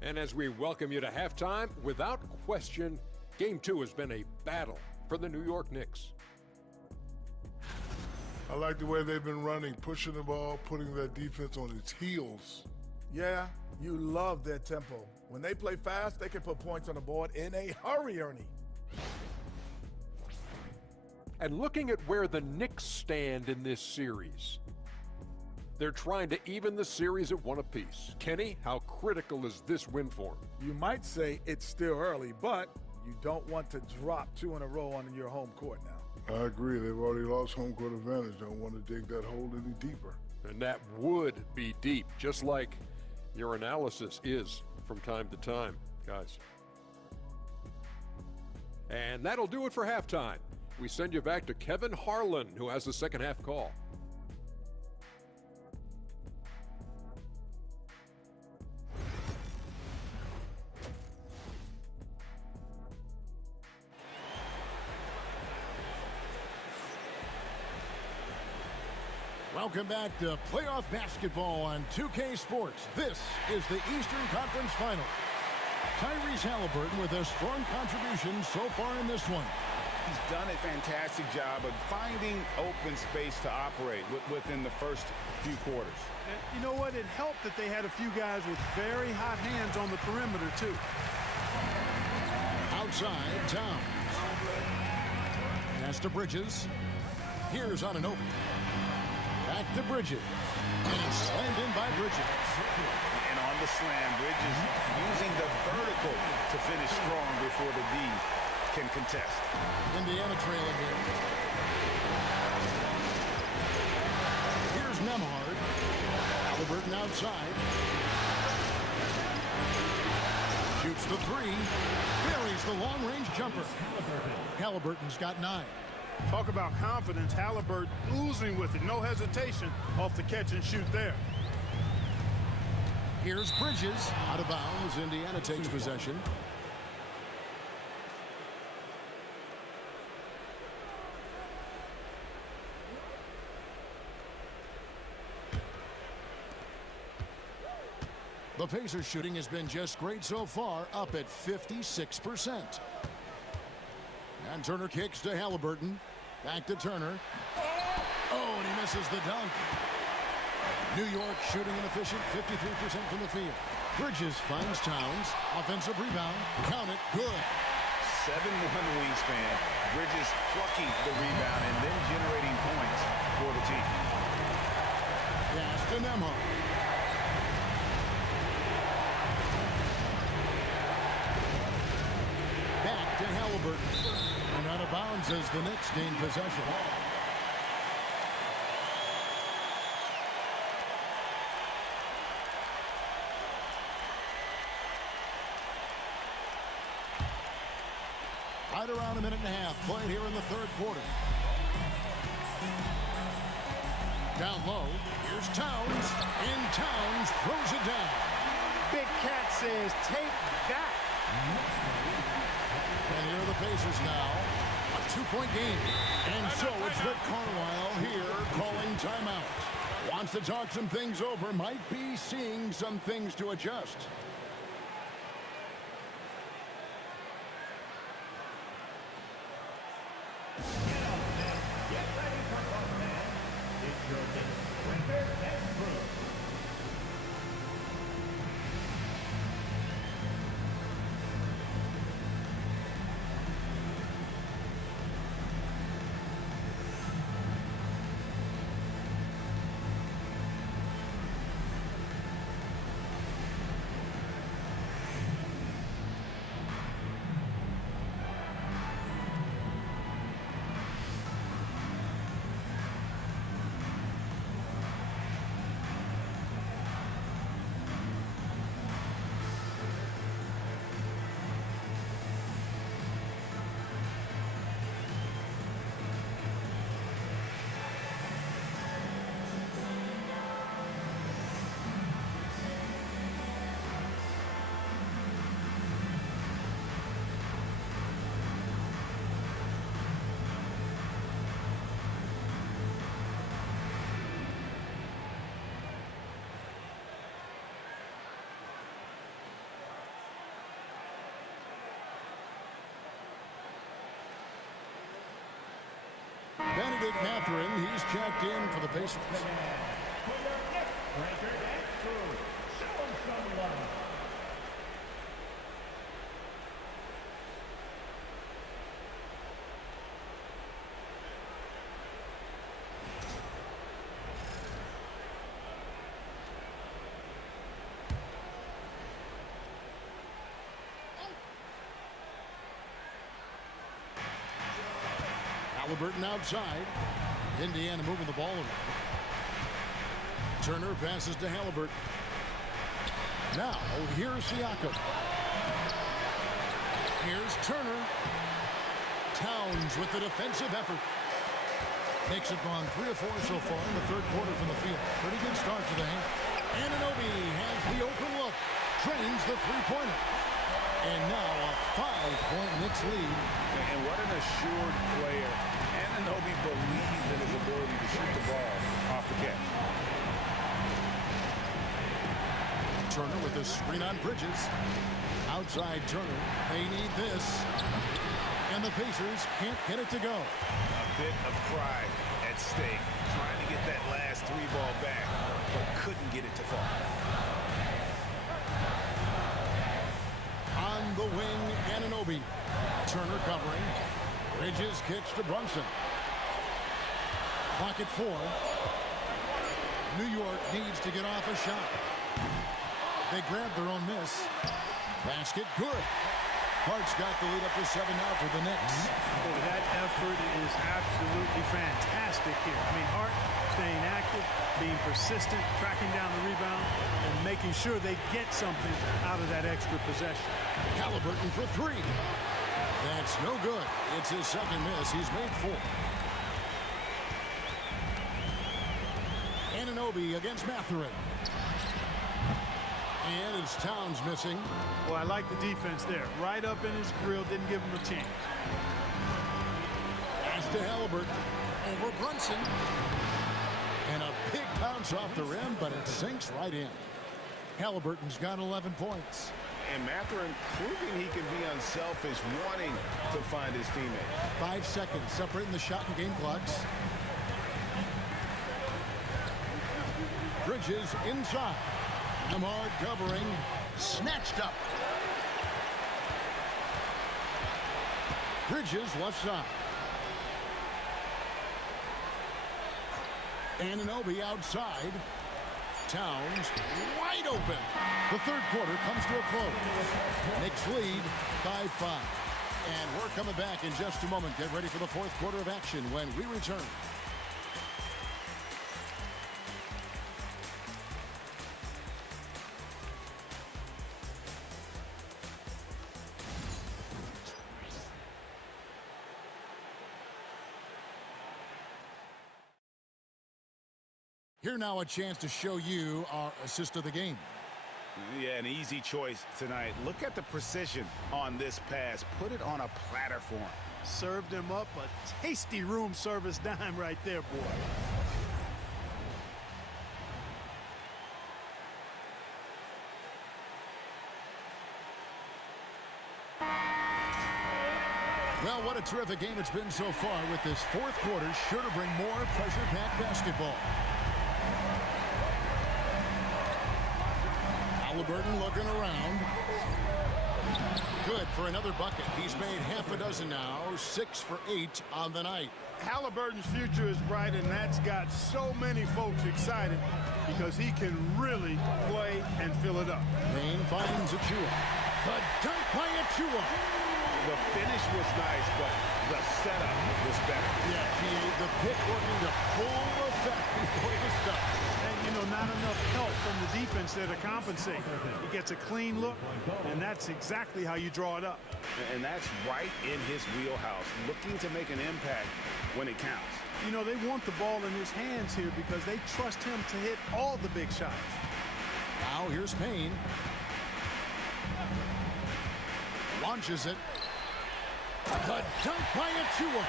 And as we welcome you to halftime, without question, Game 2 has been a battle for the New York Knicks. I like the way they've been running, pushing the ball, putting that defense on its heels. Yeah, you love their tempo. When they play fast, they can put points on the board in a hurry, Ernie. And looking at where the Knicks stand in this series, they're trying to even the series at 1 apiece. Kenny, how critical is this win for them? You might say it's still early, but you don't want to drop 2 in a row on your home court now. I agree. They've already lost home court advantage. Don't want to dig that hole any deeper. And that would be deep, just like your analysis is from time to time, guys. And that'll do it for halftime. We send you back to Kevin Harlan, who has the second half call. Welcome back to playoff basketball on 2K Sports. This is the Eastern Conference Final. Tyrese Haliburton with a strong contribution so far in this one. He's done a fantastic job of finding open space to operate within the first few quarters. And you know what? It helped that they had a few guys with very hot hands on the perimeter, too. Outside, Towns. Pass to Bridges. Here's Anunoby. Back to Bridges. And it's slammed in by Bridges. And on the slam, Bridges using the vertical to finish strong before the D can contest. Indiana trailing here. Here's Nemhard. Haliburton outside. Shoots the three. Buries the long-range jumper. Haliburton's got 9. Talk about confidence. Haliburton oozing with it. No hesitation off the catch and shoot there. Here's Bridges. Out of bounds. Indiana takes possession. The Pacers shooting has been just great so far, up at 56%. And Turner kicks to Haliburton. Back to Turner. Oh, and he misses the dunk. New York shooting an efficient 53% from the field. Bridges finds Towns. Offensive rebound. Count it. Good. 7'1" wingspan. Bridges plucking the rebound and then generating points for the team. Pass to Nemhard. Back to Haliburton. And out of bounds as the Knicks gain possession. Right around a minute and a half played here in the third quarter. Down low, here's Towns. In Towns, throws it down. Big Cat says, take that. And here are the Pacers now. A 2-point game. And so it's Rick Carlisle here calling timeout. Wants to talk some things over. Might be seeing some things to adjust. Benedict Catherine, he's checked in for the Pacers. Haliburton outside. Indiana moving the ball around. Turner passes to Haliburton. Now, here's Siakam. Here's Turner. Towns with the defensive effort. Knicks have gone 3 of 4 so far in the third quarter from the field. Pretty good start to the hand. Anunoby has the open look. Drains the three-pointer. And now a 5-point Knicks lead. And what an assured player. Anunoby believes in his ability to shoot the ball off the catch. Turner with a screen on Bridges. Outside Turner. They need this. And the Pacers can't get it to go. A bit of pride at stake. Trying to get that last 3-ball back, but couldn't get it to fall. On the wing, Anunoby. Turner covering. Bridges kicks to Brunson. Clock at 4. New York needs to get off a shot. They grab their own miss. Basket good. Hart's got the lead up to 7 now for the Knicks. Boy, that effort is absolutely fantastic here. I mean, Hart staying active, being persistent, tracking down the rebound, and making sure they get something out of that extra possession. Haliburton for 3. That's no good. It's his second miss. He's made 4. Anunoby against Mathurin. And it's Towns missing. Well, I like the defense there. Right up in his grill, didn't give him a chance. Pass to Haliburton. Over Brunson. And a big bounce off the rim, but it sinks right in. Haliburton's got 11 points. And Mathurin proving he can be unselfish, wanting to find his teammate. 5 seconds separating the shot and game clocks. Bridges inside. Lamar covering. Snatched up. Bridges left side. Anunoby outside. Towns wide open. The third quarter comes to a close. Knicks lead by 5. And we're coming back in just a moment. Get ready for the fourth quarter of action when we return. Here now a chance to show you our assist of the game. Yeah, an easy choice tonight. Look at the precision on this pass. Put it on a platter for him. Served him up a tasty room service dime right there, boy. Well, what a terrific game it's been so far, with this fourth quarter sure to bring more pressure-packed basketball. Haliburton looking around. Good for another bucket. He's made half a dozen now, 6 for 8 on the night. Halliburton's future is bright, and that's got so many folks excited because he can really play and fill it up. Payne finds Achua. The dunk by Achua. The finish was nice, but the setup was better. Yeah, the pick working to full effect before the stuff. And, you know, not enough help from the defense there to compensate. He gets a clean look, and that's exactly how you draw it up. And that's right in his wheelhouse, looking to make an impact when it counts. You know, they want the ball in his hands here because they trust him to hit all the big shots. Now here's Payne. Launches it. The dunk by Achua.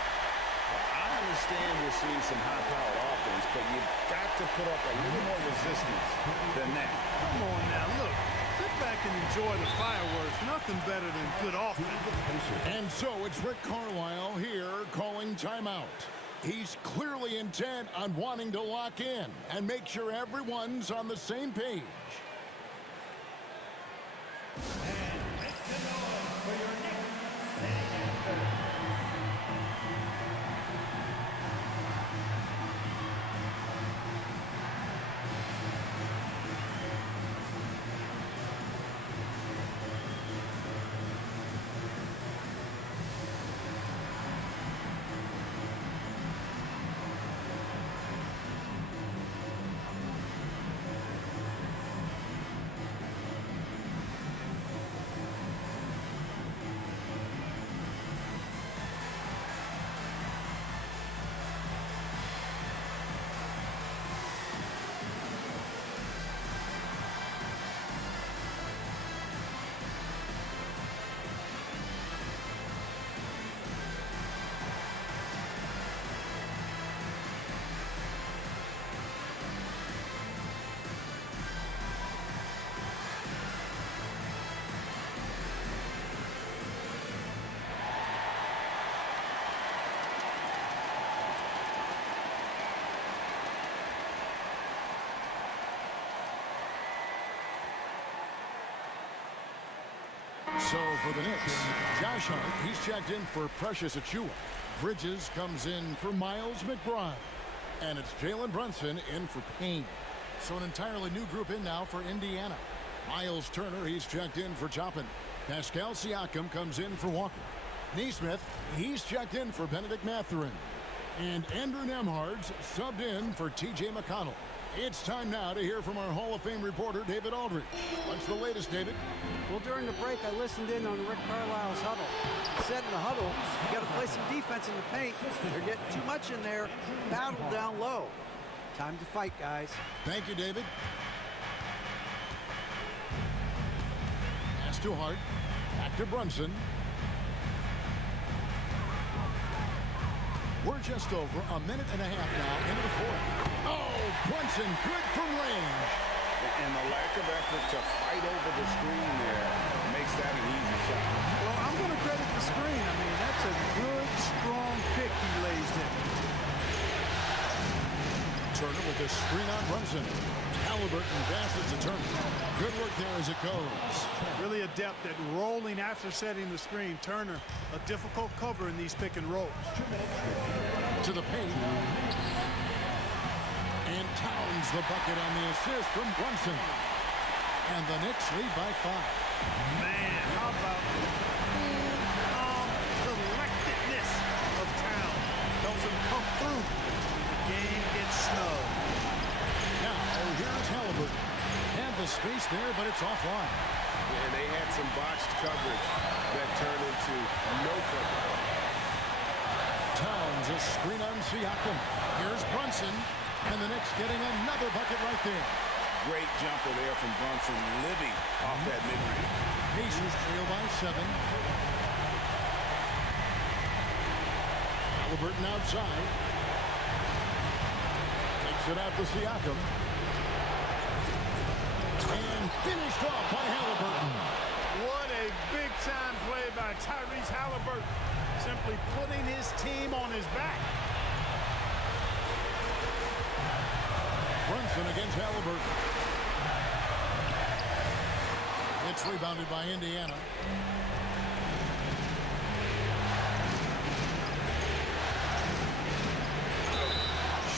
I understand we're seeing some high-powered offense, but you've got to put up a little more resistance than that. Come on now, look. Sit back and enjoy the fireworks. Nothing better than good offense. And so it's Rick Carlisle here calling timeout. He's clearly intent on wanting to lock in and make sure everyone's on the same page. So for the Knicks, Josh Hart, he's checked in for Precious Achua. Bridges comes in for Miles McBride. And it's Jalen Brunson in for Payne. So an entirely new group in now for Indiana. Miles Turner, he's checked in for Toppin. Pascal Siakam comes in for Walker. Neesmith, he's checked in for Benedict Mathurin. And Andrew Nembhard's subbed in for T.J. McConnell. It's time now to hear from our Hall of Fame reporter, David Aldridge. What's the latest, David? Well, during the break, I listened in on Rick Carlisle's huddle. He said in the huddle, you got to play some defense in the paint. They're getting too much in there. Battle down low. Time to fight, guys. Thank you, David. Pass to Hart. Back to Brunson. We're just over a minute and a half now into the fourth. Oh, Brunson, good from range. And the lack of effort to fight over the screen there makes that an easy shot. Well, I'm going to credit the screen. I mean, that's a good, strong pick he lays in. Turner with the screen on Brunson. Haliburton passes to Turner. Good work there as it goes. Really adept at rolling after setting the screen. Turner, a difficult cover in these pick and rolls. To the paint. And Towns the bucket on the assist from Brunson. And the Knicks lead by 5. Man, how about the collectedness of Towns. Helps him come through. The game gets snug. Now, here's Haliburton. Had the space there, but it's offline. And they had some botched coverage that turned into no coverage. Towns a screen on Siakam. Here's Brunson. And the Knicks getting another bucket right there. Great jumper there from Brunson, living off that mid-range. Pacers trail by 7. Haliburton outside. Takes it out to Siakam. And finished off by Haliburton. What a big-time play by Tyrese Haliburton. Simply putting his team on his back. Brunson against Haliburton. It's rebounded by Indiana.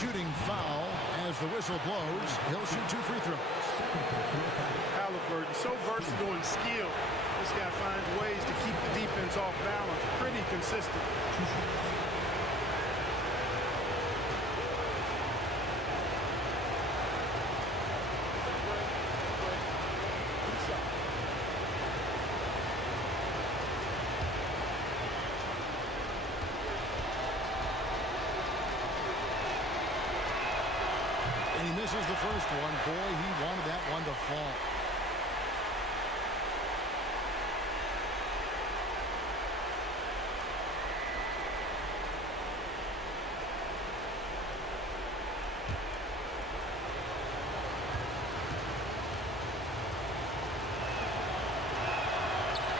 Shooting foul as the whistle blows. He'll shoot 2 free throws. Haliburton, so versatile and skilled. This guy finds ways to keep the defense off balance. Pretty consistent. And he misses the first one. Boy, he wanted that one to fall.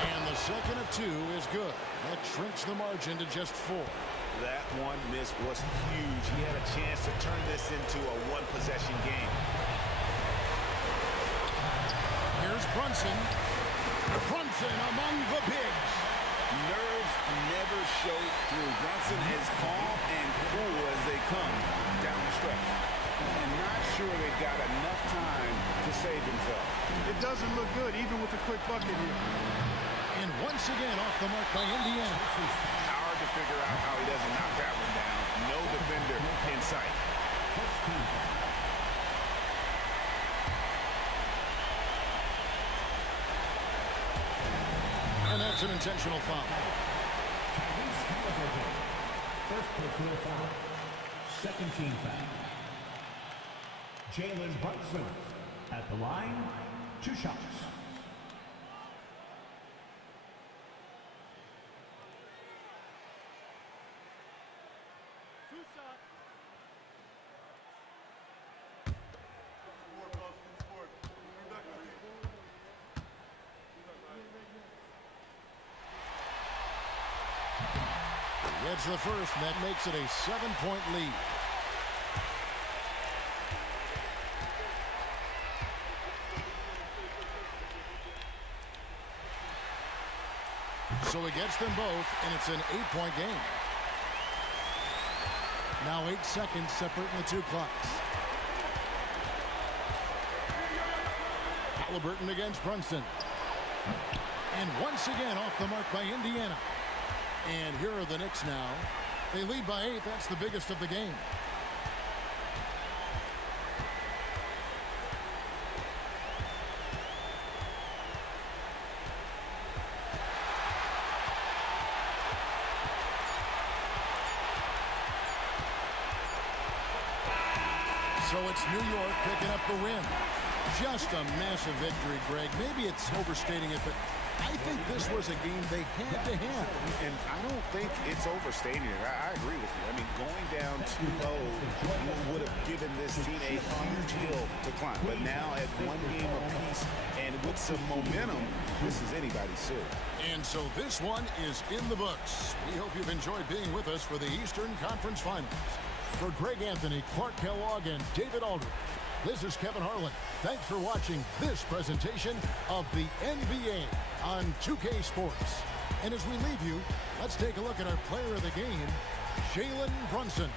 And the second of 2 is good. That shrinks the margin to just 4. That one miss was huge. He had a chance to turn this into a one-possession game. Here's Brunson. Brunson among the bigs. Nerves never show through. Brunson is calm and cool as they come down the stretch. And not sure they've got enough time to save themselves. It doesn't look good, even with a quick bucket here. And once again off the mark by Indiana. Hard to figure out how he doesn't knock that one down. No defender in sight. And that's an intentional foul. First personal foul. Second team foul. Jalen Brunson at the line. 2 shots. Gets the first, and that makes it a 7-point lead. So he gets them both, and it's an 8-point game. Now 8 seconds separating the 2 clocks. Haliburton against Brunson. And once again off the mark by Indiana. And here are the Knicks now. They lead by 8. That's the biggest of the game. So it's New York picking up the win. Just a massive victory, Greg. Maybe it's overstating it, but I think this was a game they had to have. And I don't think it's overstating it. I agree with you. I mean, going down 2-0 would have given this team a huge hill to climb. But now at one game apiece and with some momentum, this is anybody's series. And so this one is in the books. We hope you've enjoyed being with us for the Eastern Conference Finals. For Greg Anthony, Clark Kellogg, and David Aldridge, this is Kevin Harlan. Thanks for watching this presentation of the NBA on 2K Sports. And as we leave you, let's take a look at our player of the game, Jalen Brunson.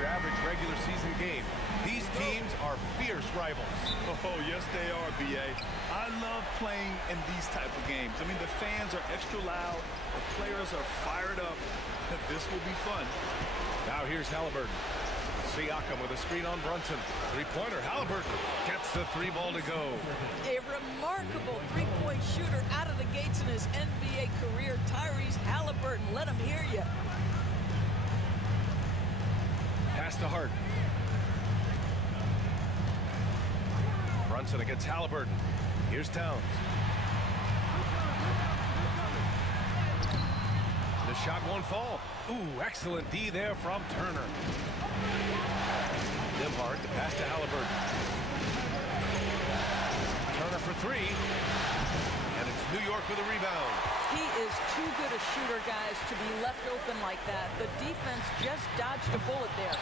your average regular season game. These teams are fierce rivals. Oh, yes, they are, B.A. I love playing in these type of games. I mean, the fans are extra loud. The players are fired up. This will be fun. Now here's Haliburton. Siakam with a screen on Brunson. Three-pointer. Haliburton gets the three ball to go. A remarkable three-point shooter out of the gates in his NBA career, Tyrese Haliburton. Let him hear you. Pass to Hart. Brunson against Haliburton. Here's Towns. The shot won't fall. Ooh, excellent D there from Turner. Nembhard, the pass to Haliburton. Turner for three. And it's New York with a rebound. He is too good a shooter, guys, to be left open like that. The defense just dodged a bullet there.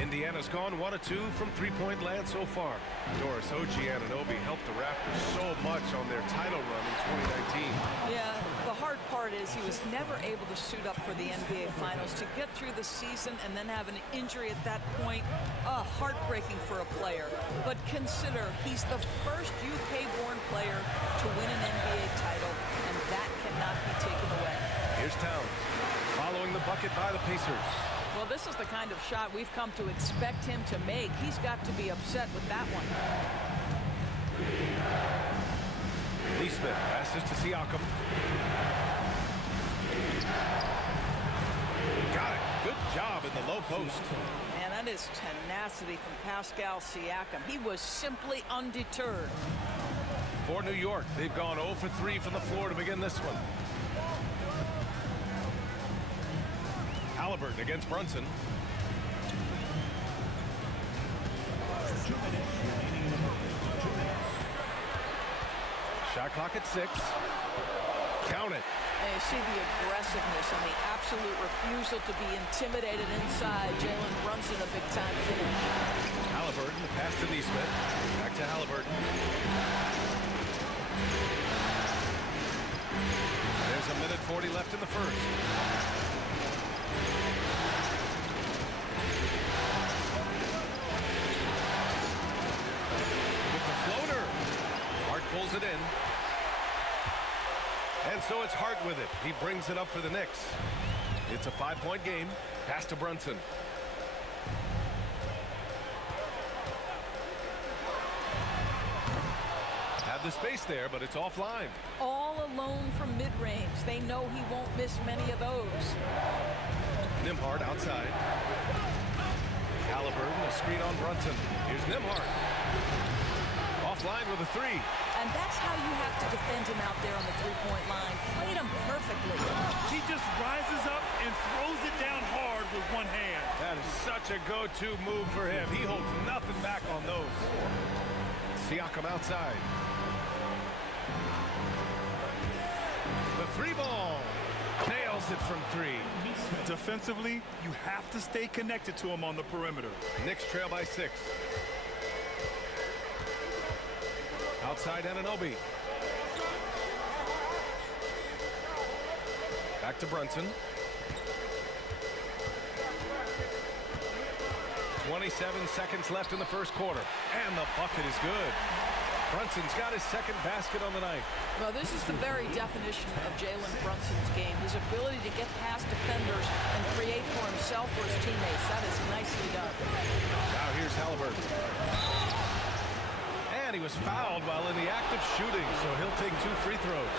Indiana's gone 1 of 2 from three-point land so far. Doris Anunoby helped the Raptors so much on their title run in 2019. Yeah, the hard part is he was never able to suit up for the NBA Finals. To get through the season and then have an injury at that point, heartbreaking for a player. But consider, he's the first UK-born player to win an NBA title, and that cannot be taken away. Here's Towns, following the bucket by the Pacers. Well, this is the kind of shot we've come to expect him to make. He's got to be upset with that one. Neesmith passes to Siakam. Got it. Good job in the low post. And that is tenacity from Pascal Siakam. He was simply undeterred. For New York, they've gone 0 for 3 from the floor to begin this one. Haliburton against Brunson. Shot clock at 6. Count it. And you see the aggressiveness and the absolute refusal to be intimidated inside. Jalen Brunson, a big-time finish. Haliburton, the pass to Neesmith. Back to Haliburton. There's a minute 40 left in the first. Pulls it in. And so it's Hart with it. He brings it up for the Knicks. It's a 5-point game. Pass to Brunson. Had the space there, but it's offline. All alone from mid-range. They know he won't miss many of those. Nembhard outside. Haliburton, a screen on Brunson. Here's Nembhard. Offline with a 3. And that's how you have to defend him out there on the three-point line. Played him perfectly. He just rises up and throws it down hard with one hand. That is such a go-to move for him. He holds nothing back on those. Siakam outside. The 3-ball. Nails it from 3. Defensively, you have to stay connected to him on the perimeter. Knicks trail by 6. Outside Anunoby. Back to Brunson. 27 seconds left in the first quarter. And the bucket is good. Brunson's got his second basket on the night. Well, this is the very definition of Jalen Brunson's game. His ability to get past defenders and create for himself or his teammates. That is nicely done. Now here's Haliburton. And he was fouled while in the act of shooting, so he'll take 2 free throws.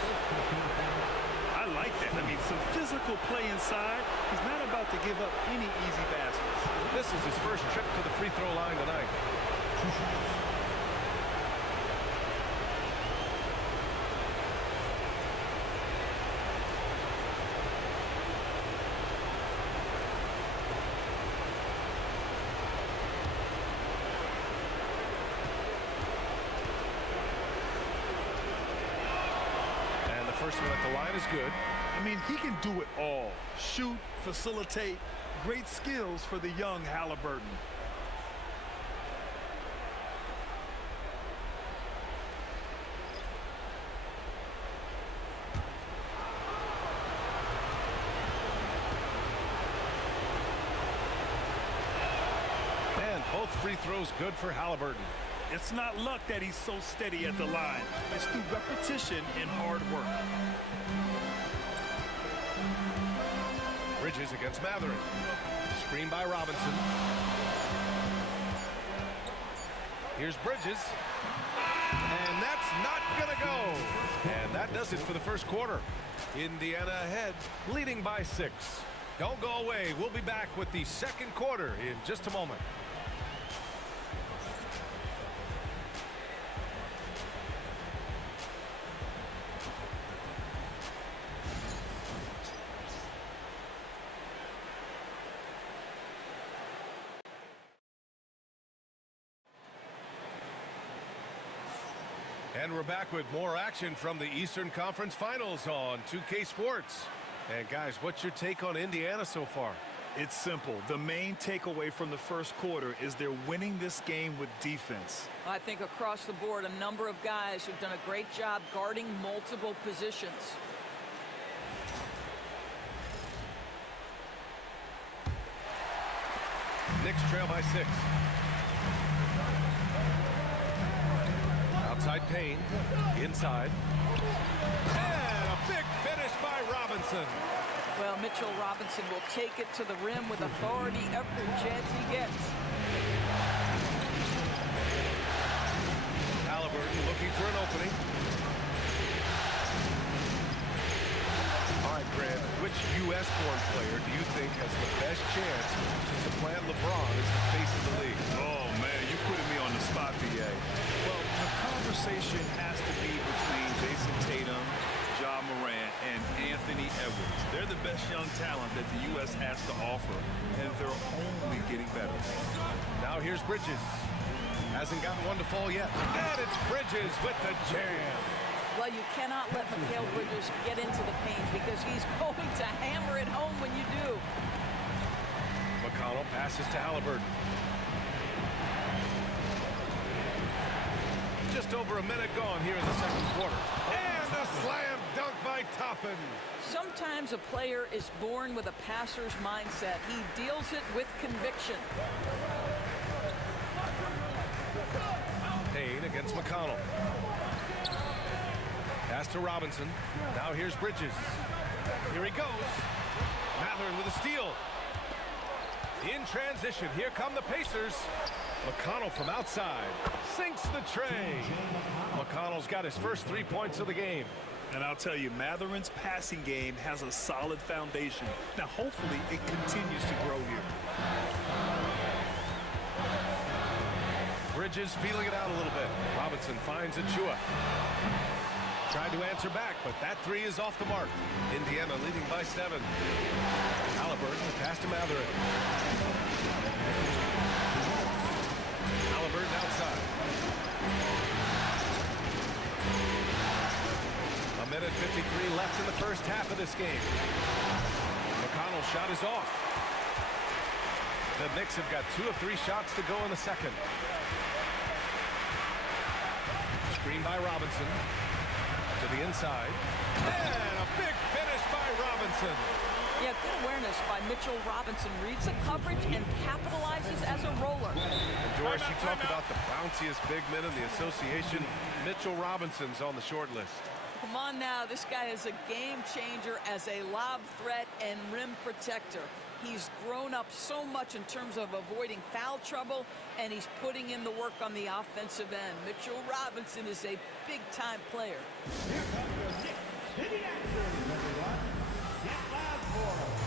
I like that. I mean, some physical play inside. He's not about to give up any easy baskets. This is his first trip to the free throw line tonight. First one at the line is good. I mean, he can do it all. Shoot, facilitate. Great skills for the young Haliburton. Both free throws good for Haliburton. It's not luck that he's so steady at the line. It's through repetition and hard work. Bridges against Matherin. Screen by Robinson. Here's Bridges. And that's not going to go. And that does it for the first quarter. Indiana ahead, leading by 6. Don't go away. We'll be back with the second quarter in just a moment. And we're back with more action from the Eastern Conference Finals on 2K Sports. And guys, what's your take on Indiana so far? It's simple. The main takeaway from the first quarter is they're winning this game with defense. I think across the board, a number of guys who've done a great job guarding multiple positions. Knicks trail by 6. Outside Payne, inside. And a big finish by Robinson. Well, Mitchell Robinson will take it to the rim with authority every chance he gets. Haliburton looking for an opening. All right, Grant, which U.S.-born player do you think has the best chance to supplant LeBron as the face of the league? Oh, man, you putting me on the spot, B.A. Well, the conversation has to be between Jason Tatum, Ja Morant, and Anthony Edwards. They're the best young talent that the U.S. has to offer, and they're only getting better. Now here's Bridges. Hasn't gotten one to fall yet. And it's Bridges with the jam. Well, you cannot let Mikal Bridges get into the paint because he's going to hammer it home when you do. McConnell passes to Haliburton. Just over a minute gone here in the second quarter. And a slam dunk by Toppin. Sometimes a player is born with a passer's mindset. He deals it with conviction. Payne against McConnell. Pass to Robinson. Now here's Bridges. Here he goes. Matherin with a steal. In transition, here come the Pacers. McConnell from outside. Sinks the tray. McConnell's got his first 3 points of the game. And I'll tell you, Matherin's passing game has a solid foundation. Now, hopefully, it continues to grow here. Bridges feeling it out a little bit. Robinson finds Achua. Tried to answer back, but that three is off the mark. Indiana leading by 7. Haliburton, pass to Matherin. Haliburton outside. A minute 53 left in the first half of this game. McConnell's shot is off. The Knicks have got 2 of 3 shots to go in the second. Screen by Robinson. To the inside. And a big finish by Robinson. Yeah, good awareness by Mitchell Robinson. Reads the coverage and capitalizes as a roller. And Doris, you talk about the bounciest big men in the association. Mitchell Robinson's on the short list. Come on now, this guy is a game changer as a lob threat and rim protector. He's grown up so much in terms of avoiding foul trouble, and he's putting in the work on the offensive end. Mitchell Robinson is a big-time player. Here comes the Knicks to the action, everyone. Get loud for them.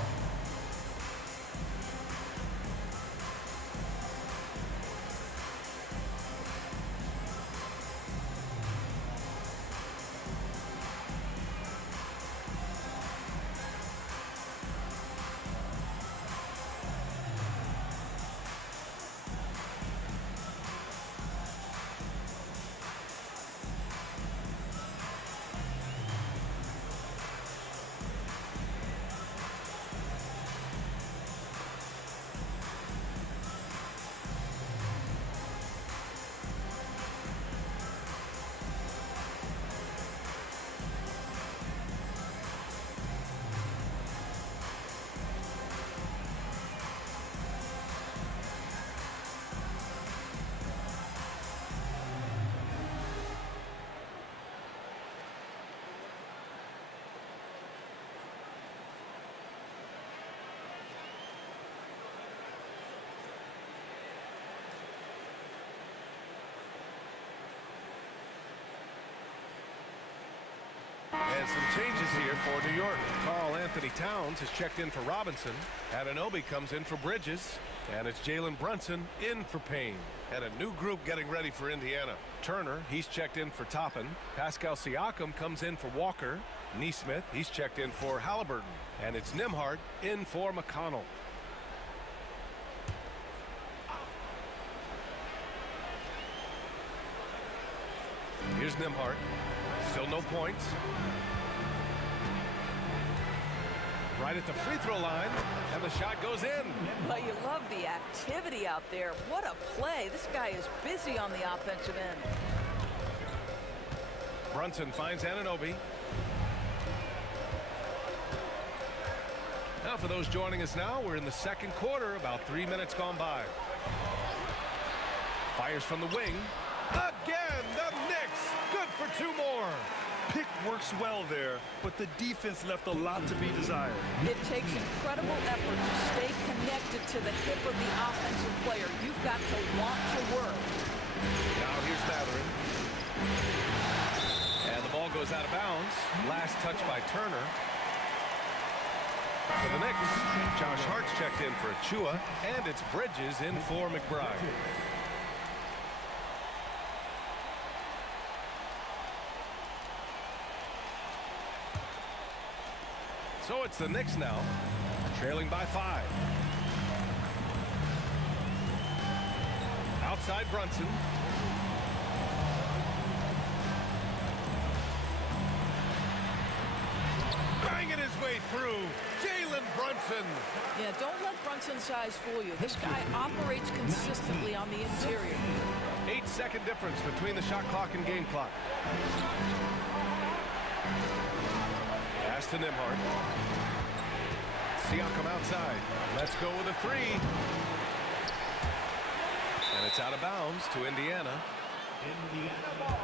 And some changes here for New York. Karl Anthony Towns has checked in for Robinson. Anunoby comes in for Bridges. And it's Jalen Brunson in for Payne. And a new group getting ready for Indiana. Turner, he's checked in for Toppin. Pascal Siakam comes in for Walker. Nesmith, he's checked in for Haliburton. And it's Nembhard in for McConnell. Here's Nembhard. Still no points. Right at the free throw line, and the shot goes in. But you love the activity out there. What a play. This guy is busy on the offensive end. Brunson finds Anunoby. Now for those joining us now, we're in the second quarter, about 3 minutes gone by. Fires from the wing. Again, the Knicks. Good for 2 more. Pick works well there, but the defense left a lot to be desired. It takes incredible effort to stay connected to the hip of the offensive player. You've got to want to work. Now here's Mathurin. And the ball goes out of bounds. Last touch by Turner. For the Knicks, Josh Hart's checked in for Achua, and it's Bridges in for McBride. So it's the Knicks now, trailing by 5. Outside Brunson. Banging his way through, Jalen Brunson. Yeah, don't let Brunson's size fool you. This guy operates consistently on the interior. 8-second difference between the shot clock and game clock. Pass to Nembhard. Siakam outside. Let's go with a 3. And it's out of bounds to Indiana. Indiana ball.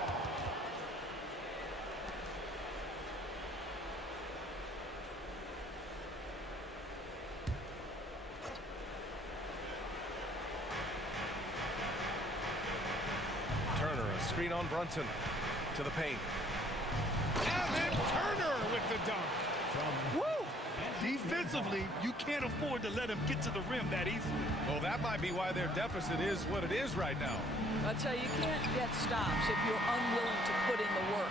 Turner, a screen on Brunson to the paint. And then Turner with the dunk. Woo! Defensively, you can't afford to let him get to the rim that easily. Well, that might be why their deficit is what it is right now. I tell you, you can't get stops if you're unwilling to put in the work.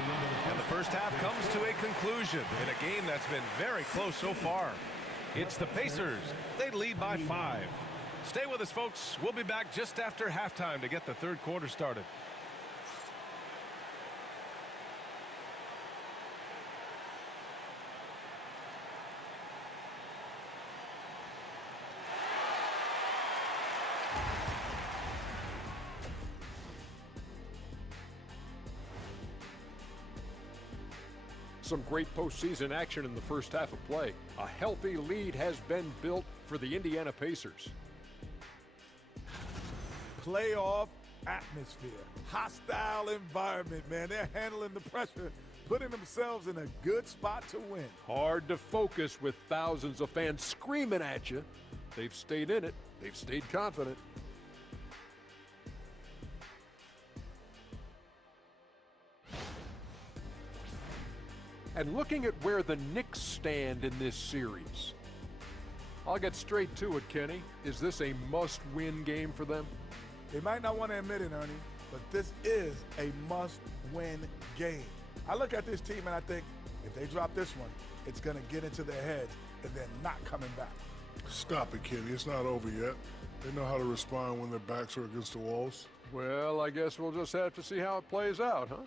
And the first half comes to a conclusion in a game that's been very close so far. It's the Pacers. They lead by 5. Stay with us, folks. We'll be back just after halftime to get the third quarter started. Some great postseason action in the first half of play. A healthy lead has been built for the Indiana Pacers. Playoff atmosphere, hostile environment, man. They're handling the pressure, putting themselves in a good spot to win. Hard to focus with thousands of fans screaming at you. They've stayed in it. They've stayed confident. And looking at where the Knicks stand in this series, I'll get straight to it, Kenny. Is this a must-win game for them? They might not want to admit it, Ernie, but this is a must-win game. I look at this team and I think if they drop this one, it's going to get into their heads and they're not coming back. Stop it, Kenny. It's not over yet. They know how to respond when their backs are against the walls. Well, I guess we'll just have to see how it plays out, huh?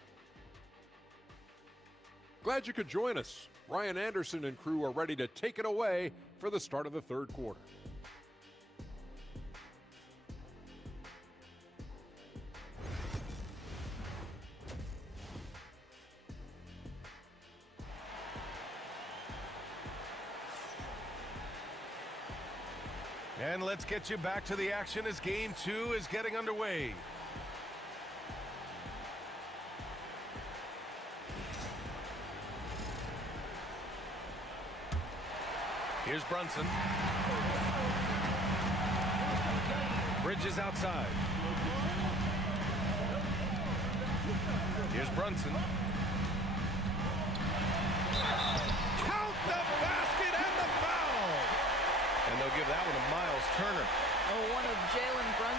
Glad you could join us. Ryan Anderson and crew are ready to take it away for the start of the third quarter. And let's get you back to the action as game 2 is getting underway. Here's Brunson. Bridges outside. Here's Brunson.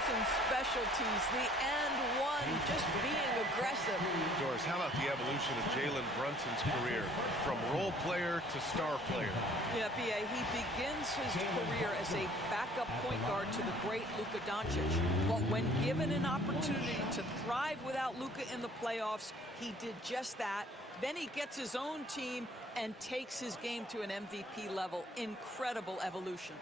Brunson's specialties, the and one, just being aggressive. Doris, how about the evolution of Jalen Brunson's career from role player to star player? Yeah, B.A., he begins his career as a backup point guard to the great Luka Doncic. But when given an opportunity to thrive without Luka in the playoffs, he did just that. Then he gets his own team and takes his game to an MVP level. Incredible evolution.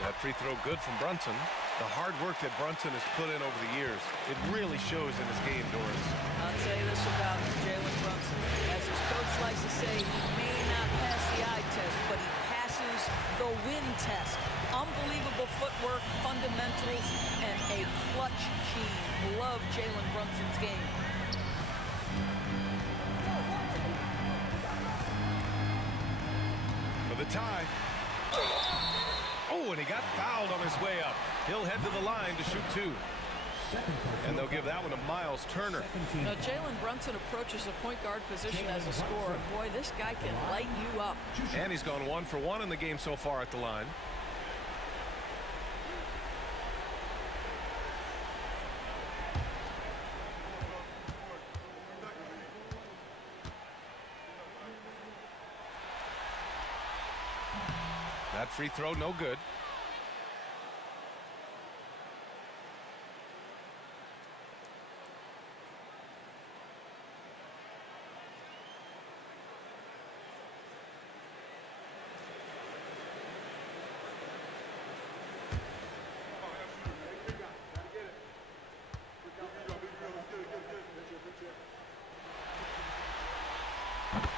That free throw good from Brunson. The hard work that Brunson has put in over the years, it really shows in his game, Doris. I'll tell you this about Jalen Brunson. As his coach likes to say, he may not pass the eye test, but he passes the win test. Unbelievable footwork, fundamentals, and a clutch gene. Love Jalen Brunson's game. For the tie. Oh, and he got fouled on his way up. He'll head to the line to shoot two. And they'll give that one to Miles Turner. Now, Jalen Brunson approaches the point guard position as a scorer. Boy, this guy can light you up. And he's gone 1 for 1 in the game so far at the line. That free throw, no good.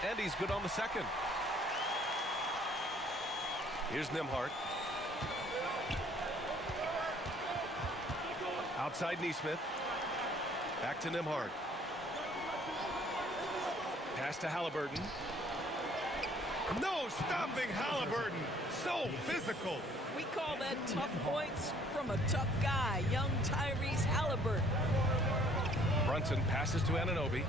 And he's good on the second. Here's Nembhard. Outside Nesmith. Back to Nembhard. Pass to Haliburton. No stopping Haliburton. So physical. We call that tough points from a tough guy, young Tyrese Haliburton. Brunson passes to Anunoby.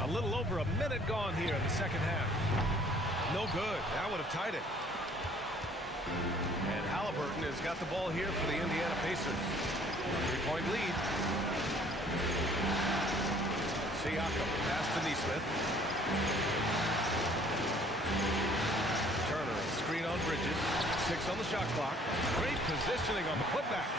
A little over a minute gone here in the second half. No good. That would have tied it. And Haliburton has got the ball here for the Indiana Pacers. 3-point lead. Siakam pass to Nesmith. Turner, screen on Bridges. 6 on the shot clock. Great positioning on the putback.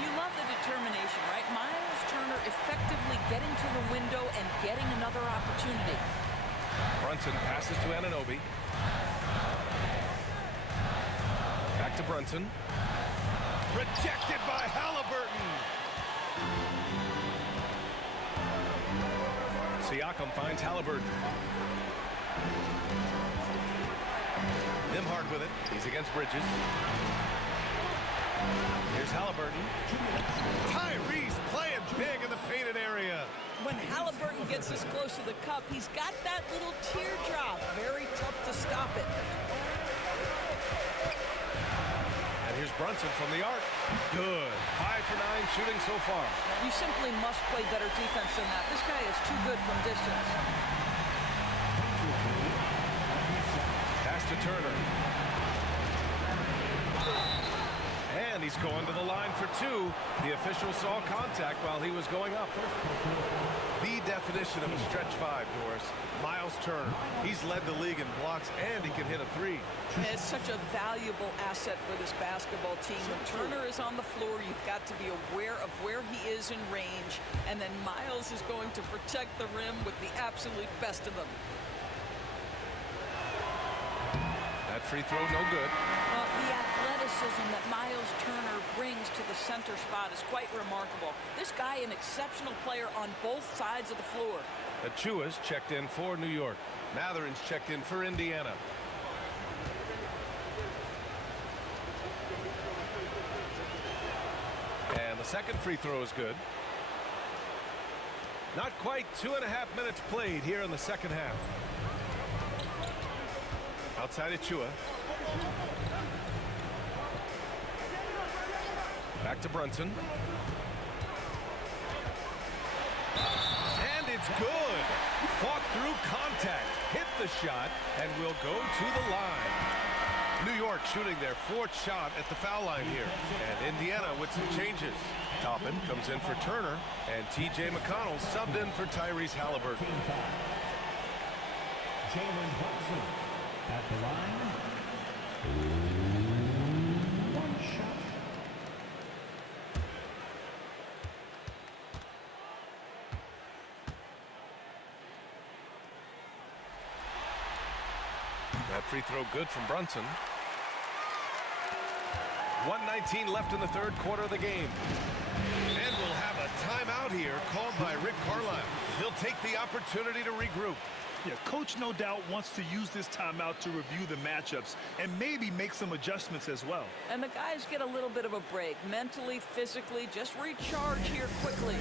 You love the determination, right? Miles Turner effectively getting to the window and getting another opportunity. Brunson passes to Anunoby. Back to Brunson. Rejected by Haliburton. Siakam finds Haliburton. Nembhard with it. He's against Bridges. Here's Haliburton. Tyrese playing big in the painted area. When Haliburton gets this close to the cup, he's got that little teardrop. Very tough to stop it. And here's Brunson from the arc. Good. 5 for 9 shooting so far. You simply must play better defense than that. This guy is too good from distance. Pass to Turner. And he's going to the line for 2. The official saw contact while he was going up. The definition of a stretch 5, Doris. Miles Turner. He's led the league in blocks, and he can hit a 3. It's such a valuable asset for this basketball team. When Turner is on the floor, you've got to be aware of where he is in range, and then Miles is going to protect the rim with the absolute best of them. That free throw, no good. Well, the athleticism that Miles Turner brings to the center spot is quite remarkable. This guy, an exceptional player on both sides of the floor. Achua's checked in for New York. Matherin's checked in for Indiana. And the second free throw is good. Not quite 2.5 minutes played here in the second half. Outside Achua. Back to Brunson. It's good. Fought through contact, hit the shot, and will go to the line. New York shooting their 4th shot at the foul line here. And Indiana with some changes. Toppin comes in for Turner, and T.J. McConnell subbed in for Tyrese Haliburton. Jalen Brunson at the line. 1 shot. That free throw good from Brunson. 1:19 left in the 3rd quarter of the game. And we'll have a timeout here called by Rick Carlisle. He'll take the opportunity to regroup. Yeah, coach no doubt wants to use this timeout to review the matchups and maybe make some adjustments as well. And the guys get a little bit of a break, mentally, physically, just recharge here quickly.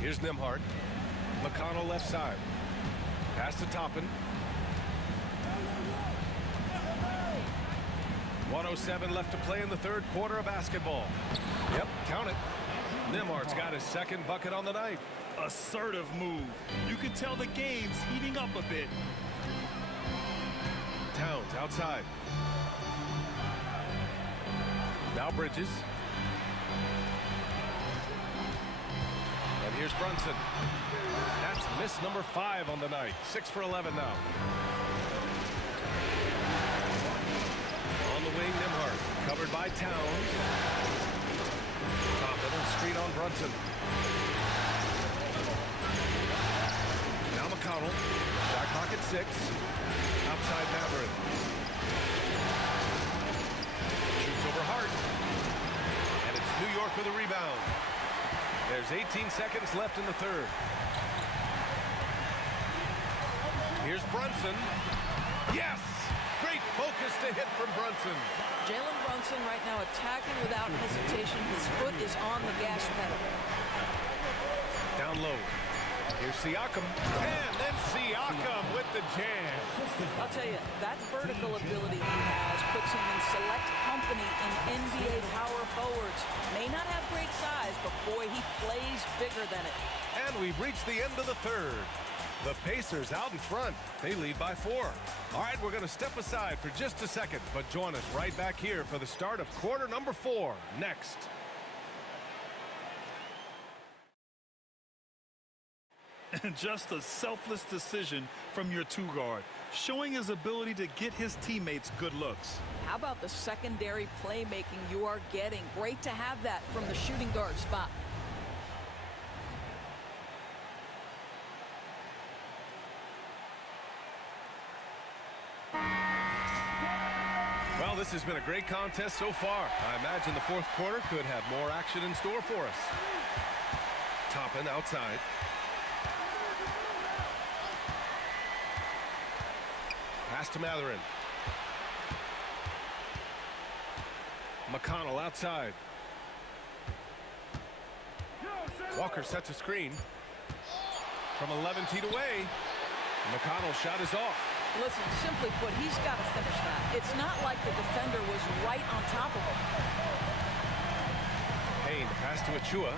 Here's Nembhard. McConnell left side. Pass to Toppin. 1:07 left to play in the 3rd quarter of basketball. Yep, count it. Nembhard's got his 2nd bucket on the night. Assertive move. You can tell the game's heating up a bit. Towns outside. Now Bridges. And here's Brunson. That's miss number 5 on the night. 6 for 11 now. On the wing, Nembhard. Covered by Towns. Top of the street on Brunson. Now McConnell. Shot clock at 6. Outside Maverick. Shoots over Hart. And it's New York with a rebound. There's 18 seconds left in the 3rd. Here's Brunson. Yes! Great focus to hit from Brunson. Jalen Brunson right now attacking without hesitation. His foot is on the gas pedal. Down low. Here's Siakam. And then Siakam with the jam. I'll tell you, that vertical ability he has puts him in select company in NBA power forwards. May not have great size, but boy, he plays bigger than it. And we've reached the end of the 3rd. The Pacers out in front. They lead by 4. All right, we're going to step aside for just a second, but join us right back here for the start of quarter number 4 next. And just a selfless decision from your 2-guard, showing his ability to get his teammates good looks. How about the secondary playmaking you are getting? Great to have that from the shooting guard spot. Well, this has been a great contest so far. I imagine the 4th quarter could have more action in store for us. Toppin outside. Pass to Matherin. McConnell outside. Walker sets a screen. From 11 feet away. McConnell's shot is off. Listen, simply put, he's got to finish that. It's not like the defender was right on top of him. Payne, pass to Achua.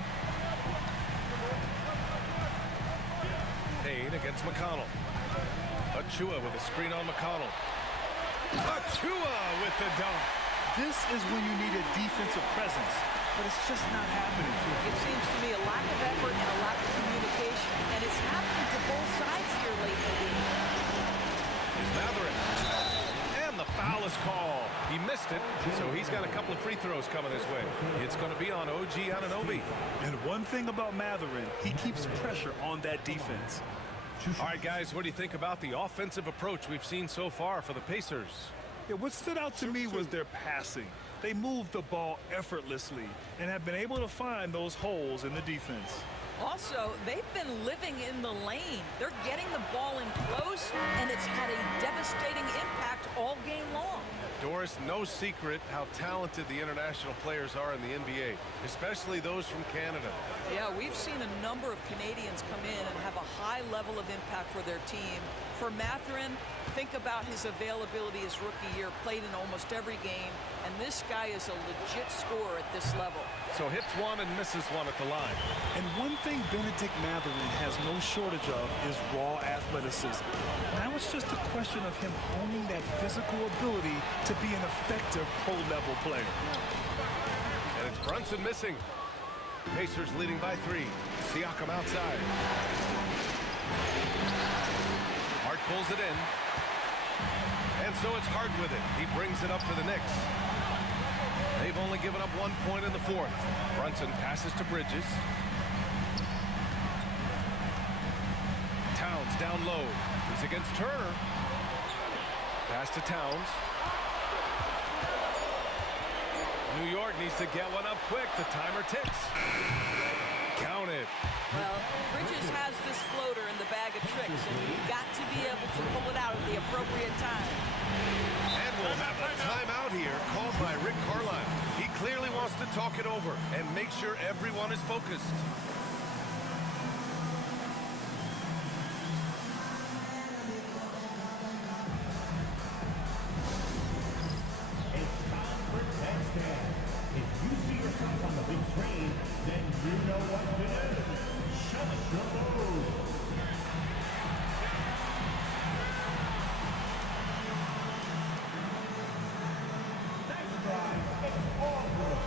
Payne against McConnell. Achua with a screen on McConnell. Achua with the dunk. This is when you need a defensive presence, but it's just not happening. It seems to me a lack of effort and a lack of communication, and it's happening to both sides here late in the game. Here's Matherin. And the foul is called. He missed it, so he's got a couple of free throws coming his way. It's going to be on OG Anunoby. And one thing about Matherin, he keeps pressure on that defense. All right, guys, what do you think about the offensive approach we've seen so far for the Pacers? Yeah, what stood out to me was their passing. They moved the ball effortlessly and have been able to find those holes in the defense. Also, they've been living in the lane. They're getting the ball in close, and it's had a devastating impact all game long. Doris, no secret how talented the international players are in the NBA, especially those from Canada. Yeah, we've seen a number of Canadians come in and have a high level of impact for their team. For Matherin, think about his availability his rookie year, played in almost every game, and this guy is a legit scorer at this level. So hits one and misses one at the line. And one thing Benedict Matherin has no shortage of is raw athleticism. Now it's just a question of him honing that physical ability to be an effective pro-level player. And it's Brunson missing. Pacers leading by 3. Siakam outside. Hart pulls it in. And so it's Hart with it. He brings it up for the Knicks. They've only given up 1 point in the 4th. Brunson passes to Bridges. Towns down low. He's against Turner. Pass to Towns. New York needs to get one up quick. The timer ticks. Count it. Well, Bridges has this floater in the bag of tricks, and you've got to be able to pull it out at the appropriate time. And we'll have a timeout here called by Rick Carlisle. He clearly wants to talk it over and make sure everyone is focused. It's time for touchdown. If you see yourself on the big screen, then you know what to do. Show us your move. Nice drive. It's all good.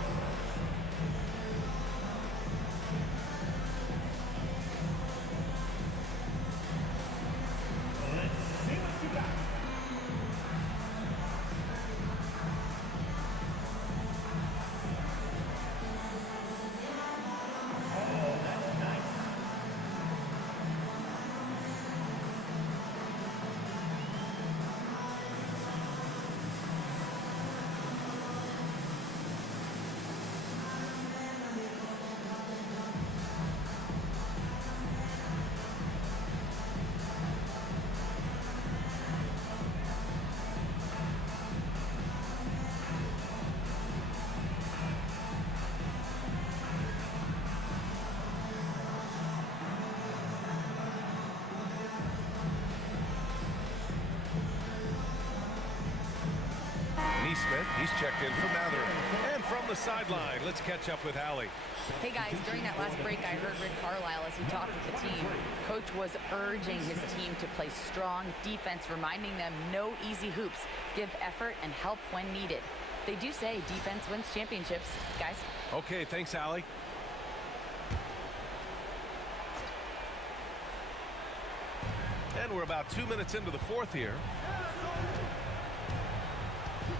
Let's see what you got. Oh, that's nice. Neesmith, he's checked in for Matherin. And from the sideline, let's catch up with Allie. Hey guys, during that last break, I heard Rick Carlisle as he talked with the team. Coach was urging his team to play strong defense, reminding them no easy hoops, give effort, and help when needed. They do say defense wins championships, guys. Okay, thanks, Allie. And we're about 2 minutes into the 4th here.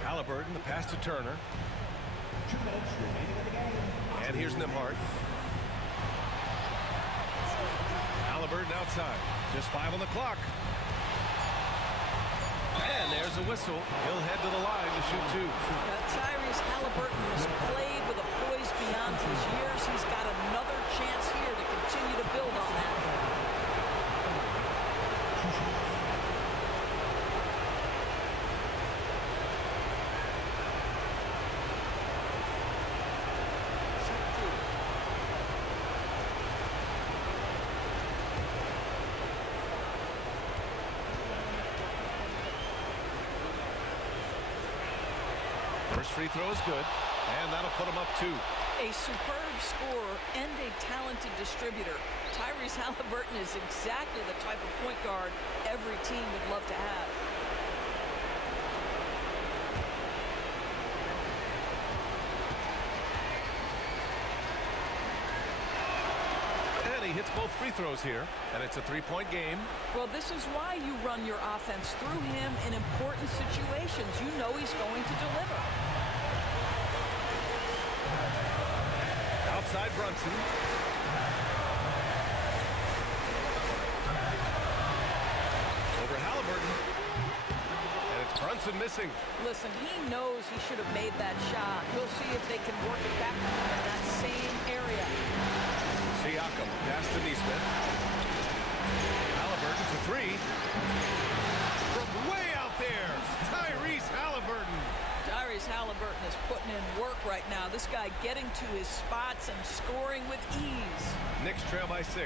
Haliburton, the pass to Turner. 2 minutes remaining in the game. And here's Nembhard. Haliburton outside. Just 5 on the clock. And there's a whistle. He'll head to the line to shoot 2. Tyrese Haliburton has played with a poise beyond his years. He's got another chance here to continue to build on that. First free throw is good, and that'll put him up 2. A superb scorer and a talented distributor. Tyrese Haliburton is exactly the type of point guard every team would love to have. And he hits both free throws here, and it's a 3-point game. Well, this is why you run your offense through him in important situations. You know he's going to deliver. Outside Brunson. Over Haliburton. And it's Brunson missing. Listen, he knows he should have made that shot. We'll see if they can work it back to him in that same area. Siakam, pass to Nesmith. Haliburton for 3. From way out there, Tyrese Haliburton. Tyrese Haliburton is putting in work right now. This guy getting to his spots and scoring with ease. Knicks trail by 6.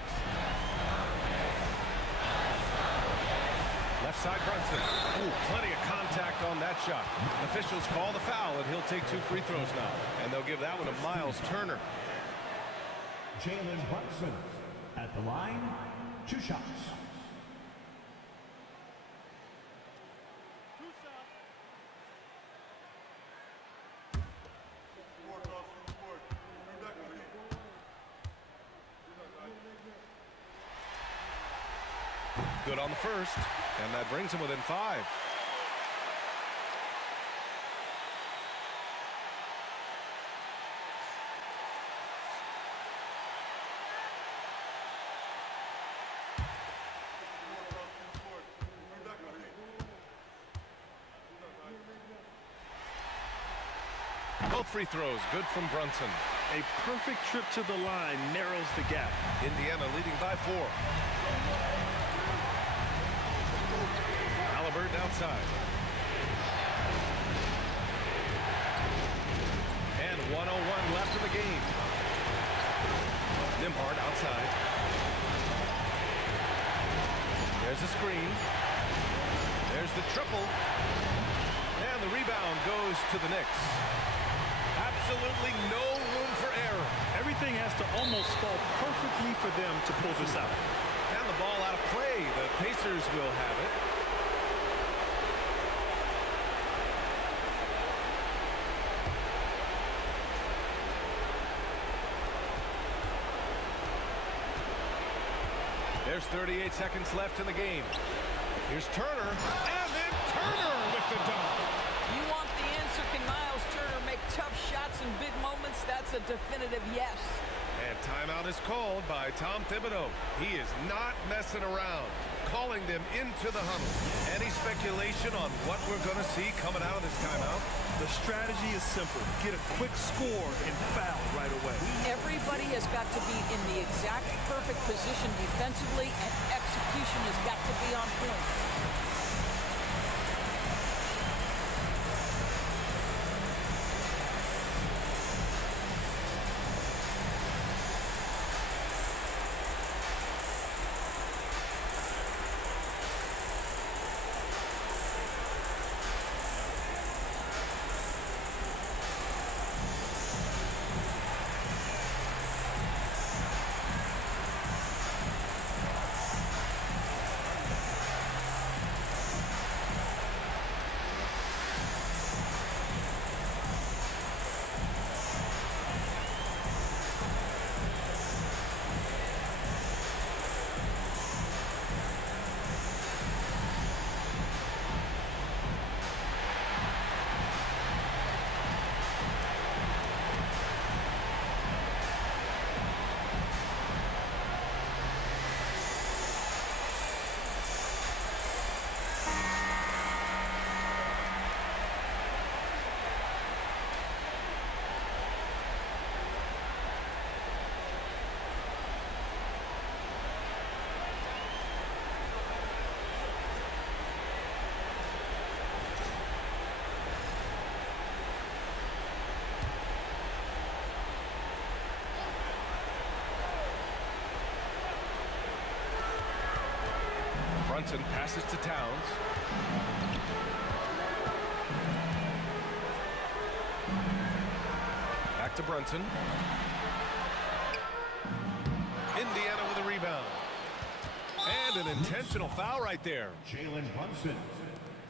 Left side Brunson. Ooh, plenty of contact on that shot. Officials call the foul, and he'll take 2 free throws now. And they'll give that one to Miles Turner. Jalen Brunson at the line, 2 shots. Good on the first, and that brings him within 5. Both free throws good from Brunson. A perfect trip to the line narrows the gap. Indiana leading by 4. Haliburton outside. And 1:01 left in the game. Nembhard outside. There's a screen. There's the triple. And the rebound goes to the Knicks. Absolutely no room for error. Everything has to almost fall perfectly for them to pull this out. And the ball out of play. The Pacers will have it. There's 38 seconds left in the game. Here's Turner, and then Turner with the dunk. You want the answer, can Miles Turner make tough shots in big moments? That's a definitive yes. And timeout is called by Tom Thibodeau. He is not messing around, calling them into the huddle. Any speculation on what we're going to see coming out of this timeout? The strategy is simple. Get a quick score and foul right away. Everybody has got to be in the exact perfect position defensively, and execution has got to be on point. Brunson passes to Towns. back to Brunson. Indiana with a rebound. And an intentional foul right there. Jalen Brunson,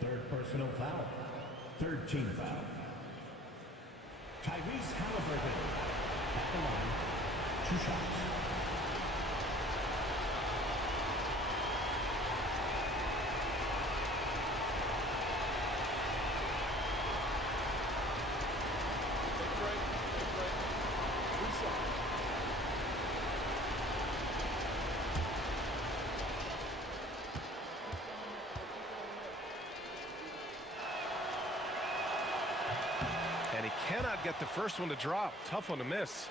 third personal foul. Third team foul. Tyrese Haliburton, at the line, 2 shots. And he cannot get the first one to drop. Tough one to miss.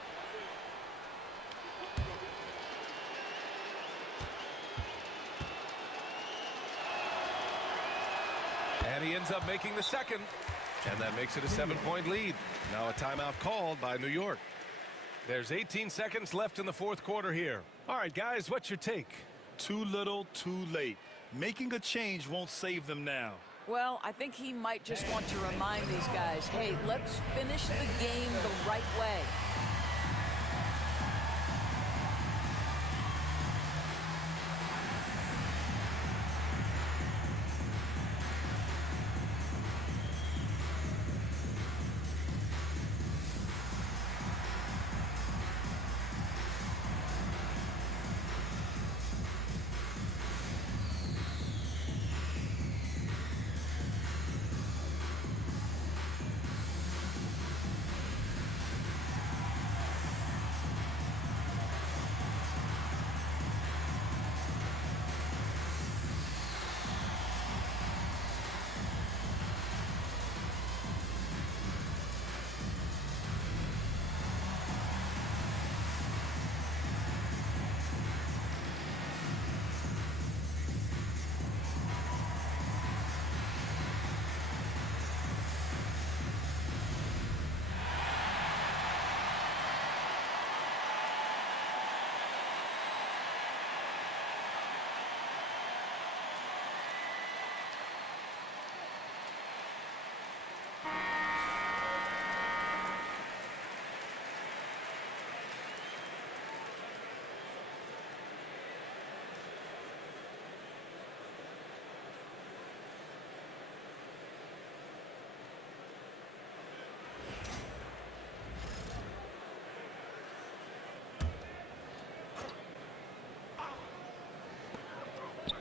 And he ends up making the second. And that makes it a 7-point lead. Now a timeout called by New York. There's 18 seconds left in the fourth quarter here. All right, guys, what's your take? Too little, too late. Making a change won't save them now. Well, I think he might just want to remind these guys, hey, let's finish the game the right way.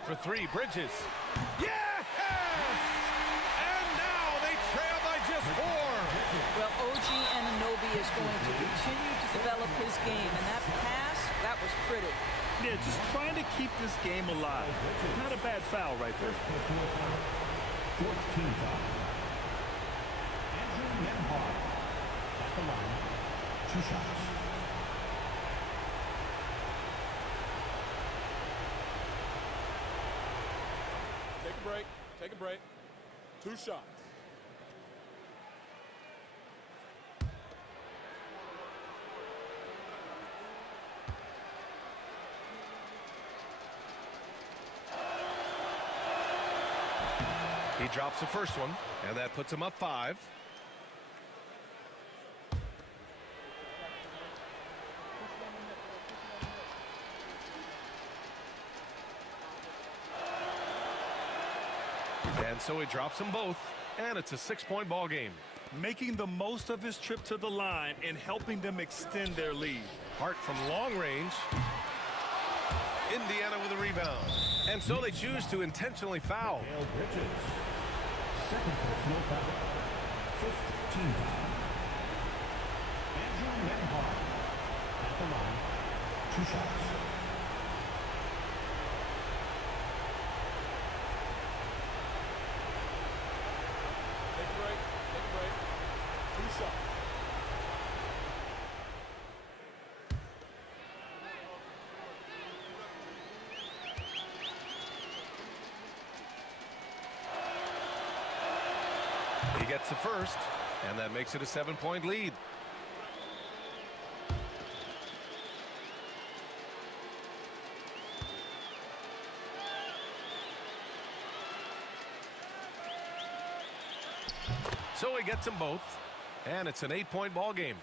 For three, Bridges. Yes! And now they trail by just 4. Well, OG Anunoby is going to continue to develop his game, and that pass, that was pretty. Yeah, just trying to keep this game alive. Not a bad foul right there. 14 foul. Andrew Nembhard, at the line, 2 shots. Take a break. 2 shots. He drops the first one, and that puts him up 5. And so he drops them both, and it's a 6-point ball game. Making the most of his trip to the line and helping them extend their lead. Hart from long range. Indiana with a rebound. And so they choose to intentionally foul. Bridges, second personal foul. 15 foul. Andrew Nembhard, at the line, 2 shots. He gets the first, and that makes it a 7-point lead. So he gets them both, and it's an 8-point ball game.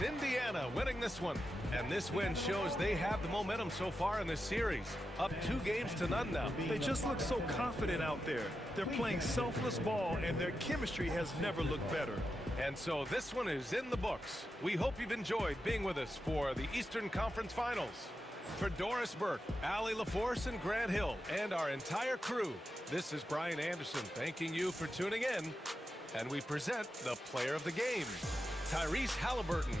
It's Indiana winning this one. And this win shows they have the momentum so far in this series. Up 2-0 now. They just look so confident out there. They're playing selfless ball, and their chemistry has never looked better. And so this one is in the books. We hope you've enjoyed being with us for the Eastern Conference Finals. For Doris Burke, Allie LaForce, and Grant Hill, and our entire crew, this is Brian Anderson thanking you for tuning in. And we present the player of the game, Tyrese Haliburton.